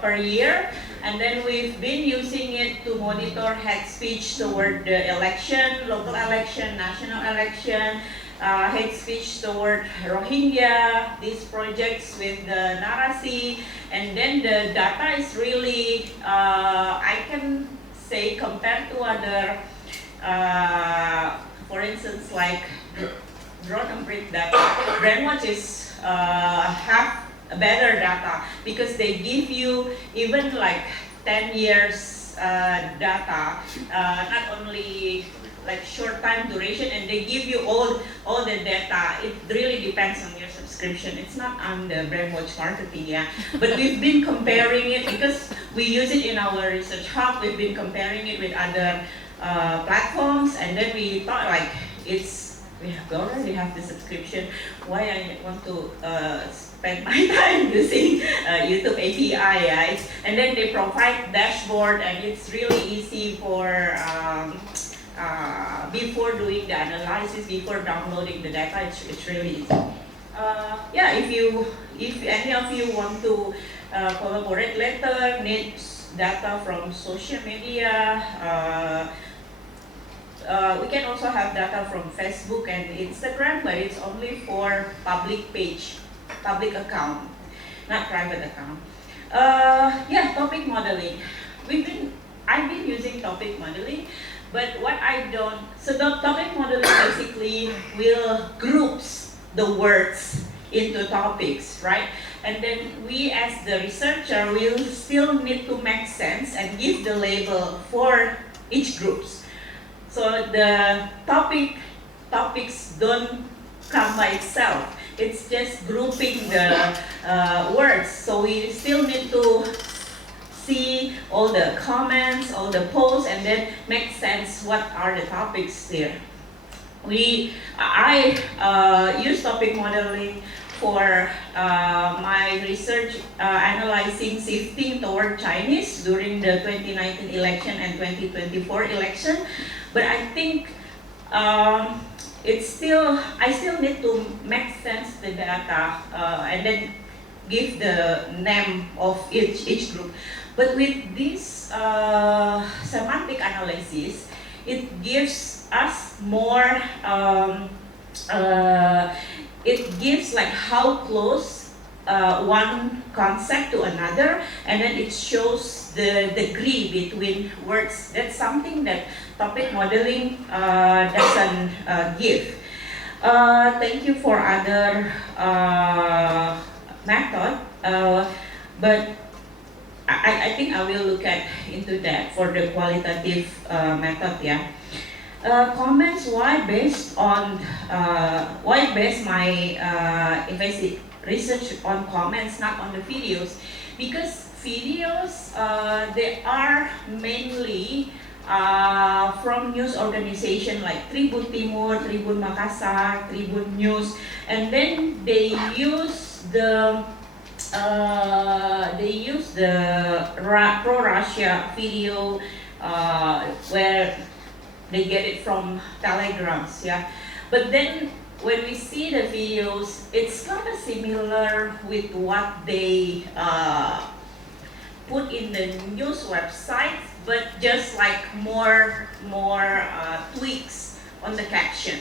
per year. And then we've been using it to monitor hate speech toward the election, local election, national election, hate speech toward Rohingya, these projects with the narasi, and then the data is really, I can say, compared to other, for instance, like drone and brick data, Brandwatch is have better data, because they give you even like 10 years data, not only like short time duration, and they give you all the data. It really depends on your subscription. It's not on the Brandwatch marketing, yeah. But we've been comparing it, because we use it in our research hub. We've been comparing it with other platforms, and then we thought like we already have the subscription. Why I want to spend my time using YouTube API, right? And then they provide dashboard, and it's really easy for before doing the analysis, before downloading the data. It's really easy. Yeah, if any of you want to collaborate later, need data from social media. We can also have data from Facebook and Instagram, but it's only for public page, public account, not private account. Yeah, topic modeling. I've been using topic modeling, but what I don't, so the topic modeling basically will groups the words into topics, right? And then we as the researcher will still need to make sense and give the label for each groups. So the topics don't come by itself. It's just grouping the words. So we still need to see all the comments, all the posts, and then make sense what are the topics there. I use topic modeling for my research analyzing shifting toward Chinese during the 2019 election and 2024 election. But I think I still need to make sense the data and then give the name of each group. But with this semantic analysis, it gives us more, it gives like how close one concept to another, and then it shows the degree between words. That's something that topic modeling doesn't give. Thank you for other method, but I think I will look into that for the qualitative method. Yeah. Comments. Why based my research on comments, not on the videos? Because videos they are mainly from news organization like Tribun Timur, Tribun Makassar, Tribun News, and then they use the pro-Russia video where they get it from telegrams, yeah. But then when we see the videos, it's kind of similar with what they put in the news website, but just like more tweaks on the caption.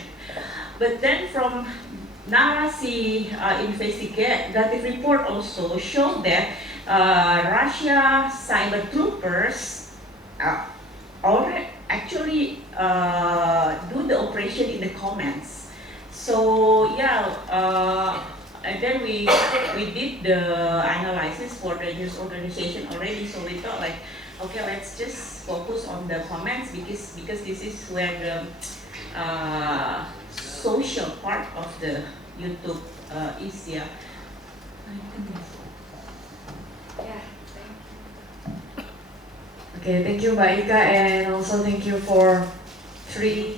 But then from Narasi investigative report also showed that Russia cyber troopers already actually do the operation in the comments. So yeah, and then we did the analysis for the news organization already. So we thought like, okay, let's just focus on the comments because this is where the social part of the YouTube is. Yeah. Yeah. Okay, thank you, Mbak Ika, and also thank you for three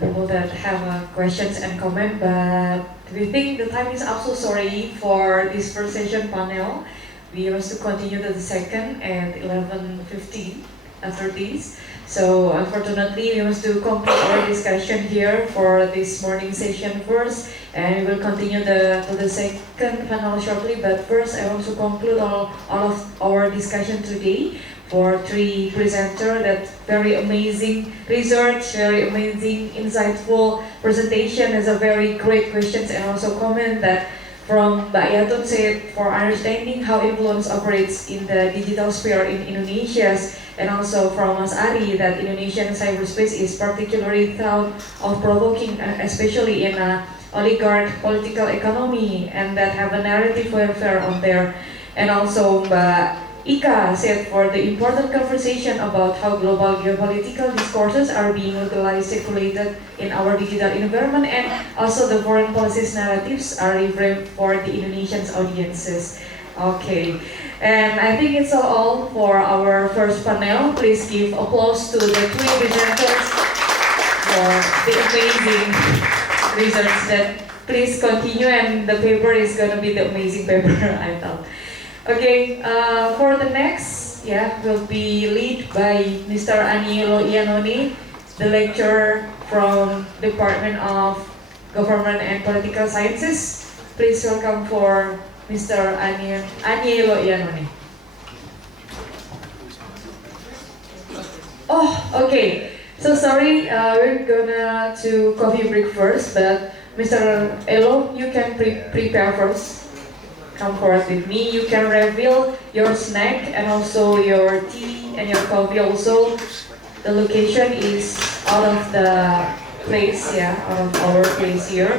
people that have questions and comment. But we think the time is up. So sorry for this first session panel. We want to continue to the second at 11:15 after this. So unfortunately, we must to complete our discussion here for this morning session first, and we will continue to the second panel shortly. But first, I want to conclude all of our discussion today for three presenters. That very amazing research, very amazing, insightful presentation. Is a very great questions and also comment that from Mbak Yatun said for understanding how influence operates in the digital sphere in Indonesia, and also from Mas Ari that Indonesian cyberspace is particularly thought-provoking, especially in a oligarch political economy, and that have a narrative warfare on there. And also Mbak Ika said for the important conversation about how global geopolitical discourses are being localized, circulated in our digital environment, and also the foreign policies narratives are reframed for the Indonesian audiences. Okay, and I think it's all for our first panel. Please give applause to the three presenters for the amazing research that please continue, and the paper is gonna be the amazing paper, I thought. Okay, for the next, will be led by Mr. Anielo Iannoni, the lecturer from Department of Government and Political Sciences. Please welcome for Mr. Anielo Iannoni. Okay, so sorry, we're gonna to coffee break first, but Mr. Elo, you can prepare first. Come forward with me. You can reveal your snack and also your tea and your coffee also. The location is out of the place, yeah, out of our place here.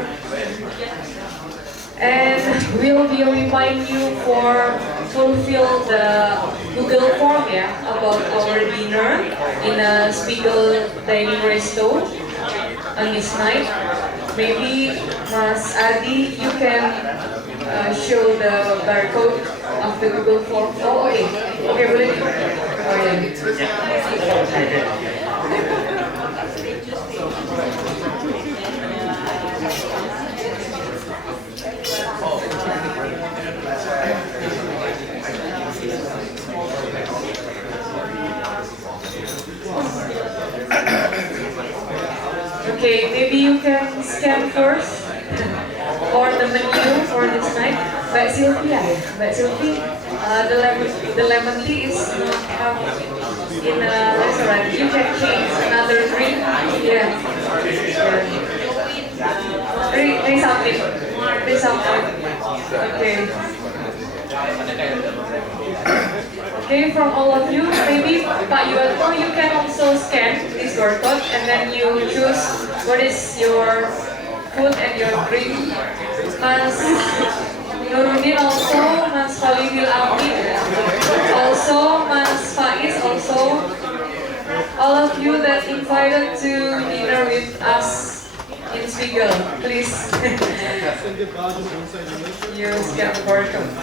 And we'll be remind you for fulfill the Google form, yeah, about our dinner in a Spiegel dining resto on this night. Maybe Mas Adi, you can show the barcode of the Google form. Oh, okay. Okay, boleh. Oh, okay, maybe you can scan first for the menu for this night. Mbak Sylvia, Mbak Sylvie, the lemon tea is not have in a restaurant. You can change another drink. Yeah. Drink something. Drink something. Okay. Okay, from all of you, maybe Pak Yuanto, you can also scan this barcode and then you choose what is your food and your drink. Mas Nurudin also, Mas Khalidil Amin, also Mas Faiz, also all of you that invited to dinner with us in Spiegel, please use the barcode.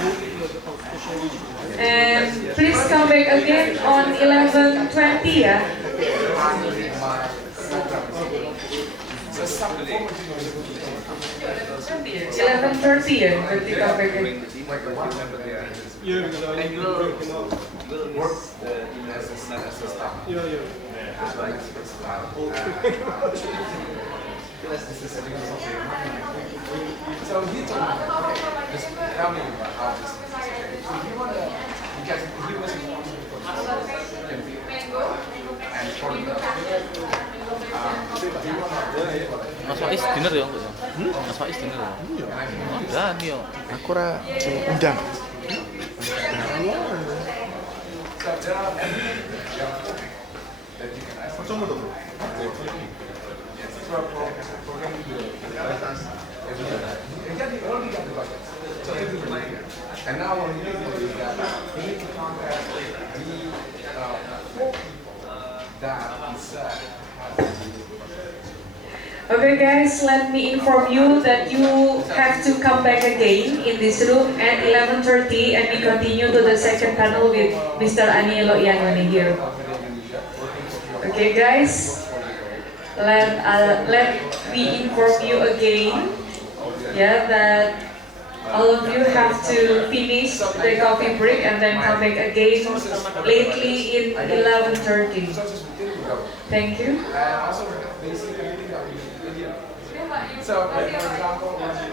And please come back again on 11:20, yeah. 11:30, ya, berarti come back again. Yeah, because I need to break him up. Work as a staff. Yeah. That's right. So he told me, just tell me about how this is. So you want to, because he was responsible for and for the Mas Faiz dinner ya enggak? Mas Faiz dinner ya? Oh, dan yo. Aku ora undang. And now what we need to do is that we need to contact the 4 people that he said has to do with. Okay guys, let me inform you that you have to come back again in this room at 11:30 and we continue to the second panel with Mr. Anielo Ianoni here. Okay guys, let me inform you again, yeah, that all of you have to finish the coffee break and then come back again lately in 11:30. Thank you. So, for example, when I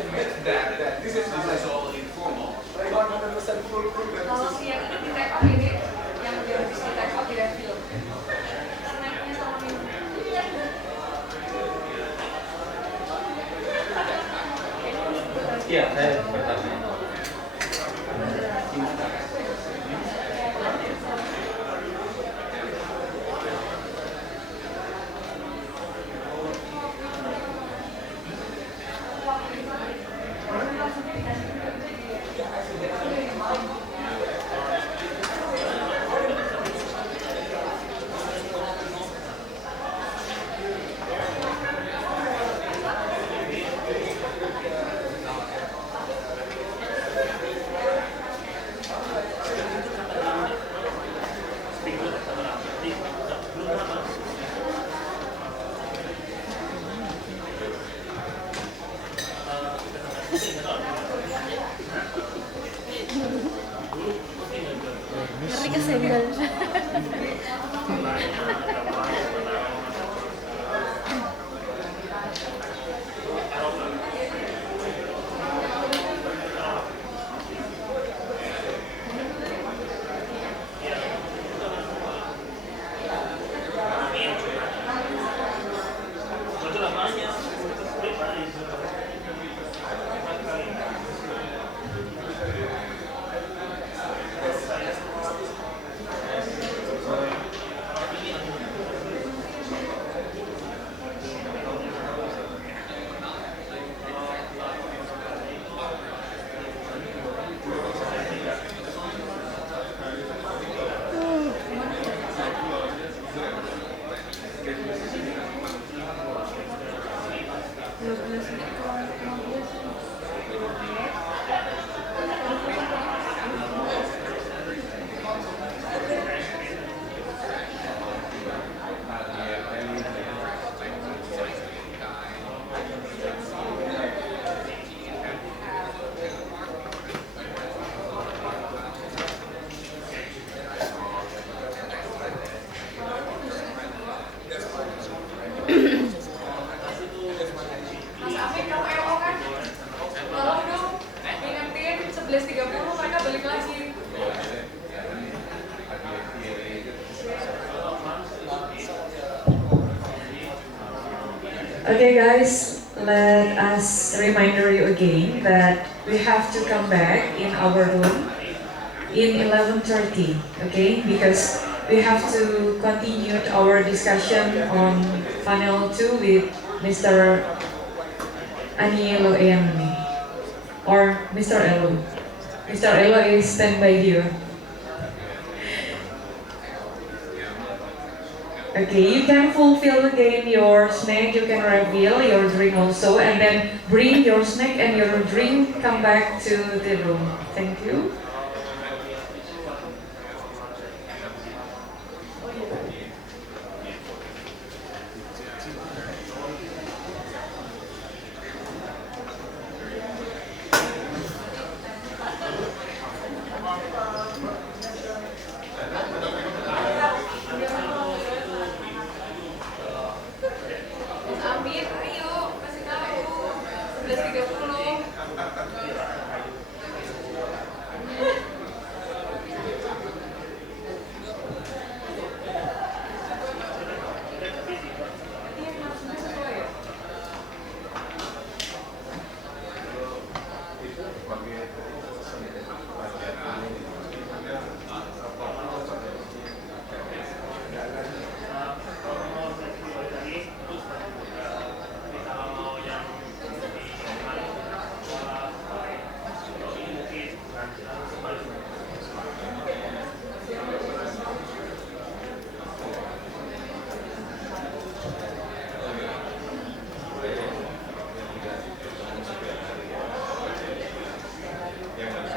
admit that this is all informal. But I got 100% full proof that Kalau si yang ini di take off ini, yang udah habis di take off tidak film. Snacknya sama minum. Iya, saya bertanya. Tapi kesenggol. Mas Afif kamu EO kan? Tolong dong, ingetin 11.30 mereka balik lagi. Okay guys, let us remind you again that we have to come back in our room in 11:30, okay? Because we have to continue our discussion on panel 2 with Mr. Anielo Eyangni or Mr. Elo. Mr. Elo is standby here. Okay, you can fulfill again your snack, you can reveal your drink also, and then bring your snack and your drink, come back to the room. Thank you. Amir, ayo, kasih tahu. 11.30.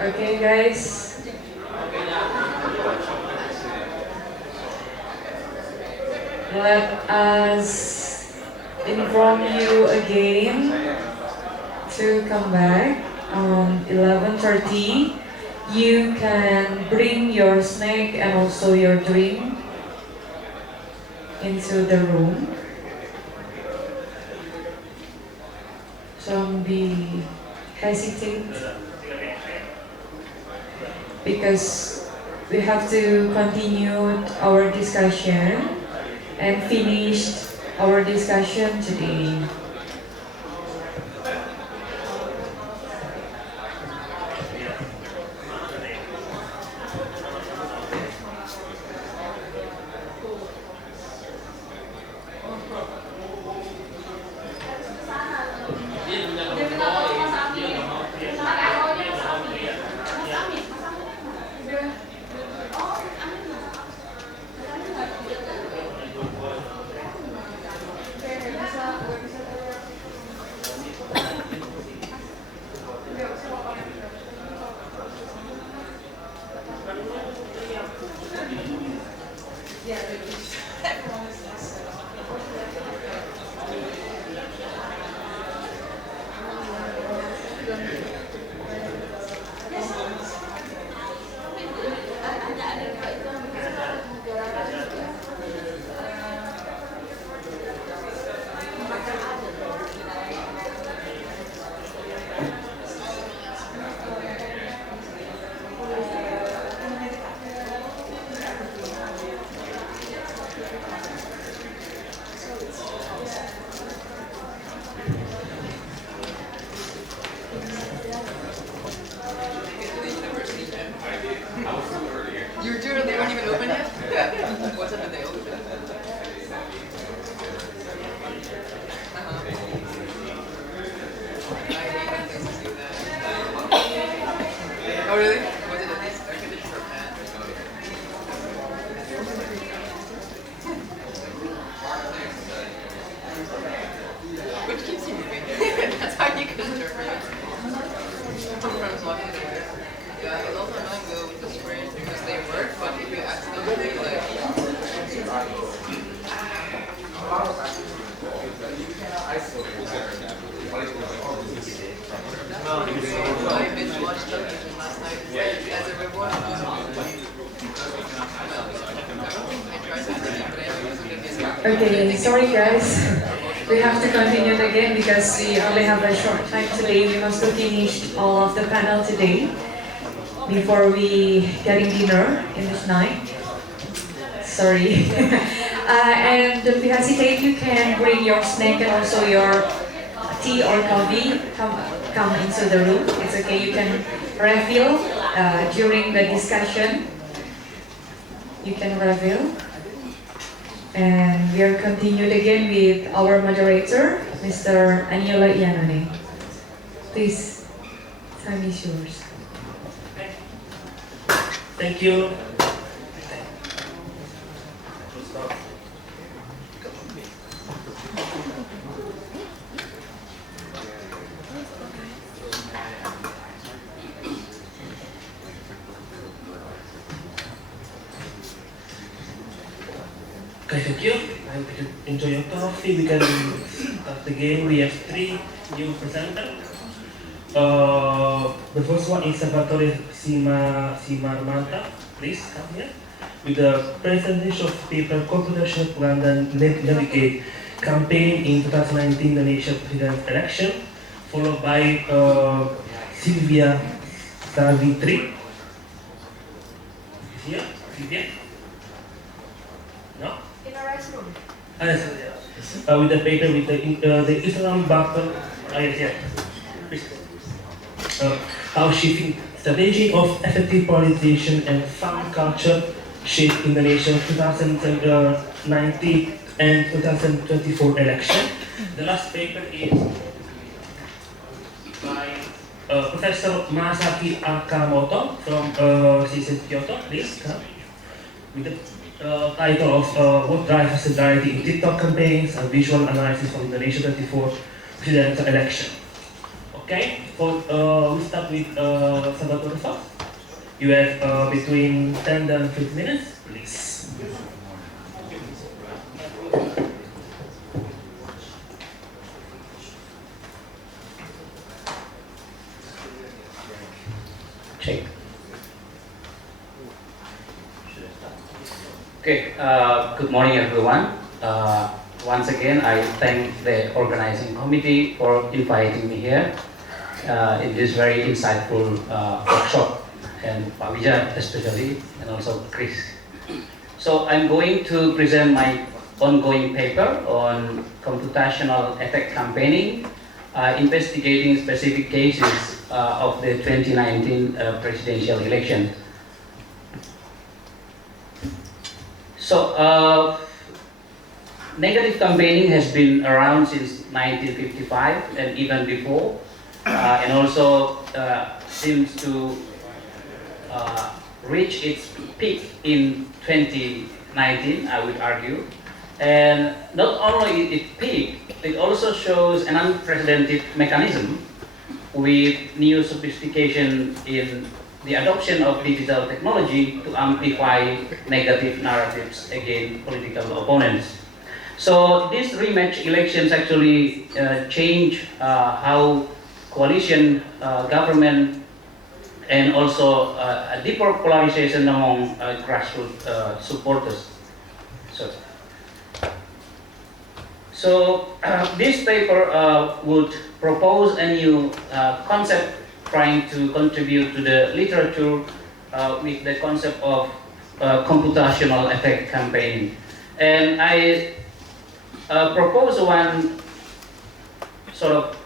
Okay guys, let us inform you again to come back on 11:30. You can bring your snack and also your drink into the room. Don't be hesitant, because we have to continue our discussion and finish our discussion today. Bisa Okay, sorry guys. We have to continue it again because we only have a short time today. We must have finished all of the panel today before we getting dinner in this night. Sorry. And don't be hesitate, you can bring your snack and also your tea or coffee. Come into the room. It's okay, you can refill during the discussion. You can refill. And we are continued again with our moderator, Mr. Aniola Ianone. Please, time is yours. Thank you. Okay, thank you. I hope you enjoy your coffee. We can start the game. We have 3 new presenters. The first one is Salvatore Simarmata. Please come here. With the presentation of paper Computational Propaganda Navigate campaign in 2019 Indonesia president election, followed by Sylvia Savitri. Is here? Sylvia? No? In a restroom. Yes. With the paper with the Islam button. Yes, yeah. Please. How shifting strategy of effective polarization and farm culture shaped Indonesia 2019 and 2024 election. The last paper is by Professor Masaki Akamoto from Kyoto. Please come. With the title of What Drives Solidarity in TikTok Campaigns, a visual analysis of Indonesia 24 presidential election. Okay, we start with Salvatore first. You have between 10 and 15 minutes, please. Check. Okay, good morning everyone. Once again, I thank the organizing committee for inviting me here in this very insightful workshop, and Pak Wijaya especially, and also Chris. So I'm going to present my ongoing paper on computational effect campaigning, investigating specific cases of the 2019 presidential election. So, negative campaigning has been around since 1955 and even before, and also seems to reach its peak in 2019, I would argue. And not only it peaked, it also shows an unprecedented mechanism with new sophistication in the adoption of digital technology to amplify negative narratives against political opponents. So these rematch elections actually change how coalition, government, and also a deeper polarization among grassroots supporters. So this paper would propose a new concept trying to contribute to the literature with the concept of computational effect campaigning. And I propose one sort of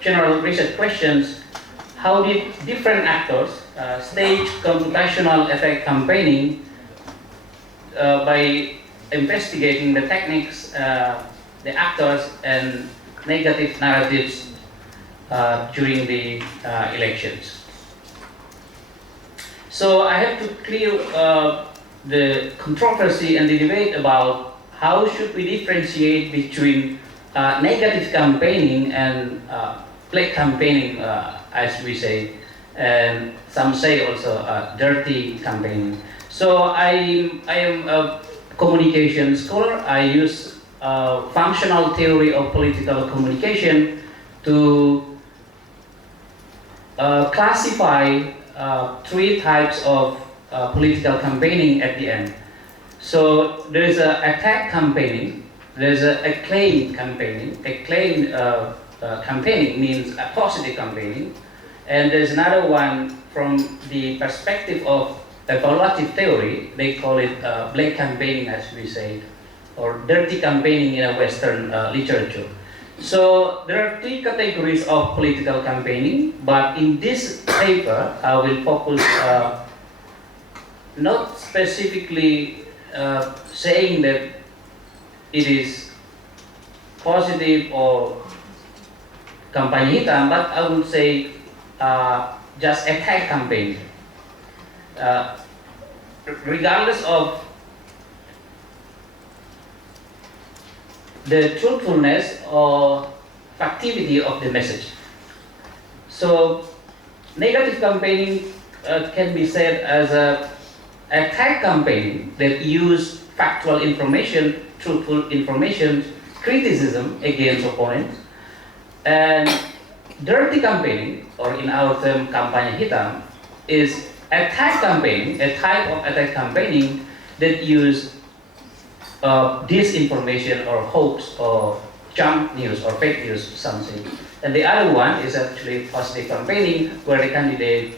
general research questions. How did different actors stage computational effect campaigning by investigating the techniques, the actors, and negative narratives during the elections. So I have to clear the controversy and the debate about how should we differentiate between negative campaigning and black campaigning, as we say, and some say also dirty campaigning. So I am a communication scholar. I use functional theory of political communication to classify three types of political campaigning at the end. So there is a attack campaigning, there's a acclaim campaigning. Acclaim campaigning means a positive campaigning, and there's another one from the perspective of evaluative theory. They call it black campaigning, as we say, or dirty campaigning in a Western literature. So there are three categories of political campaigning, but in this paper I will focus not specifically saying that it is positive or kampanye hitam, but I would say just attack campaign. Regardless of the truthfulness or factivity of the message. So negative campaigning can be said as a attack campaigning that use factual information, truthful information, criticism against opponents. And dirty campaigning, or in our term kampanye hitam, is attack campaigning, a type of attack campaigning that use disinformation or hoax or junk news or fake news something. And the other one is actually positive campaigning, where the candidate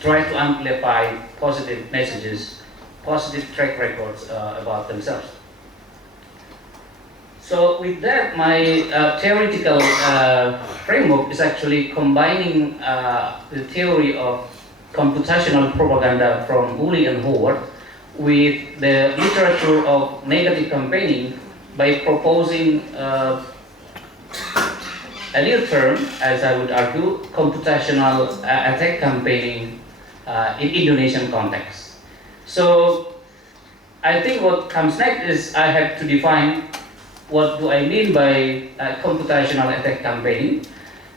try to amplify positive messages, positive track records about themselves. So with that, my theoretical framework is actually combining the theory of computational propaganda from Uli and Howard with the literature of negative campaigning by proposing a new term, as I would argue, computational attack campaigning in Indonesian context. So I think what comes next is I have to define what do I mean by computational attack campaigning.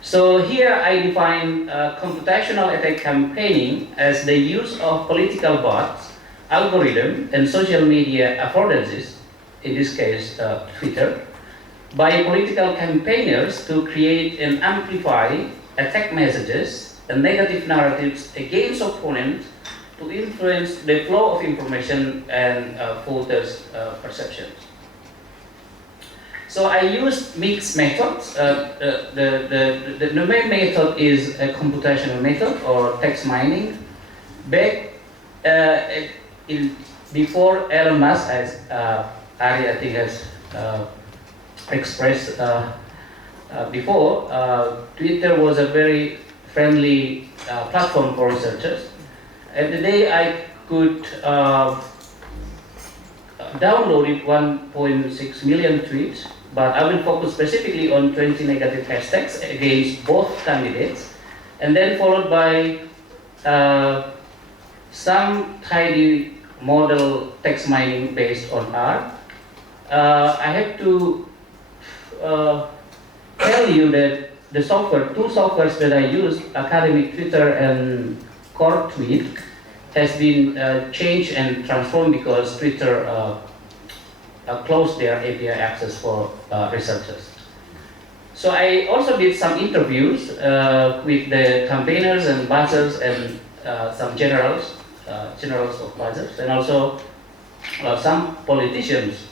So here I define computational attack campaigning as the use of political bots, algorithm, and social media affordances, in this case Twitter, by political campaigners to create and amplify attack messages and negative narratives against opponents to influence the flow of information and voters' perceptions. So I used mixed methods. The main method is a computational method or text mining. Back before Elon Musk, as Ari I think has expressed before, Twitter was a very friendly platform for researchers. And the day I could downloaded 1.6 million tweets, but I will focus specifically on 20 negative hashtags against both candidates, and then followed by some tidy model text mining based on R. I have to tell you that the two softwares that I use, Academic Twitter and Core Tweet, has been changed and transformed because Twitter closed their API access for researchers. So I also did some interviews with the campaigners and buzzers and some generals of buzzers, and also some politicians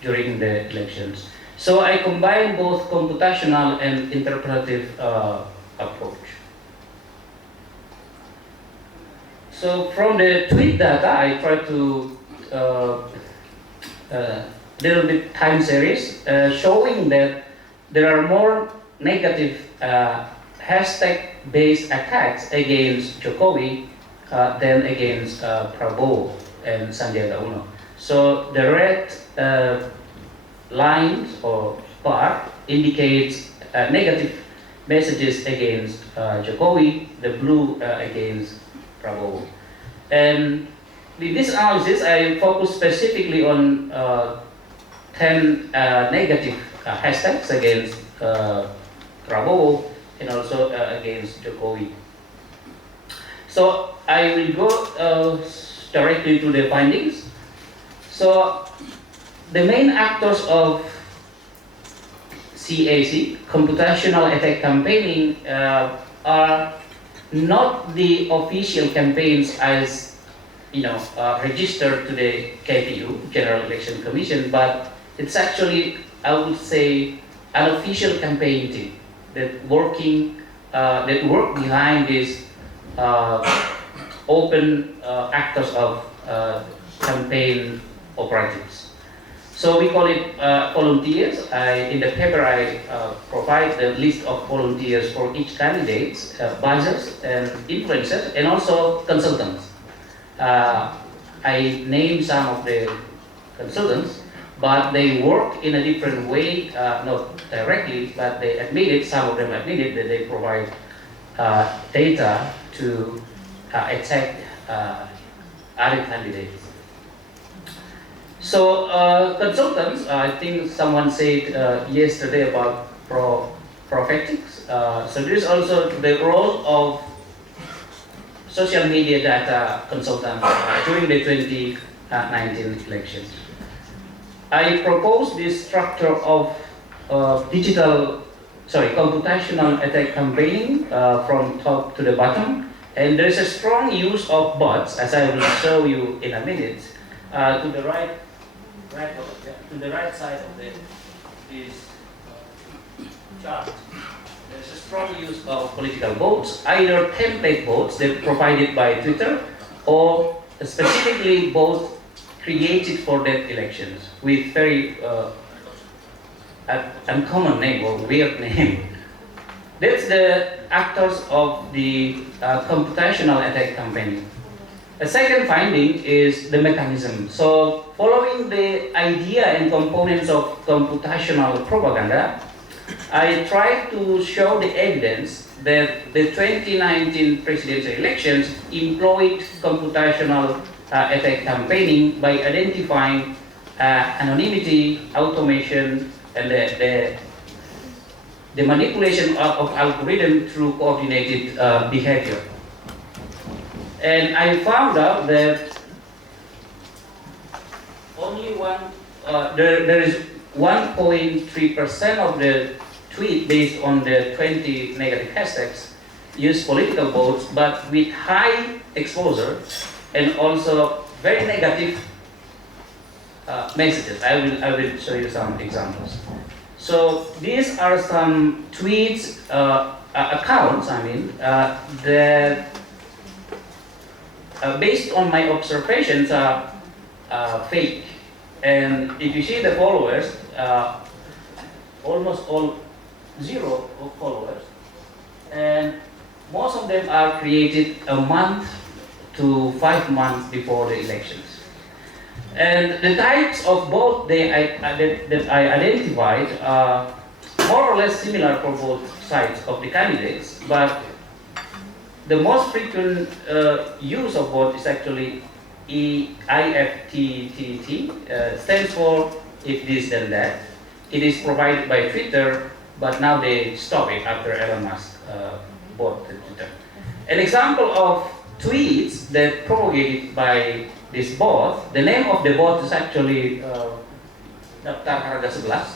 during the elections. So I combine both computational and interpretive approach. So from the tweet data, I try to little bit time series showing that there are more negative hashtag-based attacks against Jokowi than against Prabowo and Sandiaga Uno. So the red lines or bar indicates negative messages against Jokowi, the blue against Prabowo. And with this analysis, I focus specifically on 10 negative hashtags against Prabowo and also against Jokowi. So I will go directly to the findings. So the main actors of CAC, computational attack campaigning, are not the official campaigns as registered to the KPU, General Election Commission, but it's actually, I would say, an official campaign team that work behind these open actors of campaign operatives. So we call it volunteers. In the paper I provide the list of volunteers for each candidate, buzzers and influencers, and also consultants. I name some of the consultants, but they work in a different way, not directly, but they admitted, some of them admitted that they provide data to attack other candidates. So consultants, I think someone said yesterday about prophetics. So there is also the role of social media data consultant during the 2019 elections. I propose this structure of computational attack campaigning from top to the bottom, and there is a strong use of bots, as I will show you in a minute. To the right side of this chart, there's a strong use of political bots, either template bots that are provided by Twitter, or specifically bots created for that elections with very uncommon name or weird name. That's the actors of the computational attack campaign. A second finding is the mechanism. So following the idea and components of computational propaganda, I tried to show the evidence that the 2019 presidential elections employed computational attack campaigning by identifying anonymity, automation, and the manipulation of algorithm through coordinated behavior. And I found out that only there is 1.3% of the tweet based on the 20 negative hashtags use political votes, but with high exposure and also very negative messages. I will show you some examples. So these are some tweets, accounts, that based on my observations are fake. And if you see the followers, almost all zero followers, and most of them are created a month to 5 months before the elections. And the types of both that I identified are more or less similar for both sides of the candidates, but the most frequent use of both is actually IFTTT, stands for if this then that. It is provided by Twitter, but now they stop it after Elon Musk bought Twitter. An example of tweets that propagated by this bot, the name of the bot is actually Daftar Harga 11.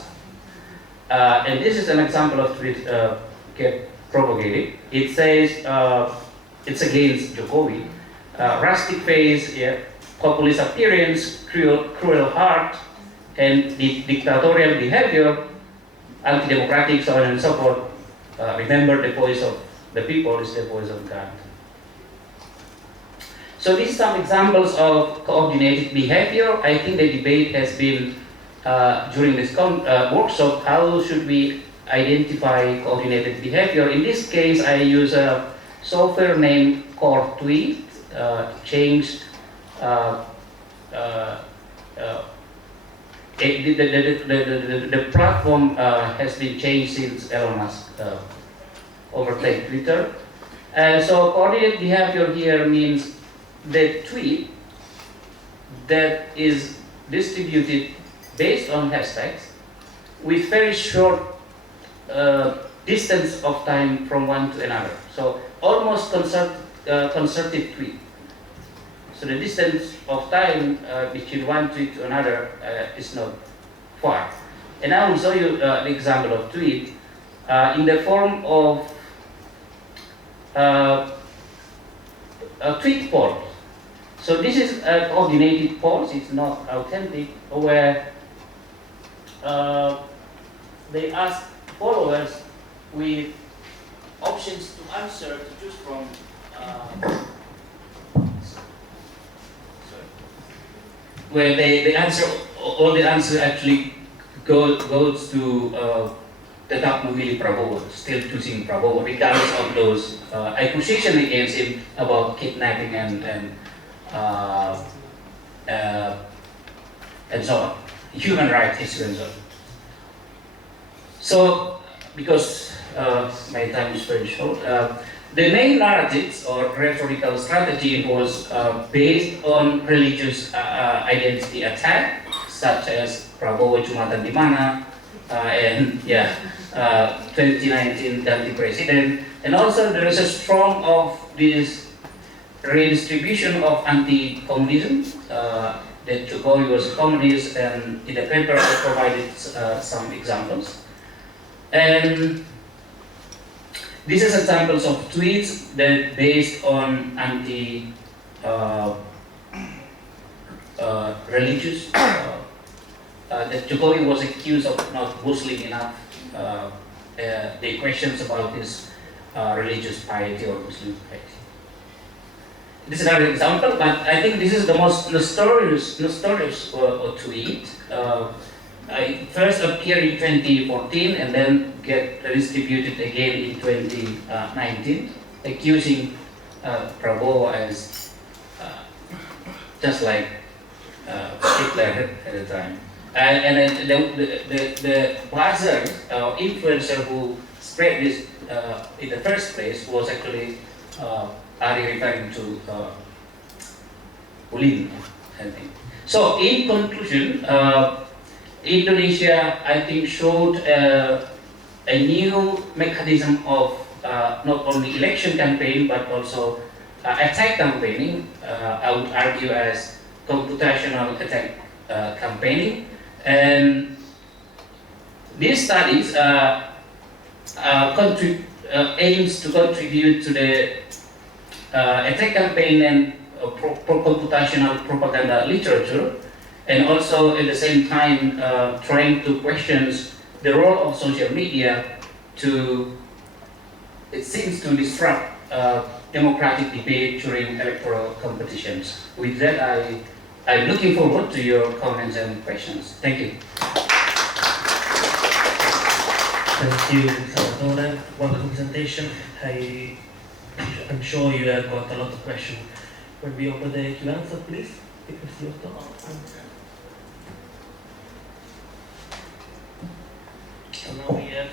And this is an example of tweet get propagated. It says it's against Jokowi, rustic face, populist appearance, cruel heart, and dictatorial behavior, anti-democratic, so on and so forth. Remember, the voice of the people is the voice of God. So these are some examples of coordinated behavior. I think the debate has been during this workshop, how should we identify coordinated behavior? In this case, I use a software named Core Tweet, changed the platform has been changed since Elon Musk overtake Twitter. So coordinated behavior here means the tweet that is distributed based on hashtags with very short distance of time from one to another. So almost concerted tweet. So the distance of time between one tweet to another is not far. And I will show you the example of tweet in the form of a tweet poll. So this is a coordinated polls, it's not authentic, where they ask followers with options to answer, to choose from. Where they answer, all the answer actually goes to tetap memilih Prabowo, still choosing Prabowo, regardless of those accusations against him about kidnapping and so on, human rights issues and so on. So, because my time is very short, the main narratives or rhetorical strategy was based on religious identity attack, such as Prabowo Jumatan di mana, and 2019 ganti presiden, and also there is a strong of this redistribution of anti-communism, that Jokowi was a communist, and in the paper I provided some examples. And this is examples of tweets that based on religious, that Jokowi was accused of not Muslim enough. The questions about his religious piety or Muslim piety. This is another example, but I think this is the most notorious tweet. It first appeared in 2014 and then get redistributed again in 2019, accusing Prabowo as just like Hitler at the time. And the buzzer influencer who spread this in the first place was actually Ari referring to Ulin, I think. So in conclusion, Indonesia, I think, showed a new mechanism of not only election campaign but also attack campaigning. I would argue as computational attack campaigning, and these studies aims to contribute to the attack campaign and computational propaganda literature, and also at the same time trying to question the role of social media to, it seems, to disrupt democratic debate during electoral competitions. With that, I'm looking forward to your comments and questions. Thank you. Thank you, Salvatore. Wonderful presentation. I'm sure you have got a lot of questions. When we open the Q&A, please. So now we have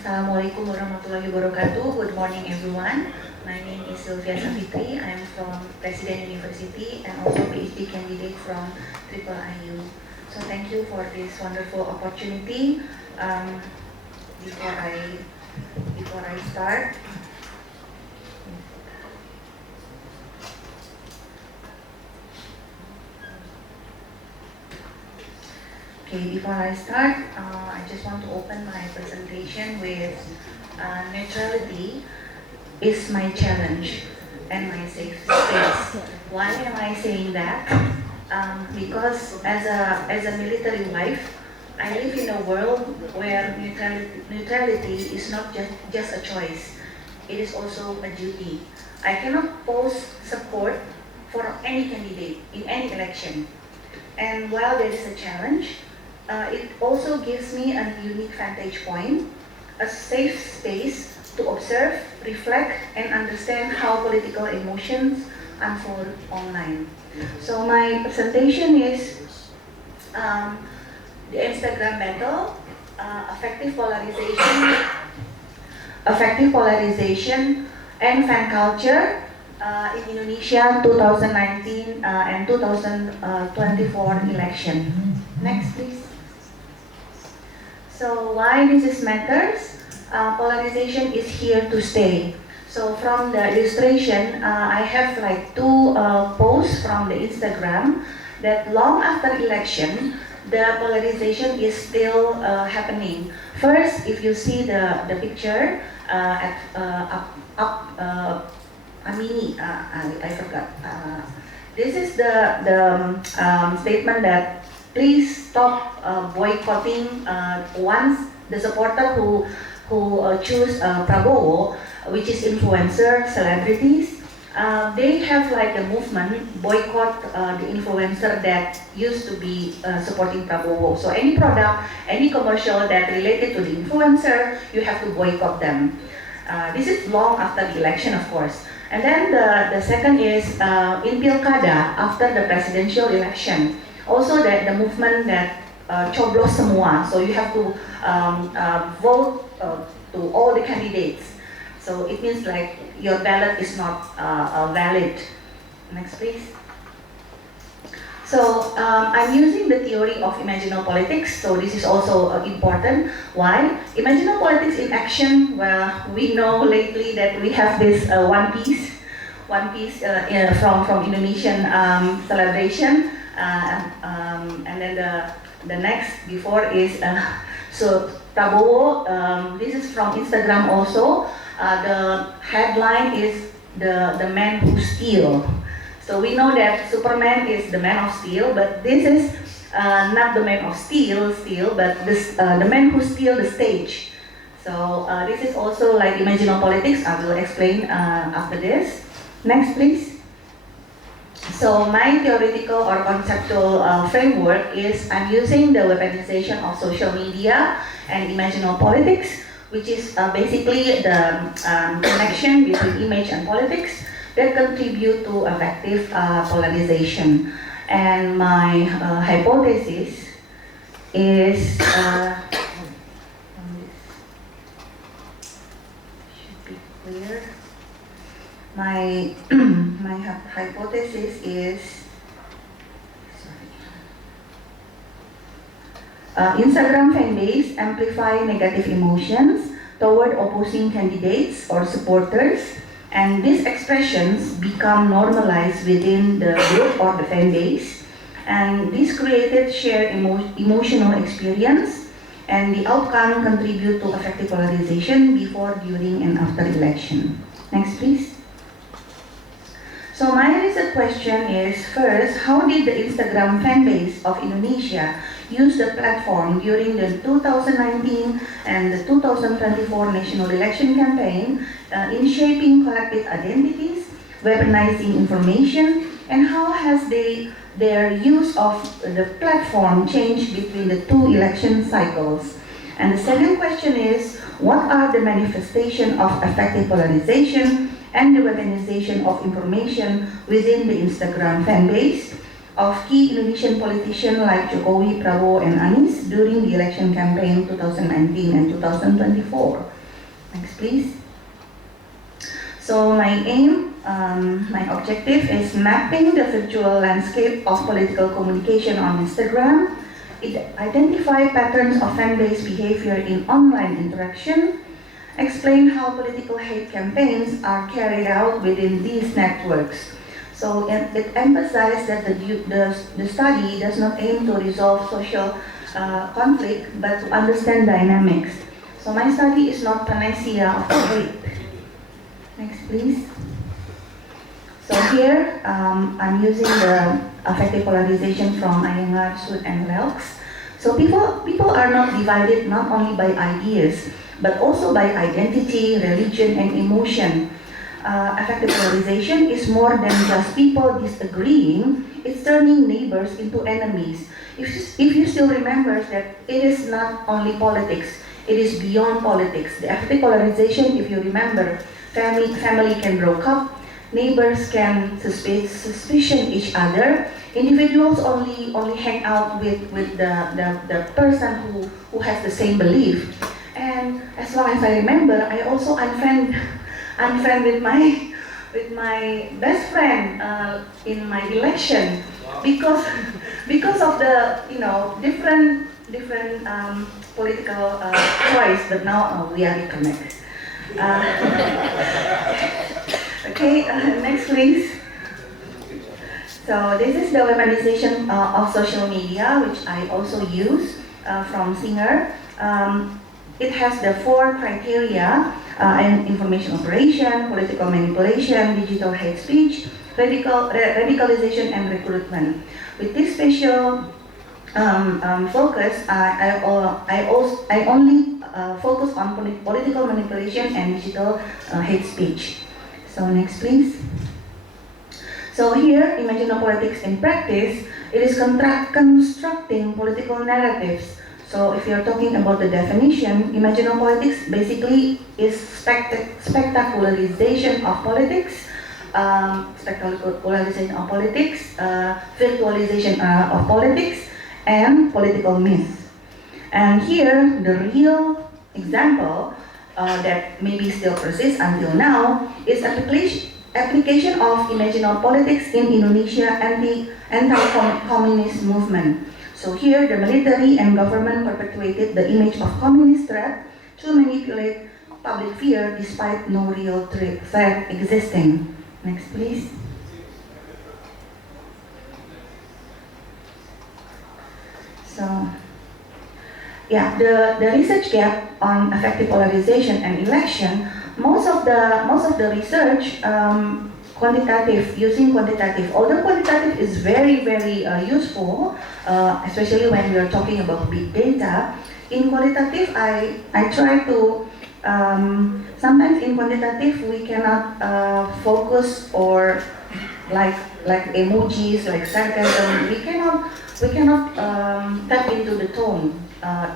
Assalamualaikum warahmatullahi wabarakatuh. Good morning everyone. My name is Sylvia Savitri. I'm from President University and also PhD candidate from IIIU. So thank you for this wonderful opportunity. Before I start, I just want to open my presentation with neutrality is my challenge and my safe space. Why am I saying that? Because as a military wife, I live in a world where neutrality is not just a choice, it is also a duty. I cannot post support for any candidate in any election. And while there is a challenge, it also gives me a unique vantage point, a safe space to observe, reflect, and understand how political emotions unfold online. So my presentation is the Instagram battle, effective polarization, and fan culture in Indonesia 2019 and 2024 election. Next, please. So why this matters? Polarization is here to stay. So from the illustration, I have like two posts from the Instagram that long after election, the polarization is still happening. First, if you see the picture Amini, I forgot. This is the statement that please stop boycotting once the supporter who choose Prabowo, which is influencer, celebrities, they have like a movement, boycott the influencer that used to be supporting Prabowo. So any product, any commercial that related to the influencer, you have to boycott them. This is long after the election, of course. And then the second is in Pilkada, after the presidential election. Also the movement that coblos semua, so you have to vote to all the candidates. So it means like your ballot is not valid. Next, please. So I'm using the theory of imaginal politics. So this is also important. Why? Imaginal politics in action. Well, we know lately that we have this One Piece from Indonesian celebration, and then the next before is so Prabowo. This is from Instagram also. The headline is the man who steals. So we know that Superman is the man of steel, but this is not the man of steel, but the man who steals the stage. So this is also like imaginal politics. I will explain after this. Next, please. So my theoretical or conceptual framework is I'm using the weaponization of social media and imaginal politics, which is basically the connection between image and politics that contribute to effective polarization. And my hypothesis is should be clear. My hypothesis is Instagram fan base amplify negative emotions toward opposing candidates or supporters, and these expressions become normalized within the group or the fan base, and this created shared emotional experience, and the outcome contribute to effective polarization before, during, and after election. Next, please. So my research question is, first, how did the Instagram fan base of Indonesia use the platform during the 2019 and the 2024 national election campaign in shaping collective identities, weaponizing information, and how has their use of the platform changed between the two election cycles? And the second question is, what are the manifestations of effective polarization and the weaponization of information within the Instagram fan base of key Indonesian politicians like Jokowi, Prabowo, and Anies during the election campaign 2019 and 2024. Next, please. So my aim, my objective is mapping the virtual landscape of political communication on Instagram, identify patterns of fan-based behavior in online interaction, explain how political hate campaigns are carried out within these networks. So it emphasizes that the study does not aim to resolve social conflict, but to understand dynamics. So my study is not panacea of the hate. Next, please. So here, I'm using the affective polarization from Iyengar, Sood, and Lelks. So people are not divided not only by ideas, but also by identity, religion, and emotion. Affective polarization is more than just people disagreeing, it's turning neighbors into enemies. If you still remember that it is not only politics, it is beyond politics. The affective polarization, if you remember, family can break up, neighbors can suspicion each other, individuals only hang out with the person who has the same belief. And as long as I remember, I also unfriend with my best friend in my election because of the different political choice. But now we are reconnected. Okay, next please. So this is the weaponization of social media, which I also use from Singer. It has the 4 criteria: information operation, political manipulation, digital hate speech, radicalization, and recruitment. With this special focus, I only focus on political manipulation and digital hate speech. So next please. So here, imaginopolitics in practice, it is constructing political narratives. So if you're talking about the definition, imaginopolitics basically is spectacularization of politics, virtualization of politics, and political myths. And here, the real example that maybe still persists until now is application of imaginal politics in Indonesia anti-communist movement. So here, the military and government perpetuated the image of communist threat to manipulate public fear despite no real threat existing. Next, please. So, yeah, the research gap on effective polarization and election. Most of the research using quantitative. Although quantitative is very useful, especially when we are talking about big data. In qualitative, I try to sometimes in quantitative we cannot focus or like emojis, like sarcasm. We cannot tap into the tone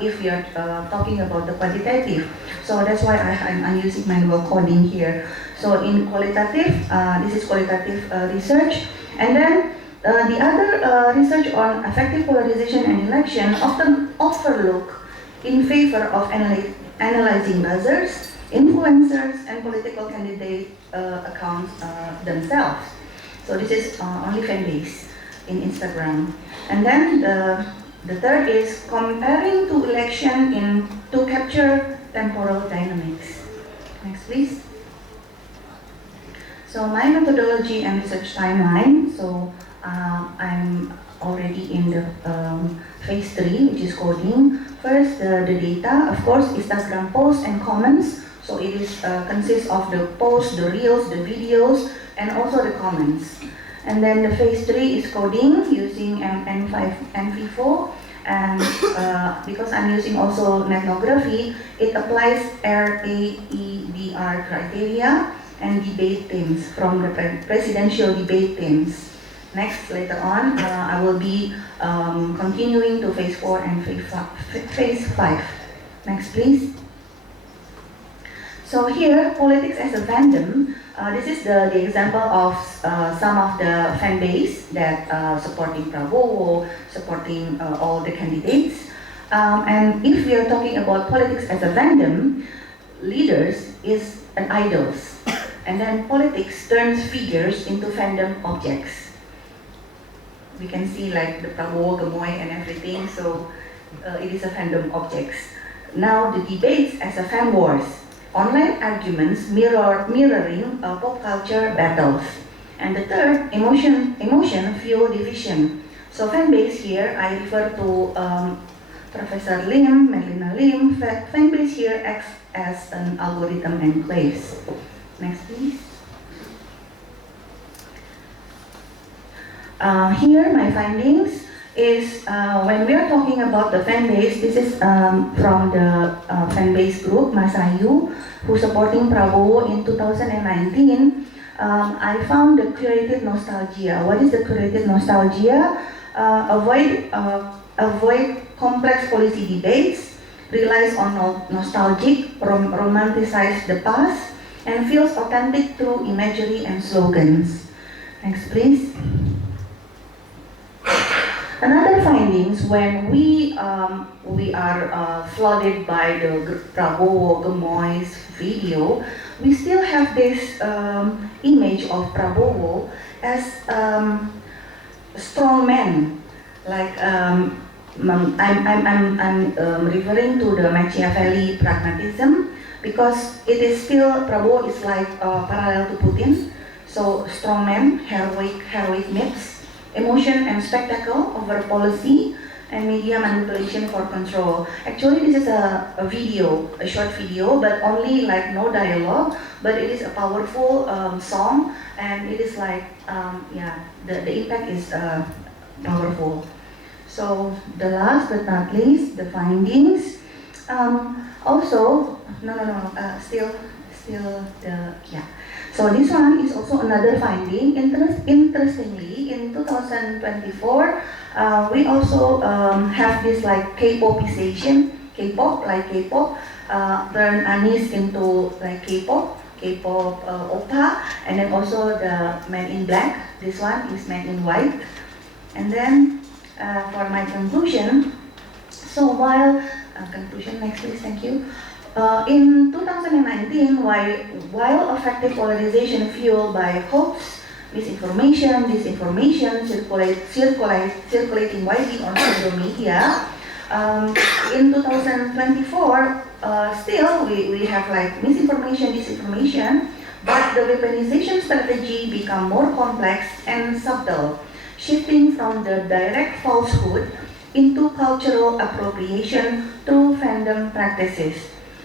if we are talking about the quantitative. So that's why I'm using manual coding here. So in qualitative, this is qualitative research. And then the other research on effective polarization and election often overlook in favor of analyzing buzzers, influencers, and political candidate accounts themselves. So this is only fan base in Instagram. And then the third is comparing to election to capture temporal dynamics. Next, please. So my methodology and research timeline. So I'm already in the phase 3, which is coding. First, the data. Of course, Instagram posts and comments. So it is consists of the posts, the reels, the videos, and also the comments. And then the phase 3 is coding using NV4. And because I'm using also ethnography, it applies RAEDR criteria and debate themes from the presidential debate themes. Next, later on, I will be continuing to phase 4 and phase 5. Next, please. So here, politics as a fandom. This is the example of some of the fan base that supporting Prabowo, supporting all the candidates. And if we are talking about politics as a fandom, leaders is an idols. And then politics turns figures into fandom objects. We can see like the Prabowo, Gemoy, and everything, so it is a fandom objects. Now the debates as a fan wars. Online arguments mirroring pop culture battles. And the third, emotion fuel division. So fan base here, I refer to Professor Lim, Melina Lim. Fan base here acts as an algorithm enclaves. Next, please. Here, my findings is when we are talking about the fan base, this is from the fan base group, Masayu, who's supporting Prabowo in 2019. I found the curated nostalgia. What is the curated nostalgia? Avoid complex policy debates, relies on nostalgic, romanticize the past, and feels authentic through imagery and slogans. Next, please. Another findings when we are flooded by the Prabowo Gemoy's video, we still have this image of Prabowo as strong man, like I'm referring to the Machiavelli pragmatism, because it is still, Prabowo is like parallel to Putin. So strongman, heroic myths, emotion and spectacle over policy, and media manipulation for control. Actually, this is a video, a short video, but only like no dialogue, but it is a powerful song, and it is like, yeah, the impact is powerful. So the last but not least, the findings. Also, still the, yeah. So this one is also another finding. Interestingly, in 2024, we also have this like K-popization, K-pop, turn Anis into like K-pop oppa, and then also the Man in Black. This one is Man in White. And then for my conclusion, so while conclusion next please, thank you. In 2019, while effective polarization fueled by hoax, misinformation, disinformation circulating widely on social media, in 2024, still we have like misinformation, disinformation, but the weaponization strategy become more complex and subtle, shifting from the direct falsehood into cultural appropriation through fandom practices.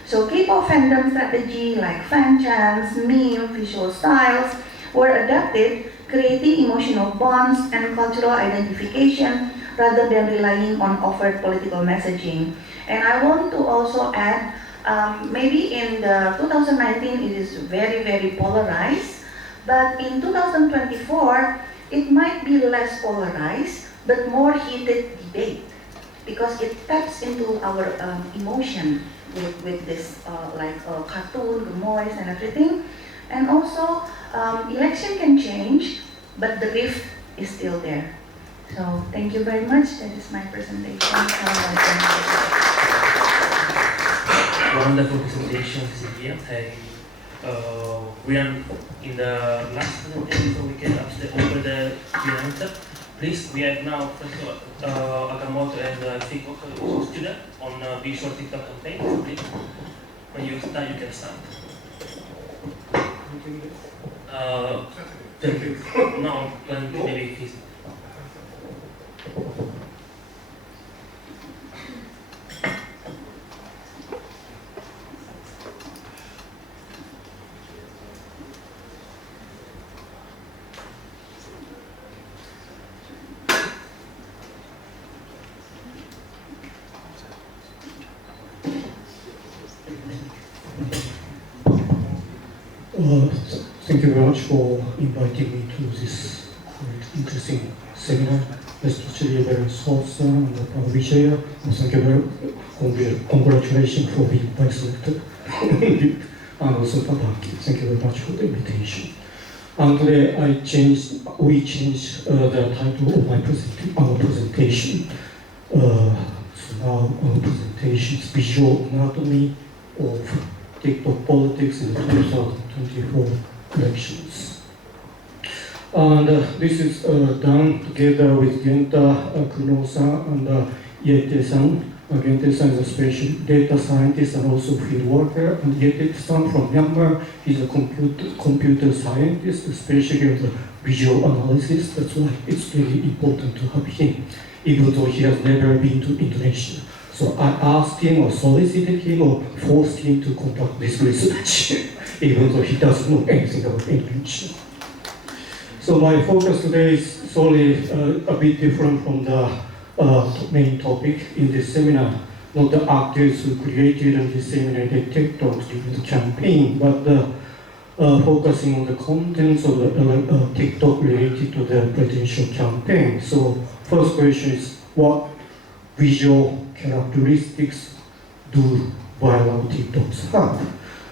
So K-pop fandom strategy like fan chants, meme, visual styles were adapted, creating emotional bonds and cultural identification rather than relying on overt political messaging. And I want to also add, maybe in the 2019 it is very, very polarized, but in 2024 it might be less polarized, but more heated debate, because it taps into our emotion with this cartoon, the noise and everything. And also, election can change, but the rift is still there. So thank you very much. That is my presentation. Wonderful presentation, Cynthia. We are in the last presentation, so we can open the Q&A. Please, we have now Akamoto and Fiko student on visual TikTok campaign. So please, when you start, you can start. No, maybe Fisip. Thank you very much for inviting me to this very interesting seminar, especially very host and Vijaya. Thank you very congratulations for being vice selected. And also Pataki, thank you very much for the invitation. And today we changed the title of our presentation. So now our presentation is Visual Anatomy of TikTok Politics in the 2024 elections. And this is done together with Genta Kuno-san and Yete-san. Genta-san is a special data scientist and also field worker, and Yete-san from Myanmar is a computer scientist, especially of the visual analysis. That's why it's really important to have him, even though he has never been to Indonesia. So I asked him or solicited him or forced him to conduct this research, even though he doesn't know anything about Indonesia. So my focus today is solely a bit different from the main topic in this seminar. Not the actors who created and disseminated TikToks during the campaign, but focusing on the contents of the TikTok related to the presidential campaign. So first question is, what visual characteristics do viral TikToks have?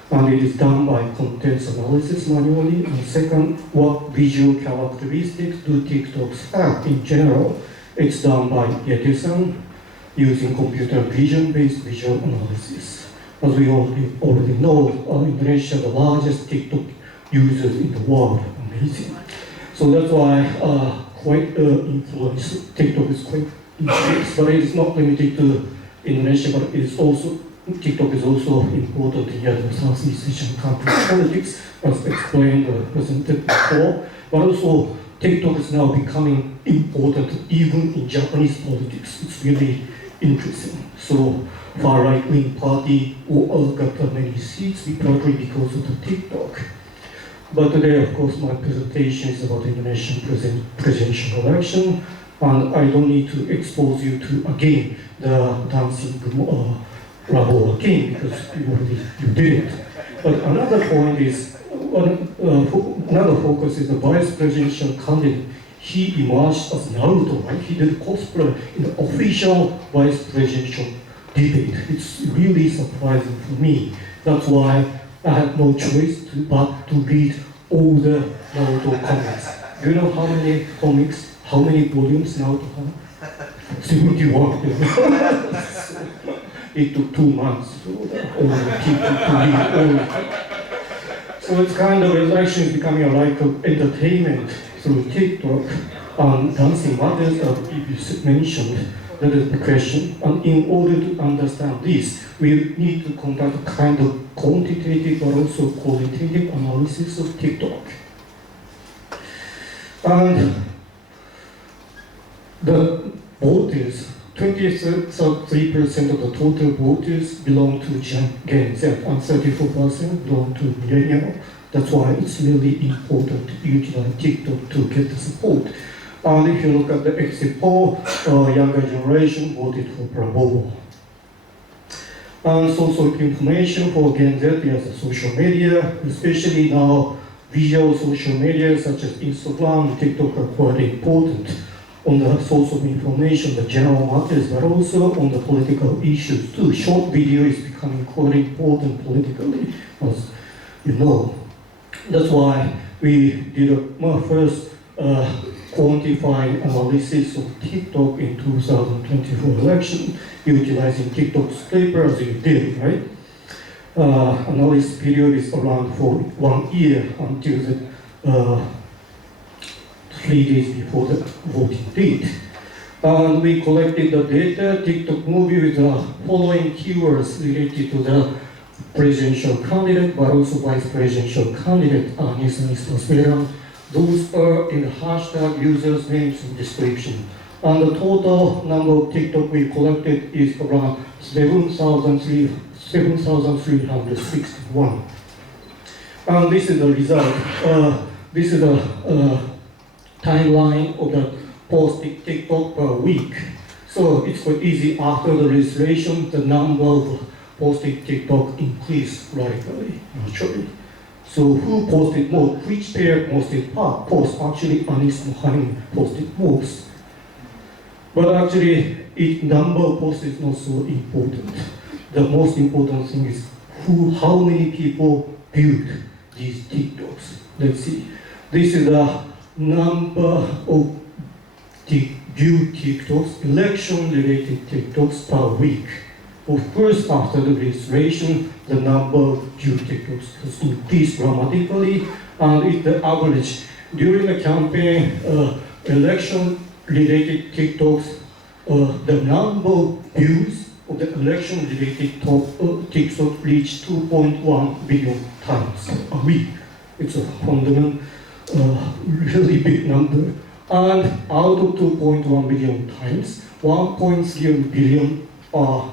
And it is done by contents analysis manually. And second, what visual characteristics do TikToks have in general? It's done by Yete-san using computer vision-based visual analysis. As we already know, Indonesia is the largest TikTok users in the world. Amazing. So that's why quite influence. TikTok is quite influenced, but it is not limited to Indonesia, but it is also TikTok is also important in the Southeast Asian countries' politics, as explained presented before. But also TikTok is now becoming important even in Japanese politics. It's really interesting. So far right-wing party got many seats partly because of the TikTok. But today, of course, my presentation is about the Indonesian presidential election, and I don't need to expose you to again the dancing rubble again because you did it. But another point is another focus is the vice presidential candidate. He emerged as Naruto, right? He did cosplay in the official vice presidential debate. It's really surprising for me. That's why I had no choice but to read all the Naruto comics. Do you know how many comics, how many volumes Naruto have? 71. It took 2 months for all the people to read all of it. So it's kind of election is becoming a like of entertainment through TikTok and dancing matters that you mentioned. That is the question. And in order to understand this, we need to conduct a kind of quantitative but also qualitative analysis of TikTok. And the voters, 23% of the total voters belong to Gen Z and 34% belong to millennial. That's why it's really important to utilize TikTok to get the support. And if you look at the exit poll, younger generation voted for Prabowo. And social information for Gen Z is social media, especially now visual social media such as Instagram, TikTok are quite important on the source of information, the general matters, but also on the political issues too. Short video is becoming quite important politically, as you know. That's why we did my first quantifying analysis of TikTok in 2024 election, utilizing TikTok's paper as you did, right? Analysis period is around for 1 year until the 3 days before the voting date. And we collected the data, TikTok movie with the following keywords related to the presidential candidate, but also vice presidential candidate, those are in the hashtag users' names and description. And the total number of TikTok we collected is around 7,361. And this is the result. This is the timeline of the posted TikTok per week. So it's quite easy. After the registration, the number of posted TikTok increased radically, naturally. So who posted more? Which pair posted post? Actually, Anis Mohani posted most. But actually, each number of posts is not so important. The most important thing is how many people viewed these TikToks. Let's see. This is the number of viewed TikToks, election-related TikToks per week. Of course, after the registration, the number of viewed TikToks has increased dramatically, and it's the average. During the campaign, election-related TikToks, the number of views of the election-related TikTok reached 2.1 billion times a week. It's a fundamental, really big number. And out of 2.1 billion times, 1.0 billion are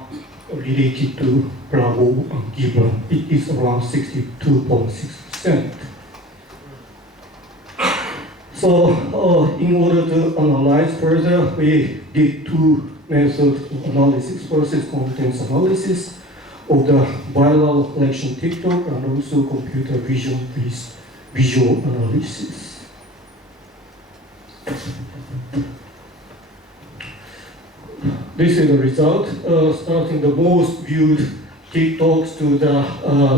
related to Bravo and Gibran. It is around 62.6%. So in order to analyze further, we did 2 methods of analysis. First is contents analysis of the viral election TikTok and also computer vision-based visual analysis. This is the result, starting the most viewed TikToks to the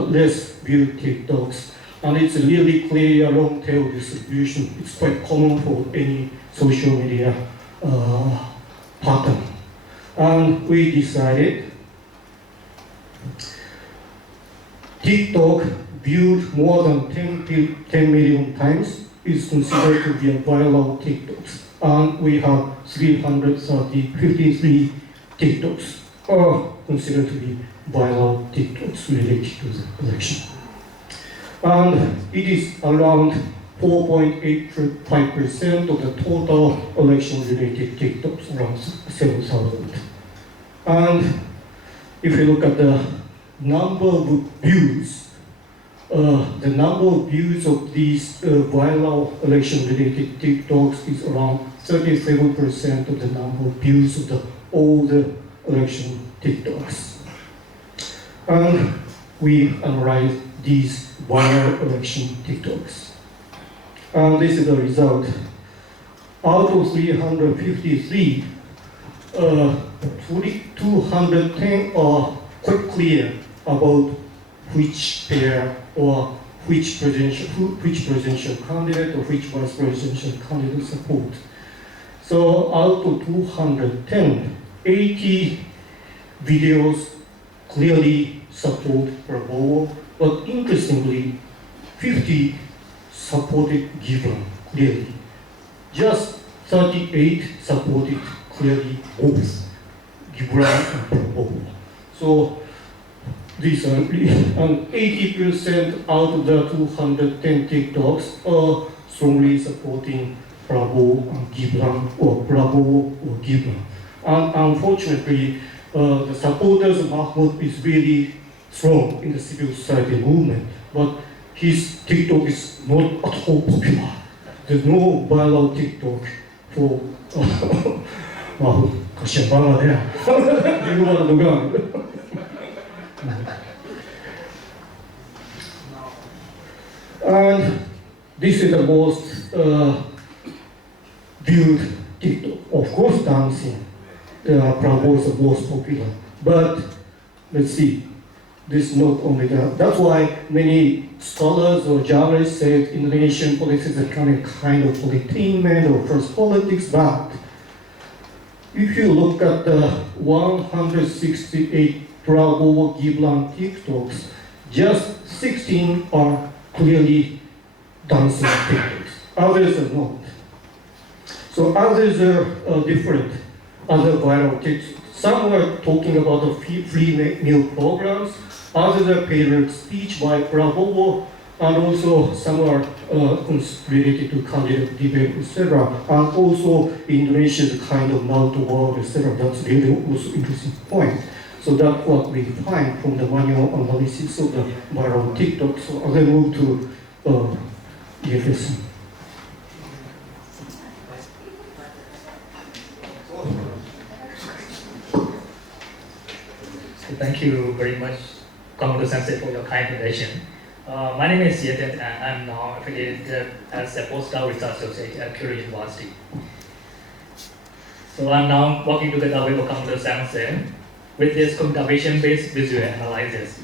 less viewed TikToks. And it's really clear long tail distribution. It's quite common for any social media pattern. And we decided TikTok viewed more than 10 million times is considered to be a viral TikToks. And we have 353 TikToks are considered to be viral TikToks related to the election. And it is around 4.85% of the total election-related TikToks, around 7,000. And if you look at the number of views, the number of views of these viral election-related TikToks is around 37% of the number of views of all the election TikToks. And we analyzed these viral election TikToks. And this is the result. Out of 353, 210 are quite clear about which pair or which presidential candidate or which vice presidential candidate support. So out of 210, 80 videos clearly support Prabowo, but interestingly, 50 supported Gibran clearly. Just 38 supported clearly both Gibran and Prabowo. So these are, and 80% out of the 210 TikToks are strongly supporting Prabowo and Gibran, or Prabowo or Gibran. And unfortunately, the supporters of Mahmoud is really strong in the civil society movement, but his TikTok is not at all popular. There's no viral TikTok for Mahmoud. Kasihan banget ya. Di luar dugaan. And this is the most viewed TikTok. Of course, dancing. Prabowo is the most popular. But let's see, this is not only that. That's why many scholars or journalists say Indonesian politics is a kind of entertainment or first politics. But if you look at the 168 Prabowo Gibran TikToks, just 16 are clearly dancing TikToks. Others are not. So others are different. Other viral TikToks. Some are talking about the free meal programs. Others are parent speech by Prabowo, and also some are related to candidate debate, etc. And also Indonesia's kind of now to world, etc. That's really also interesting point. So that's what we find from the manual analysis of the viral TikTok. So I will move to EFSM. Thank you very much, Komodo Sensei, for your kind invitation. My name is Yetet, and I'm now affiliated as a postdoc research associate at Curie University. So I'm now working together with Komodo Sensei with this computation-based visual analysis.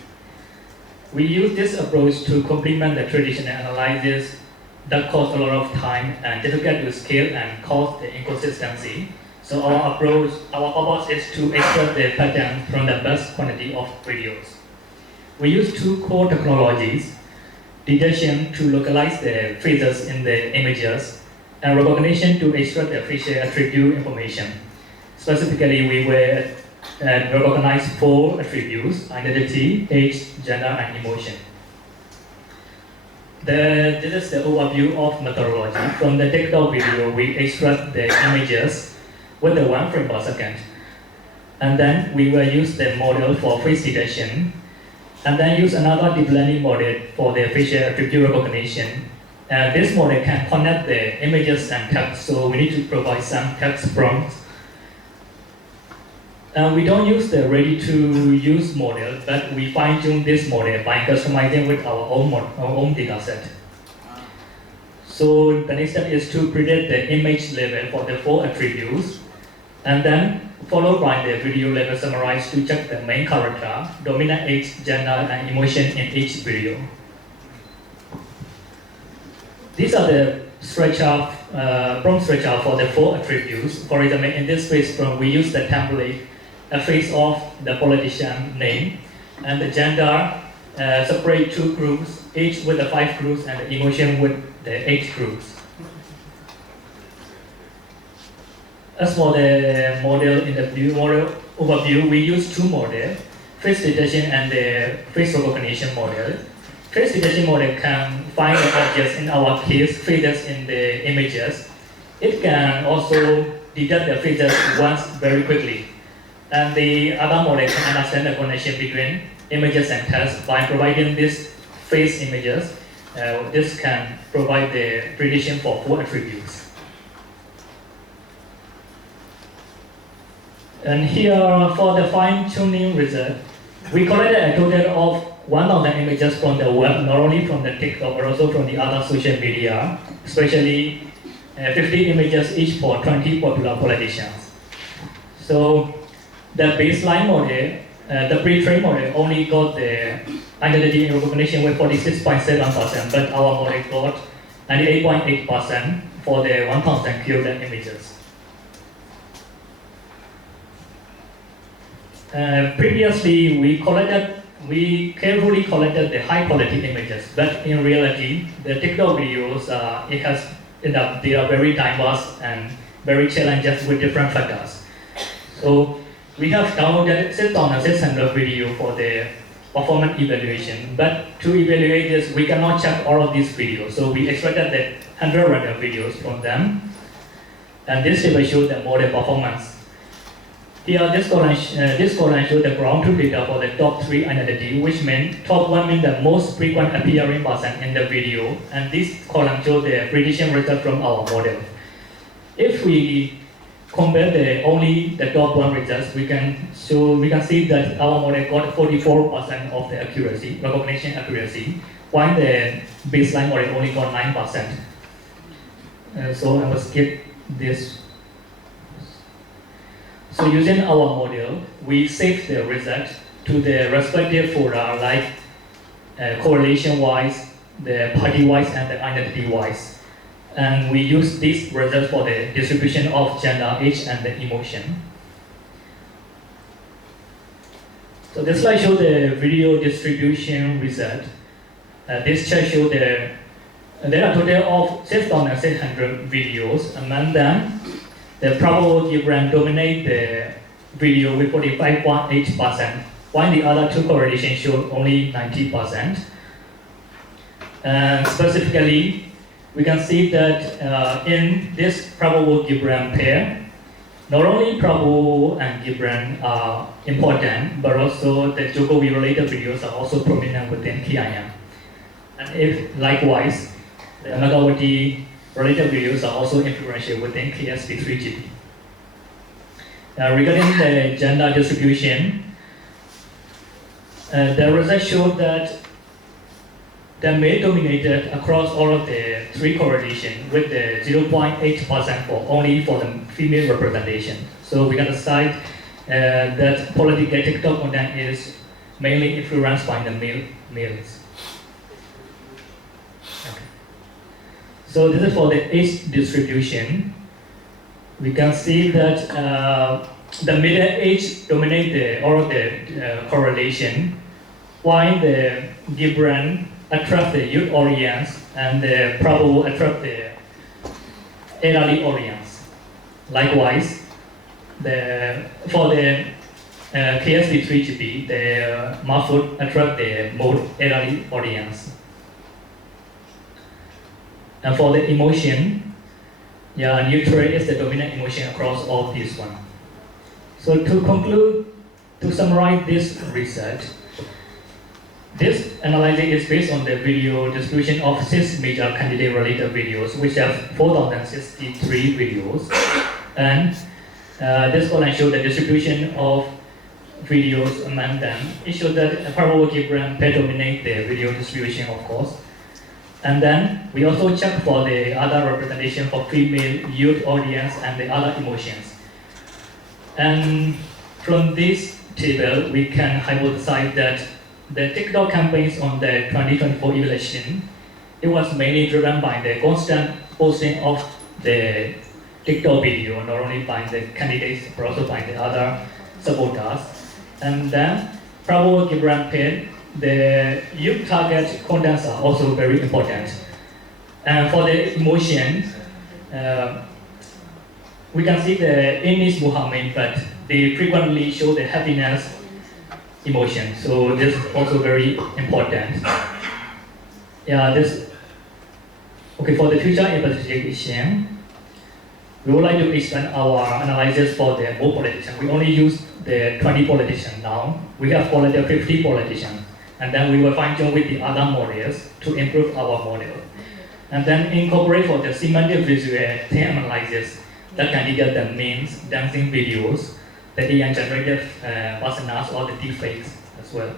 We use this approach to complement the traditional analysis that costs a lot of time and difficult to scale and cause the inconsistency. So our purpose is to extract the pattern from the vast quantity of videos. We use two core technologies: detection to localize the phrases in the images, and recognition to extract the facial attribute information. Specifically, we will recognize 4 attributes: identity, age, gender, and emotion. This is the overview of methodology. From the TikTok video, we extract the images with the 1 frame per second. And then we will use the model for face detection, and then use another deep learning model for the facial attribute recognition. This model can connect the images and text, so we need to provide some text prompts. We don't use the ready-to-use model, but we fine-tune this model by customizing with our own data set. So the next step is to predict the image level for the 4 attributes, and then followed by the video level summarized to check the main character, dominant age, gender, and emotion in each video. These are the prompt structure for the 4 attributes. For example, in this face prompt, we use the template, a face of the politician name, and the gender separate 2 groups, each with the 5 groups and the emotion with the 8 groups. As for the model in the model overview, we use 2 models, face detection and the face recognition model. Face detection model can find the objects, in our case, faces in the images. It can also detect the faces once very quickly. And the other model can understand the connection between images and text by providing these face images. This can provide the prediction for 4 attributes. And here, for the fine-tuning result, we collected a total of 1,000 images from the web, not only from the TikTok, but also from the other social media, especially 50 images each for 20 popular politicians. So the baseline model, the pre-trained model only got the identity recognition with 46.7%, but our model got 98.8% for the 1,000 curated images. Previously, we carefully collected the high quality images, but in reality, the TikTok videos, they are very diverse and very challenging with different factors. So we have downloaded 6,600 videos for the performance evaluation, but to evaluate this, we cannot check all of these videos. So we extracted the 100 random videos from them, and this table shows the model performance. Here, this column shows the ground truth data for the top 3 identity, which means top 1 means the most frequent appearing person in the video, and this column shows the prediction result from our model. If we compare only the top 1 results, we can see that our model got 44% of the accuracy, recognition accuracy, while the baseline model only got 9%. So I will skip this. So using our model, we save the result to the respective folder, like correlation-wise, the party-wise, and the identity-wise. And we use these results for the distribution of gender, age, and the emotion. So this slide shows the video distribution result. This chart shows there are a total of 6,600 videos. Among them, the probability brand dominate the video with 45.8%, while the other 2 correlations show only 90%. And specifically, we can see that in this Prabhu Gibran pair, not only Prabhu and Gibran are important, but also the Jokowi related videos are also prominent within KIM. And if likewise, the Nagawati related videos are also influential within KSP3GP. Regarding the gender distribution, the results showed that the male dominated across all of the 3 correlations, with the 0.8% only for the female representation. So we can decide that political TikTok content is mainly influenced by the males. So this is for the age distribution. We can see that the middle age dominate all of the correlation, while the Gibran attract the youth audience and the Prabhu attract the elderly audience. Likewise, for the KSP3GP, the Mahfoud attract the more elderly audience. And for the emotion, neutral is the dominant emotion across all these ones. So to conclude, to summarize this research, this analysis is based on the video distribution of 6 major candidate-related videos, which have 4,063 videos. And this column shows the distribution of videos among them. It shows that probability brand predominate the video distribution, of course. And then we also check for the other representation for female youth audience and the other emotions. And from this table, we can hypothesize that the TikTok campaigns on the 2024 election, it was mainly driven by the constant posting of the TikTok video, not only by the candidates, but also by the other supporters. And then Prabhu Gibran pair the youth target contents are also very important. And for the emotion, we can see the image Muhammad, but they frequently show the happiness emotion. So this is also very important. Yeah, this. Okay, for the future investigation, we would like to expand our analysis for the more politicians. We only use the 20 politicians now. We have collected 50 politicians, and then we will fine-tune with the other models to improve our model. And then incorporate for the semantic visual analysis that can detect the memes, dancing videos, the AI-generated personas or the deepfakes as well.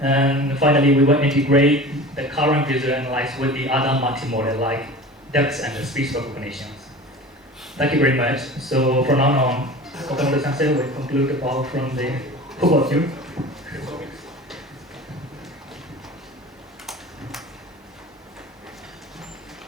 And finally, we will integrate the current visual analysis with the other multimodal like text and the speech recognitions. Thank you very much. So from now on, Okamoto Sensei will conclude the talk from the who of you.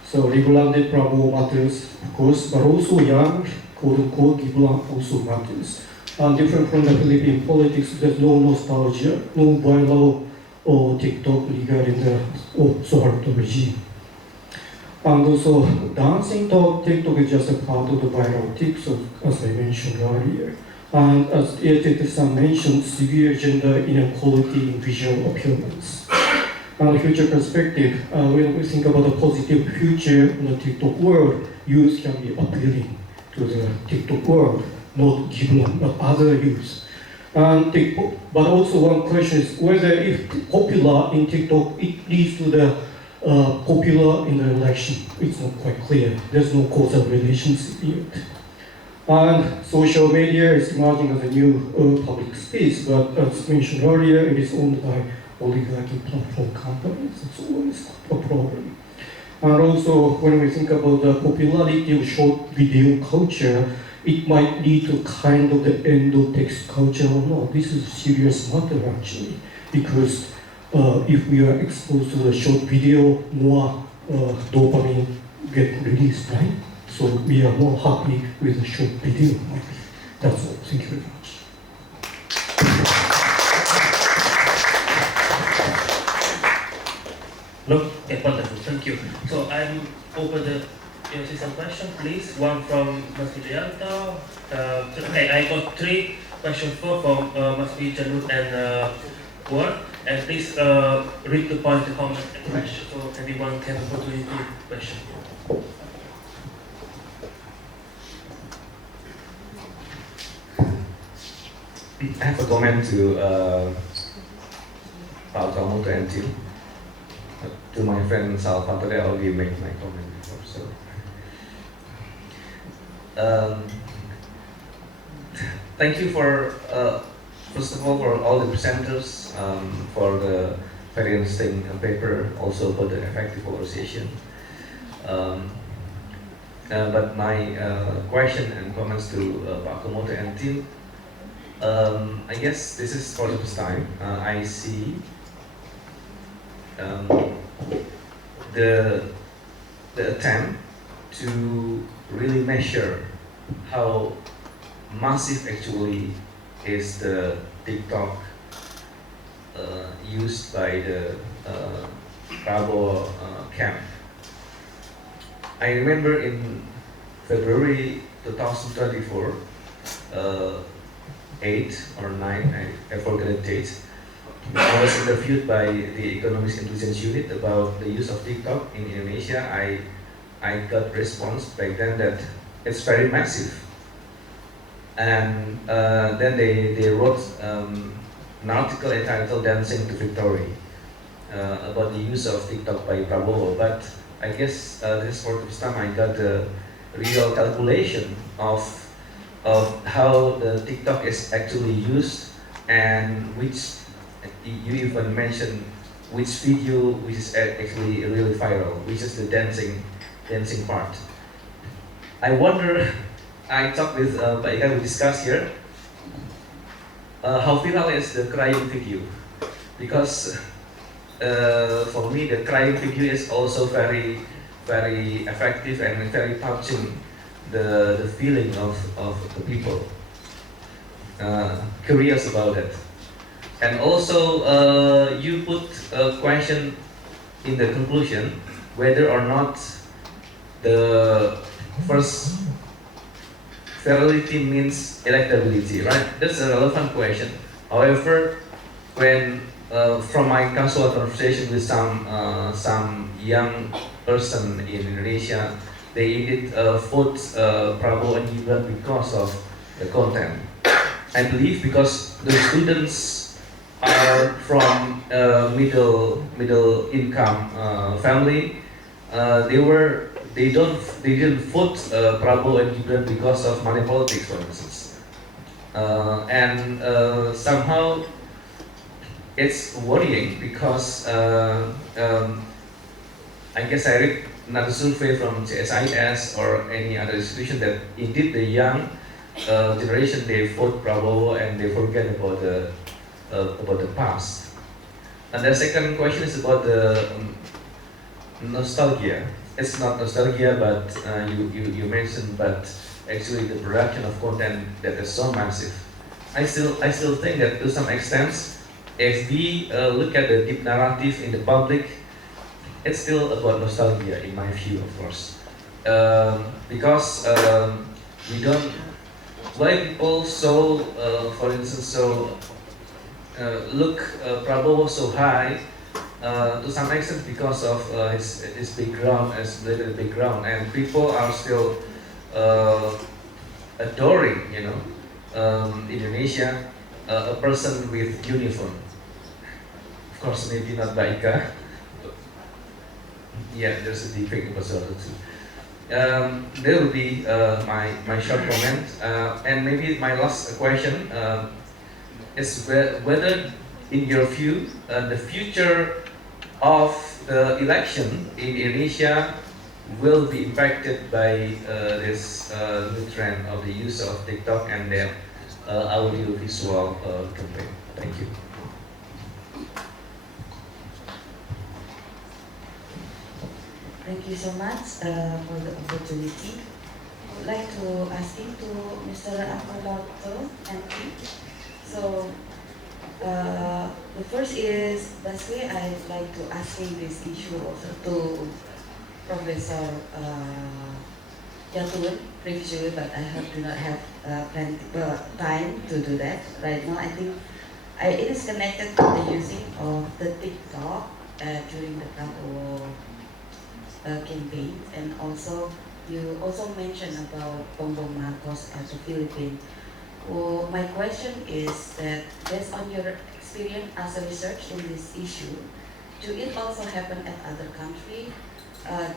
So regularly Bravo matters, of course, but also young, quote-unquote, Gibran also matters. And different from the Philippine politics, there's no nostalgia, no viral or TikTok regarding the Suharto regime. And also, dancing TikTok is just a part of the viral TikTok, as I mentioned earlier. And as Yetete-san mentioned, severe gender inequality in visual appearance. And future perspective, when we think about a positive future in the TikTok world, youth can be appealing to the TikTok world, not Gibran, but other youth. And but also one question is whether if popular in TikTok, it leads to the popular in the election. It's not quite clear. There's no causal relationship yet. And social media is emerging as a new public space, but as mentioned earlier, it is owned by oligarchy platform companies. It's always a problem. And also, when we think about the popularity of short video culture, it might lead to kind of the end of text culture or not. This is a serious matter actually, because if we are exposed to the short video, more dopamine get released, right? So we are more happy with the short video. That's all. Thank you very much. Look, okay, wonderful, thank you. So I'm open the some question, please. One from Mas Wijayanto. Okay, I got 3 questions from Mas Wijanut and Ward. And please read the point, the comment, and question, so everyone can opportunity to question. I have a comment to Pak Okamoto and team. To my friend Salvatore, I already made my comment before. So, thank you for first of all for all the presenters, for the very interesting paper, also for the effective conversation. But my question and comments to Pak Okamoto and team. I guess this is for the first time I see the attempt to really measure how massive actually is the TikTok used by the Prabowo camp. I remember in February 2024, 8 or 9, I forget the date. I was interviewed by the Economics Intelligence Unit about the use of TikTok in Indonesia. I got response back then that it's very massive. And then they wrote an article entitled Dancing to Victory about the use of TikTok by Prabowo. But I guess this is for the first time I got the real calculation of how the TikTok is actually used, and which you even mentioned which video which is actually really viral, which is the dancing part. I wonder, I talked with Pak Ika, we discussed here, how viral is the crying video? Because for me the crying video is also very effective and very touching the feeling of the people. Curious about it. And also, you put a question in the conclusion whether or not the first virality means electability, right? That's a relevant question. However, when from my casual conversation with some young person in Indonesia, they indeed vote Prabowo and Gibran because of the content. I believe because the students are from middle income family, they didn't vote Prabowo and Gibran because of money politics, for instance, and somehow it's worrying because I guess I read another survey from CSIS or any other institution that indeed the young generation, they vote Prabowo and they forget about the past. And the second question is about the nostalgia. It's not nostalgia, but you mentioned, but actually the production of content that is so massive. I still think that to some extent, if we look at the deep narrative in the public, it's still about nostalgia in my view, of course, because we don't. Why people so, for instance, so look Prabowo so high to some extent because of his background, as military background, and people are still adoring, Indonesia, a person with uniform. Of course, maybe not Baika. Yeah, there's a debate about that too. There will be my short comment, and maybe my last question is whether, in your view, the future of the election in Indonesia will be impacted by this new trend of the use of TikTok and their audio-visual campaign. Thank you. Thank you so much for the opportunity. I would like to ask him to Mr. Akamoto and me. So the first is, basically I'd like to ask him this issue also to Professor Yatun previously, but I do not have plenty time to do that right now. I think it is connected to the using of the TikTok during the Prabowo campaign, and also you also mentioned about Bongbong Marcos at the Philippines. Well, my question is that based on your experience as a research in this issue, do it also happen at other countries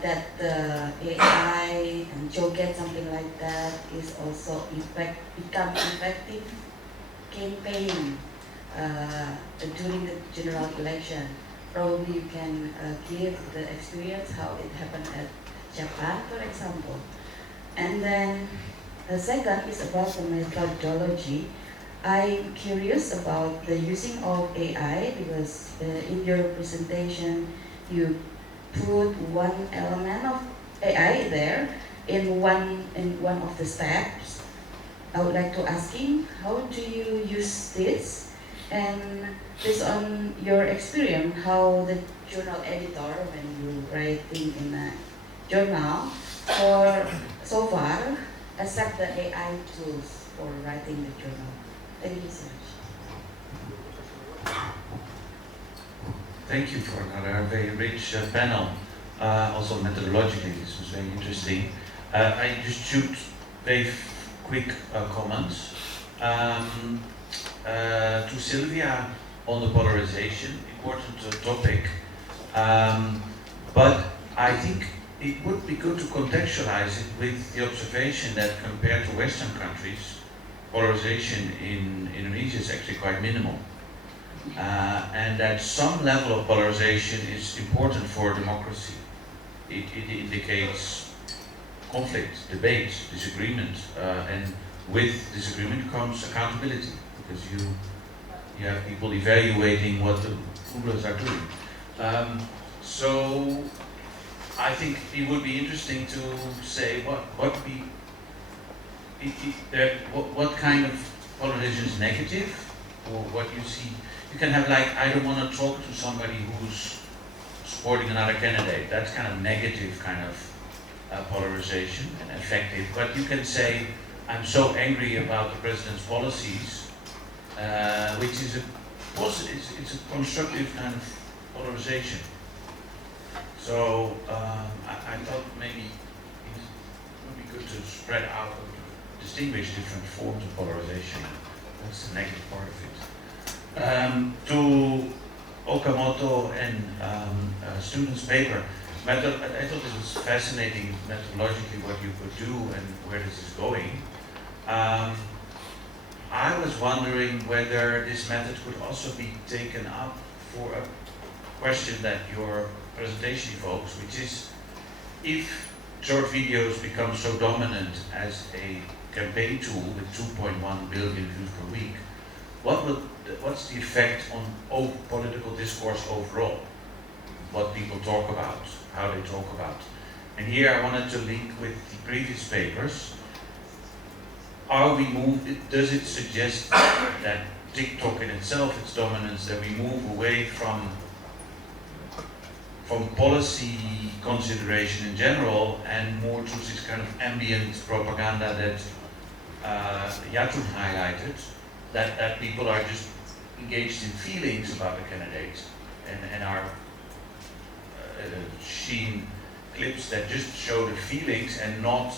that the AI and Joget, something like that, is also become effective campaign during the general election? Probably you can give the experience how it happened at Japan, for example. And then the second is about the methodology. I'm curious about the using of AI because in your presentation you put one element of AI there in one of the steps. I would like to ask him, how do you use this? And based on your experience, how the journal editor, when you writing in a journal, for so far, accept the AI tools for writing the journal. Thank you so much. Thank you for another very rich panel. Also methodologically, this was very interesting. I just shoot very quick comments. To Sylvia on the polarization, important topic, but I think it would be good to contextualize it with the observation that compared to Western countries, polarization in Indonesia is actually quite minimal. And that some level of polarization is important for democracy. It indicates conflict, debate, disagreement, and with disagreement comes accountability, because you have people evaluating what the rulers are doing. So I think it would be interesting to say what kind of polarization is negative, or what you see. You can have like, I don't want to talk to somebody who's supporting another candidate. That's kind of negative kind of polarization and effective. But you can say, I'm so angry about the president's policies, which is a positive, it's a constructive kind of polarization. So I thought maybe it would be good to spread out or to distinguish different forms of polarization. That's the negative part of it. To Okamoto and students' paper, I thought this was fascinating methodologically what you could do and where this is going. I was wondering whether this method could also be taken up for a question that your presentation evokes, which is if short videos become so dominant as a campaign tool with 2.1 billion views per week, what's the effect on political discourse overall? What people talk about, how they talk about. And here I wanted to link with the previous papers. Does it suggest that TikTok in itself, its dominance, that we move away from policy consideration in general and more to this kind of ambient propaganda that Yatun highlighted, that people are just engaged in feelings about the candidate and are seeing clips that just show the feelings and not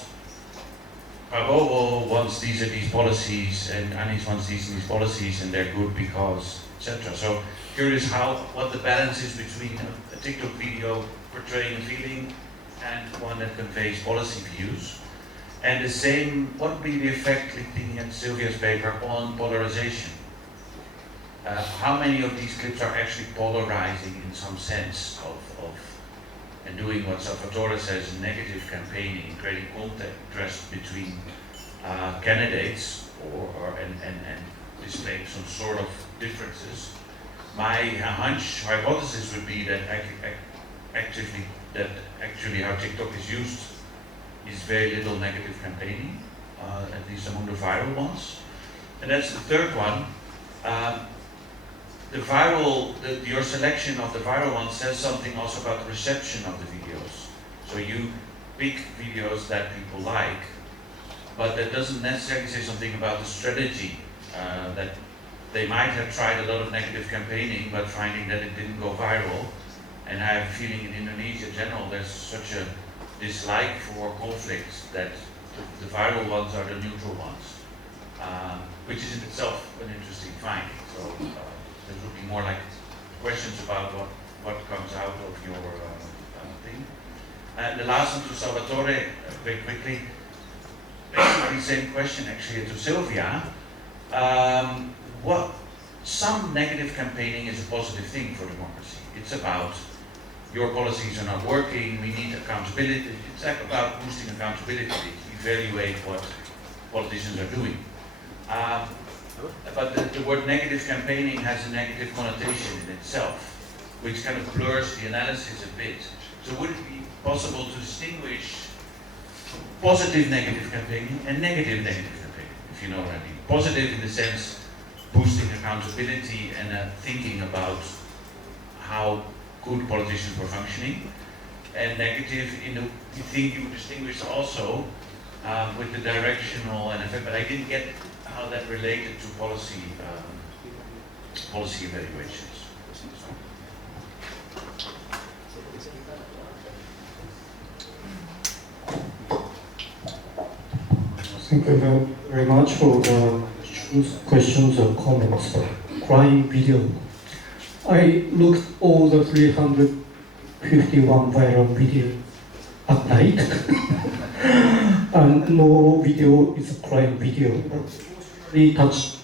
Prabowo wants these policies and Anis wants these policies and they're good because, etc. So curious what the balance is between a TikTok video portraying a feeling and one that conveys policy views. And the same, what would be the effect, looking at Sylvia's paper, on polarization? How many of these clips are actually polarizing in some sense and doing what Salvatore says, negative campaigning, creating contrast between candidates and displaying some sort of differences. My hypothesis would be that actually how TikTok is used is very little negative campaigning, at least among the viral ones. And that's the third one. Your selection of the viral ones says something also about the reception of the videos. So you pick videos that people like, but that doesn't necessarily say something about the strategy, that they might have tried a lot of negative campaigning, but finding that it didn't go viral. And I have a feeling in Indonesia in general, there's such a dislike for conflicts that the viral ones are the neutral ones, which is in itself an interesting finding. So there's looking more like questions about what comes out of your thing. And the last one to Salvatore, very quickly, basically the same question actually to Sylvia. Some negative campaigning is a positive thing for democracy. It's about your policies are not working, we need accountability. It's like about boosting accountability, evaluate what politicians are doing. But the word negative campaigning has a negative connotation in itself, which kind of blurs the analysis a bit. So would it be possible to distinguish positive negative campaigning and negative campaigning, if you know what I mean? Positive in the sense boosting accountability and thinking about how good politicians were functioning, and negative you think you would distinguish also with the directional and effect, but I didn't get how that related to policy evaluations. Thank you very much for the questions or comments. Crying video. I looked all the 351 viral video at night, and no video is a crying video. We touched.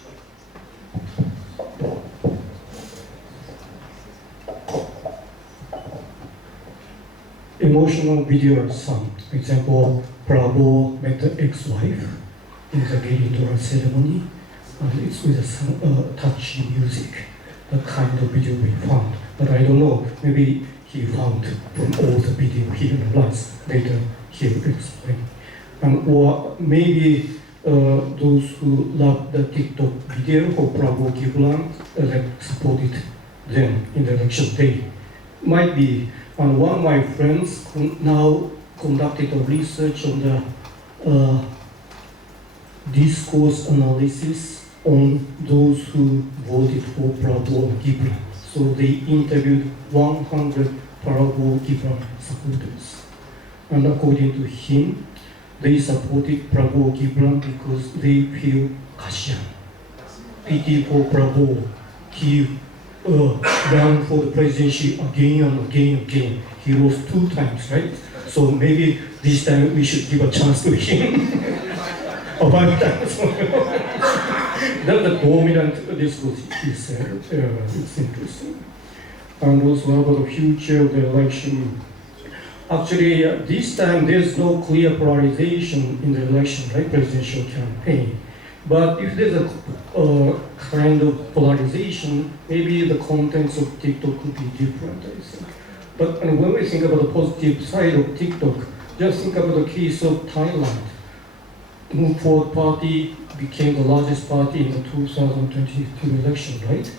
Emotional video, some example, Bravo met the ex-wife in the gay endorsement ceremony, and it's with some touchy music, the kind of video we found. But I don't know, maybe he found from all the video he analyzed, later he'll explain. Or maybe those who love the TikTok video for Prabowo Gibran supported them in the election day. Might be, and one of my friends now conducted a research on the discourse analysis on those who voted for Prabowo Gibran. So they interviewed 100 Prabowo Gibran supporters. And according to him, they supported Prabowo Gibran because they feel kasihan, pity for Prabowo. He ran for the presidency again and again. He lost 2 times, right? So maybe this time we should give a chance to him about that. That's the dominant discourse he said. It's interesting. And also about the future of the election. Actually, this time there's no clear polarization in the election, right? Presidential campaign. But if there's a kind of polarization, maybe the contents of TikTok could be different, I think. But when we think about the positive side of TikTok, just think about the case of Thailand. Move Forward Party became the largest party in the 2022 election, right?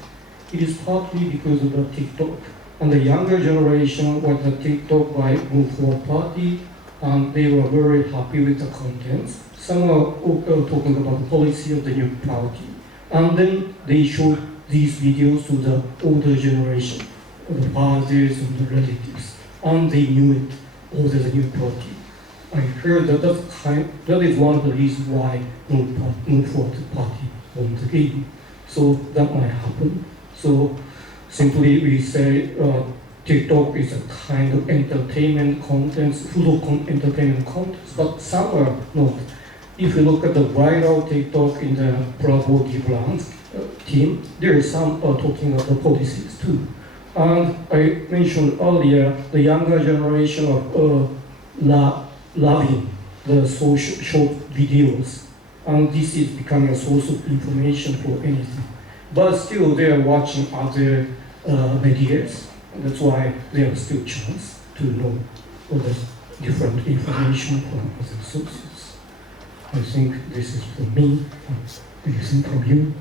It is partly because of the TikTok. And the younger generation was the TikTok by Move Forward Party, and they were very happy with the contents. Some are talking about the policy of the new party. And then they showed these videos to the older generation, the fathers and the relatives. And they knew it, oh, there's a new party. I heard that that is one of the reasons why Move Forward Party won the game. So that might happen. So simply we say TikTok is a kind of entertainment content, full of entertainment content, but some are not. If you look at the viral TikTok in the Prabowo Gibran team, there is some talking about the policies too. And I mentioned earlier the younger generation of loving the social short videos, and this is becoming a source of information for anything. But still, they are watching other medias. That's why there is still chance to know all the different information from other sources. I think this is for me. Anything from you?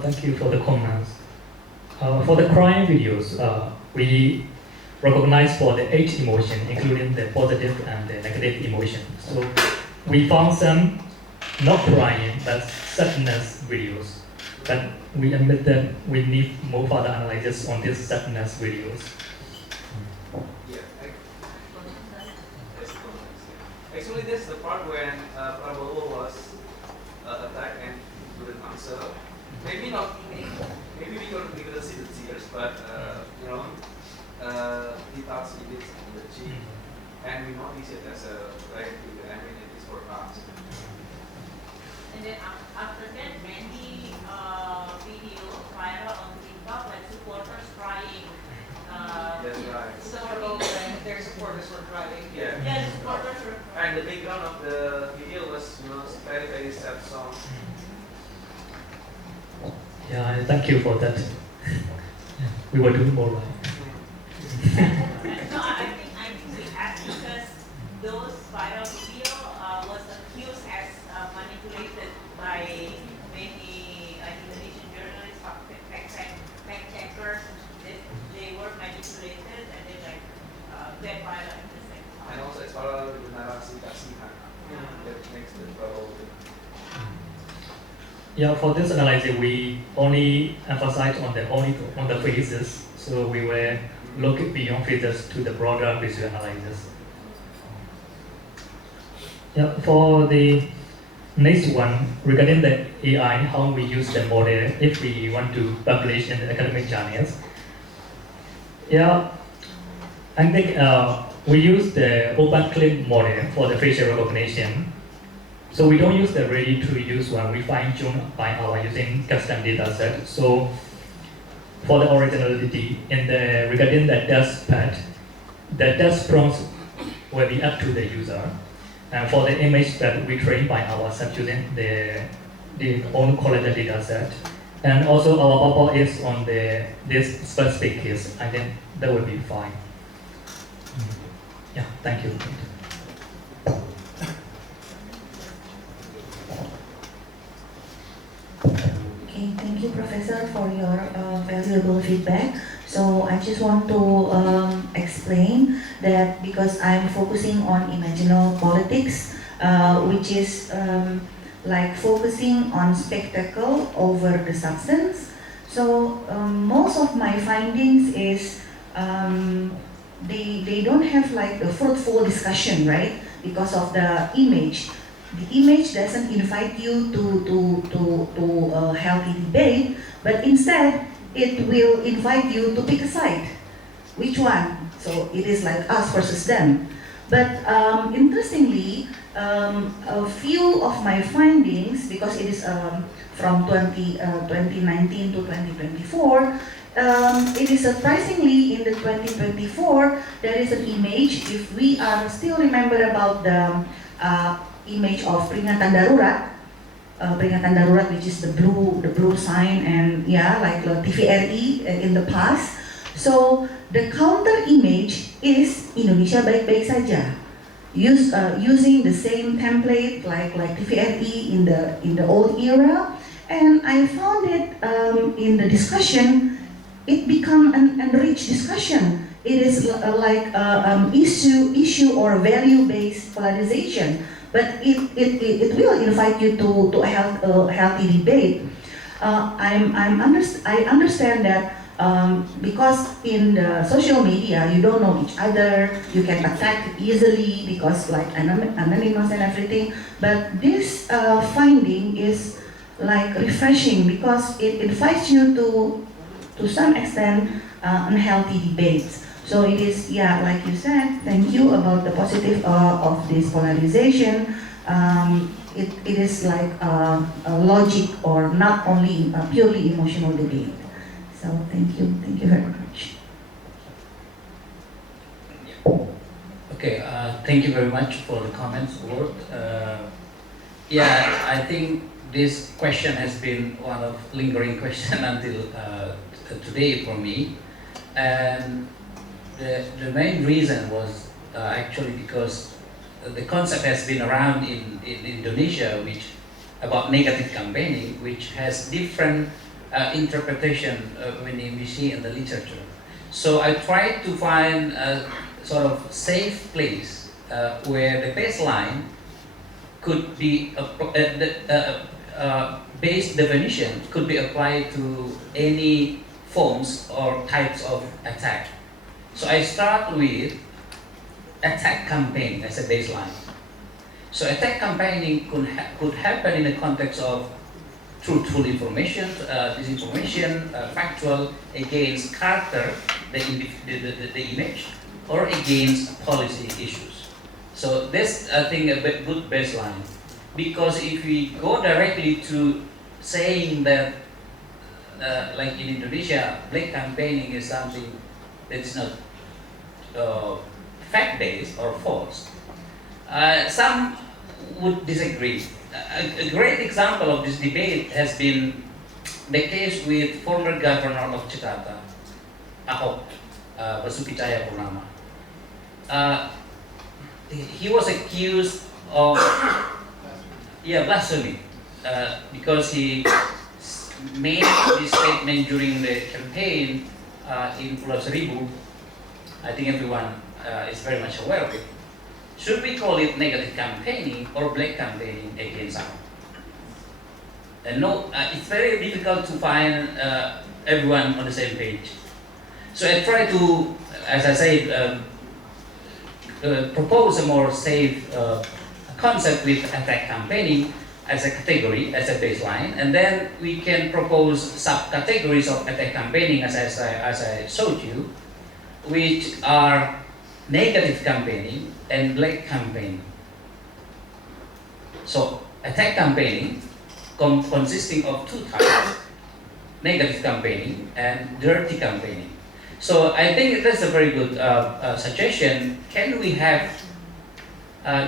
Thank you for the comments. For the crime videos, we recognize for the 8 emotions, including the positive and the negative emotions. So we found some not crying, but sadness videos. But we admit that we need more further analysis on these sadness videos. Actually, this is the part when Prabowo was attacked and couldn't answer. Maybe not. Maybe we couldn't see the tears, but he touched it on the cheek, and we notice it as a right. I mean, it is for us. And then after that, many videos viral on TikTok, like supporters crying. That's right. So their supporters were crying. Yeah. Yeah, the supporters were crying. And the background of the video was, very, very sad song. Yeah, thank you for that. We were doing more right. No, I think we have, because those viral video was accused as manipulated by many Indonesian journalists, fact checkers. They were manipulated and then get viral at the same time. And also it's parallel with the narasi kasihan that makes the trouble. Yeah, for this analysis, we only emphasize on the faces, so we were looking beyond faces to the broader visual analysis. Yeah, for the next one, regarding the AI, how we use the model if we want to publish in the academic journals. Yeah, I think we use the open clip model for the facial recognition. So we don't use the ready-to-use one. We fine-tune by our using custom data set. So for the originality, regarding the test pad, the test prompts will be up to the user. And for the image that we train by ourselves using the own collected data set. And also our bubble is on this specific case. I think that will be fine. Yeah, thank you. Okay, thank you, Professor, for your valuable feedback. So I just want to explain that because I'm focusing on imaginal politics, which is like focusing on spectacle over the substance. So most of my findings is they don't have like the fruitful discussion, right? Because of the image. The image doesn't invite you to a healthy debate, but instead it will invite you to pick a side. Which one? So it is like us versus them. But interestingly, a few of my findings, because it is from 2019 to 2024, it is surprisingly in the 2024, there is an image, if we are still remember about the image of peringatan darurat, which is the blue sign, and yeah, like the TVRI in the past. So the counter image is Indonesia baik-baik saja, using the same template like TVRI in the old era, and I found it in the discussion, it become an enriched discussion. It is like issue or value-based polarization, but it will invite you to a healthy debate. I understand that because in the social media you don't know each other, you can attack easily because like anonymous and everything. But this finding is like refreshing because it invites you to some extent unhealthy debates. So it is, yeah, like you said, thank you about the positive of this polarization. It is like a logic or not only a purely emotional debate. So thank you very much. Okay, thank you very much for the comments, Lord. Yeah, I think this question has been one of lingering question until today for me, and the main reason was actually because the concept has been around in Indonesia, which about negative campaigning, which has different interpretation when we see in the literature. So I tried to find a sort of safe place where the baseline could be base definition could be applied to any forms or types of attack. So I start with attack campaign as a baseline. So attack campaigning could happen in the context of truthful information, disinformation, factual, against character, the image, or against policy issues. So this, I think, a good baseline. Because if we go directly to saying that, like in Indonesia, black campaigning is something that's not fact-based or false, some would disagree. A great example of this debate has been the case with former governor of Jakarta, Ahok, Basuki Cahayapurnama. He was accused of blasphemy because he made this statement during the campaign in Pulau Seribu. I think everyone is very much aware of it. Should we call it negative campaigning or black campaigning against Ahok? No, it's very difficult to find everyone on the same page. So I try to, as I said, propose a more safe concept with attack campaigning as a category, as a baseline, and then we can propose subcategories of attack campaigning as I showed you, which are negative campaigning and black campaigning. So attack campaigning consisting of two types, negative campaigning and dirty campaigning. So I think that's a very good suggestion. Can we have,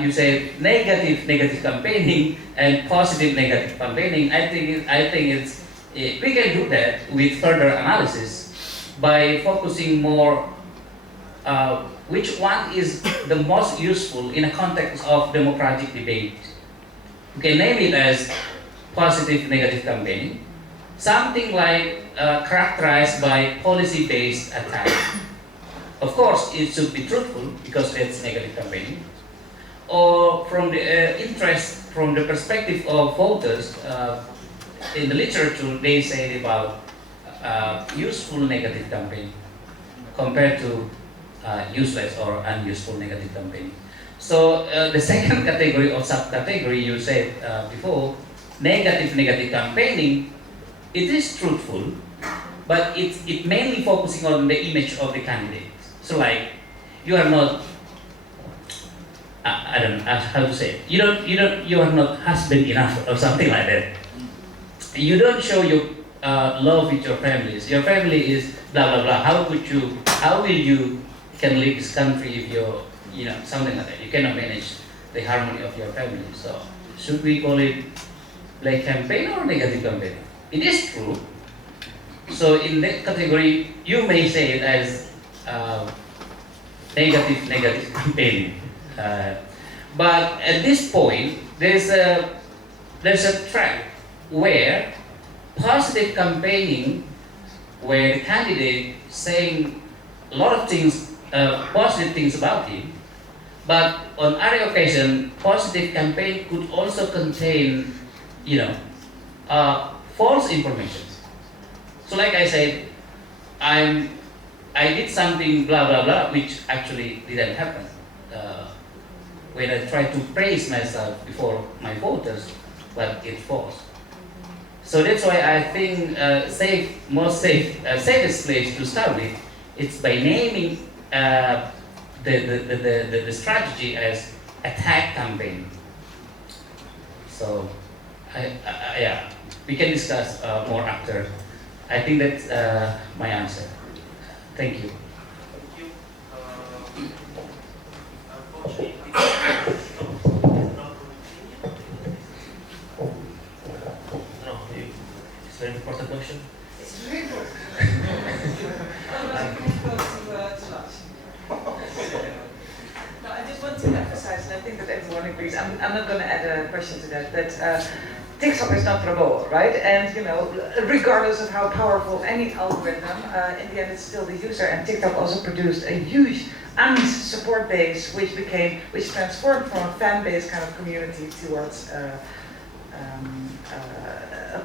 you say, negative campaigning and positive negative campaigning? I think it's we can do that with further analysis by focusing more which one is the most useful in a context of democratic debate. We can name it as positive negative campaigning, something like characterized by policy-based attack. Of course, it should be truthful because that's negative campaigning. Or from the interest, from the perspective of voters, in the literature they say about useful negative campaign compared to useless or unuseful negative campaign. So the second category or subcategory you said before, negative campaigning, it is truthful, but it mainly focusing on the image of the candidate. So like, you are not, I don't know how to say it. You are not husband enough or something like that. You don't show your love with your families. Your family is blah blah blah. How will you can lead this country if you're, something like that. You cannot manage the harmony of your family. So should we call it black campaign or negative campaign? It is true. So in that category, you may say it as negative campaign. But at this point, there's a track where positive campaigning, where the candidate saying a lot of things, positive things about him, but on other occasion, positive campaign could also contain, false information. So like I said, I did something blah blah blah, which actually didn't happen. When I try to praise myself before my voters, but it's false. So that's why I think safest place to start with, it's by naming the strategy as attack campaign. So yeah, we can discuss more after. I think that's my answer. Thank you. It's a very important question. It's very important. No, I just want to emphasize, and I think that everyone agrees, I'm not going to add a question to that, TikTok is not robot, right? And regardless of how powerful any algorithm, in the end it's still the user. And TikTok also produced a huge support base, which transformed from a fan base kind of community towards a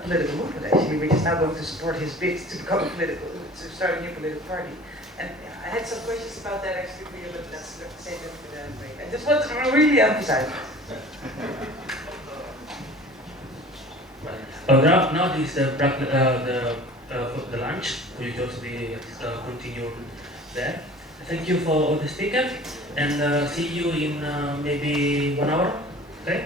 political movement, actually, which is now going to support his bid to start a new political party. And I had some questions about that actually for you, but let's save them for the break. I just want to really emphasize it. Now this is the lunch. We just be continue there. Thank you for all the speakers, and see you in maybe 1 hour. Okay.